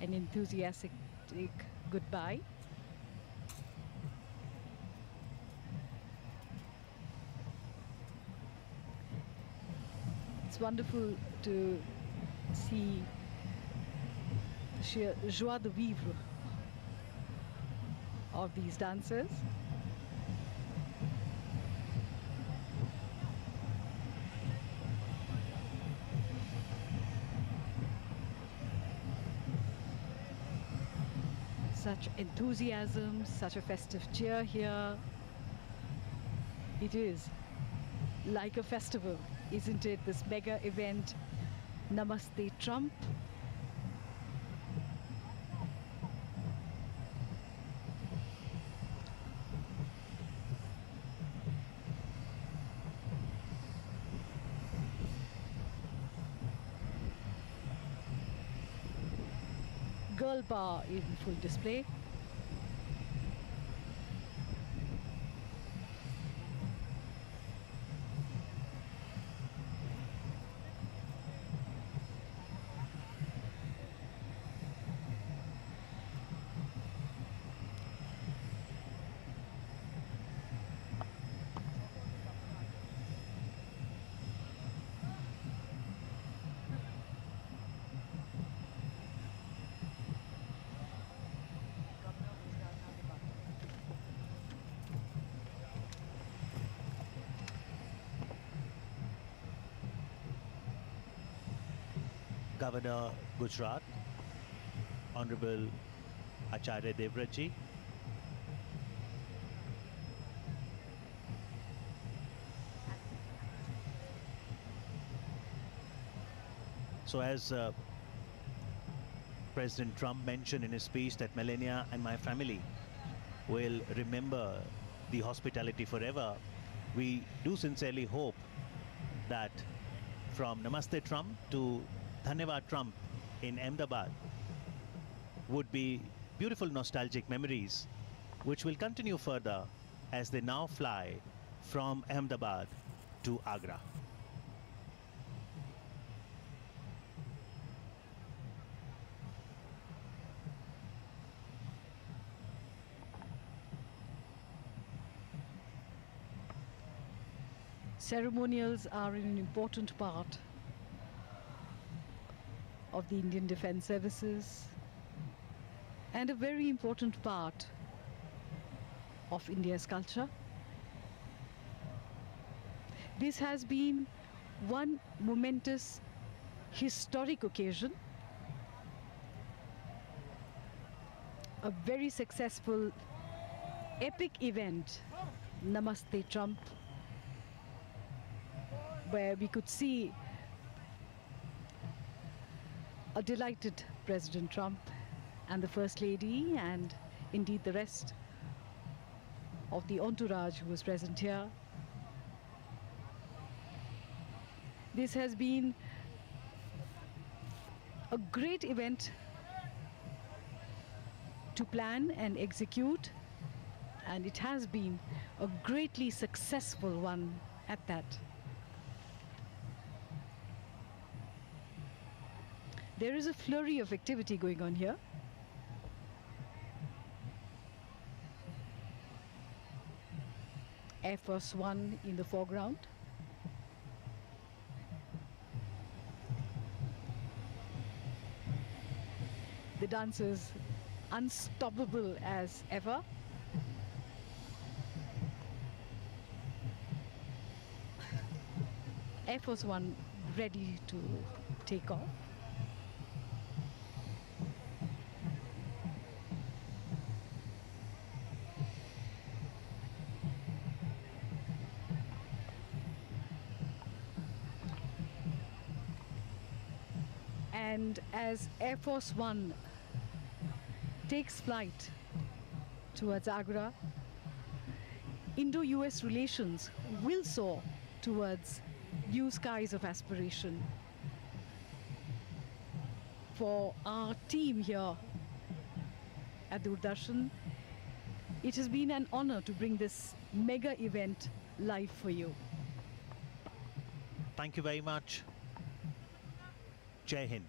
an enthusiastic goodbye. It's wonderful to see the sheer joie de vivre of these dancers. Such enthusiasm, such a festive cheer here. It is like a festival, isn't it? This mega event, Namaste Trump. Girl bar in full display. Governor Gujarat, Honorable Acharya Devraji, so as President Trump mentioned in his speech that Melania and my family will remember the hospitality forever, we do sincerely hope that from Namaste Trump to Dhanyavad Trump in Ahmedabad would be beautiful nostalgic memories which will continue further as they now fly from Ahmedabad to Agra. Ceremonials are an important part of the Indian Defence Services and a very important part of India's culture. This has been one momentous historic occasion a very successful, epic event, Namaste Trump, where we could see a delighted President Trump and the First Lady, and indeed the rest of the entourage who was present here. This has been a great event to plan and execute, and it has been a greatly successful one at that. There is a flurry of activity going on here. Air Force One in the foreground. The dancers unstoppable as ever. Air Force One ready to take off. And as Air Force One takes flight towards Agra, Indo-US relations will soar towards new skies of aspiration. For our team here at Doordarshan, it has been an honor to bring this mega event live for you. Thank you very much. Jai Hind.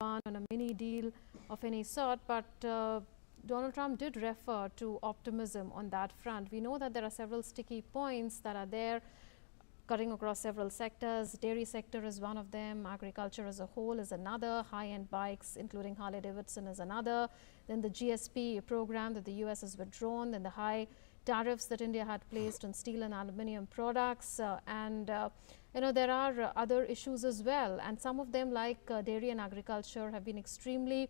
on a mini deal of any sort, but Donald Trump did refer to optimism on that front. We know that there are several sticky points that are there, cutting across several sectors. Dairy sector is one of them. Agriculture as a whole is another. High-end bikes, including Harley Davidson, is another. Then the GSP program that the US has withdrawn. Then the high tariffs that India had placed on steel and aluminium products. You know, there are other issues as well. And some of them, like dairy and agriculture, have been extremely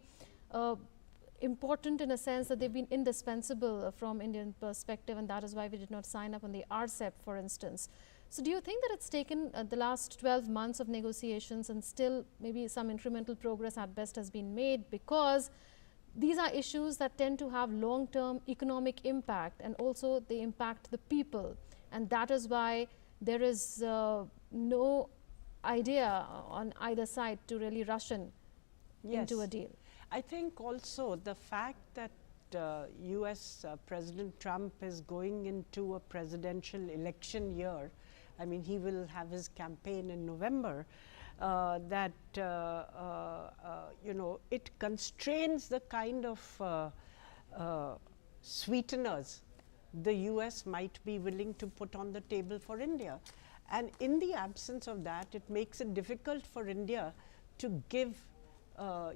important in a sense that they've been indispensable from Indian perspective, and that is why we did not sign up on the RCEP, for instance. So do you think that it's taken the last 12 months of negotiations and still maybe some incremental progress at best has been made, because these are issues that tend to have long-term economic impact and also they impact the people, and that is why there is no idea on either side to really rush into a deal? I think also the fact that US President Trump is going into a presidential election year, I mean, he will have his campaign in November, that you know, it constrains the kind of sweeteners the US might be willing to put on the table for India. And in the absence of that, it makes it difficult for India to give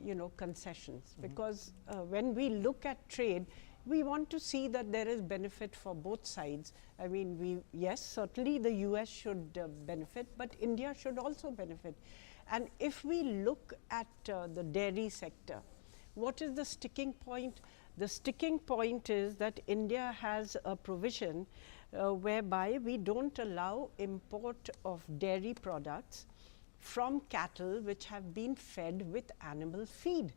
you know, concessions, because when we look at trade, we want to see that there is benefit for both sides. I mean, yes, certainly the US should benefit, but India should also benefit. And if we look at the dairy sector, what is the sticking point? The sticking point is that India has a provision whereby we don't allow import of dairy products from cattle which have been fed with animal feed,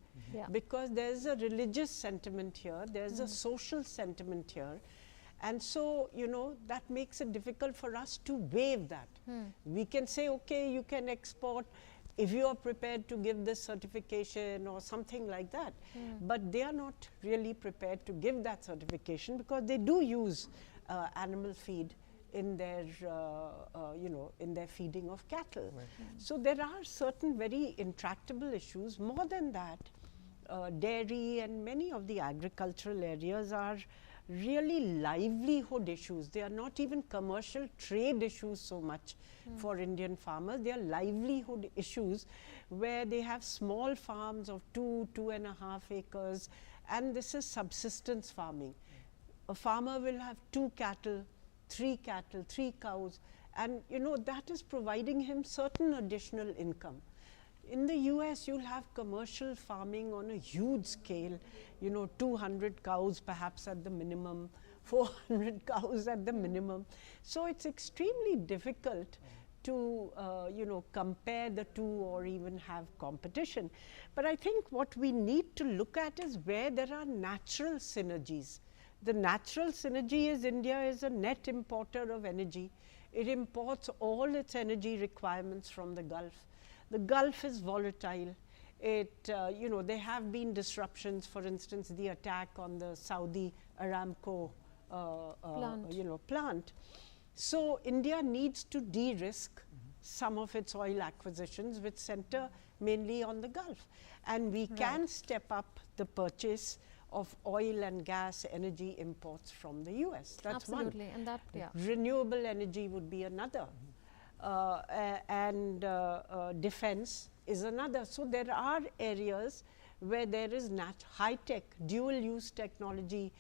because there's a religious sentiment here, there's a social sentiment here, and so, you know, that makes it difficult for us to waive that. We can say, okay, you can export if you are prepared to give this certification or something like that, but they are not really prepared to give that certification because they do use animal feed in their, you know, in their feeding of cattle. So there are certain very intractable issues. More than that, dairy and many of the agricultural areas are really livelihood issues. They are not even commercial trade issues so much for Indian farmers. They are livelihood issues where they have small farms of 2.5 acres, and this is subsistence farming. A farmer will have 2 cattle, 3 cattle, 3 cows, and you know, that is providing him certain additional income. In the US, you'll have commercial farming on a huge scale, you know, 200 cows perhaps at the minimum, 400 cows at the minimum. So it's extremely difficult to, you know, compare the two or even have competition. But I think what we need to look at is where there are natural synergies. The natural synergy is India is a net importer of energy. It imports all its energy requirements from the Gulf. The Gulf is volatile. It, you know, there have been disruptions, for instance, the attack on the Saudi Aramco you know, plant. So India needs to de-risk some of its oil acquisitions which center mainly on the Gulf. And we can step up the purchase of oil and gas energy imports from the US. That's Absolutely. one. And that, Renewable energy would be another. And defense is another. So there are areas where there is high-tech, dual-use technology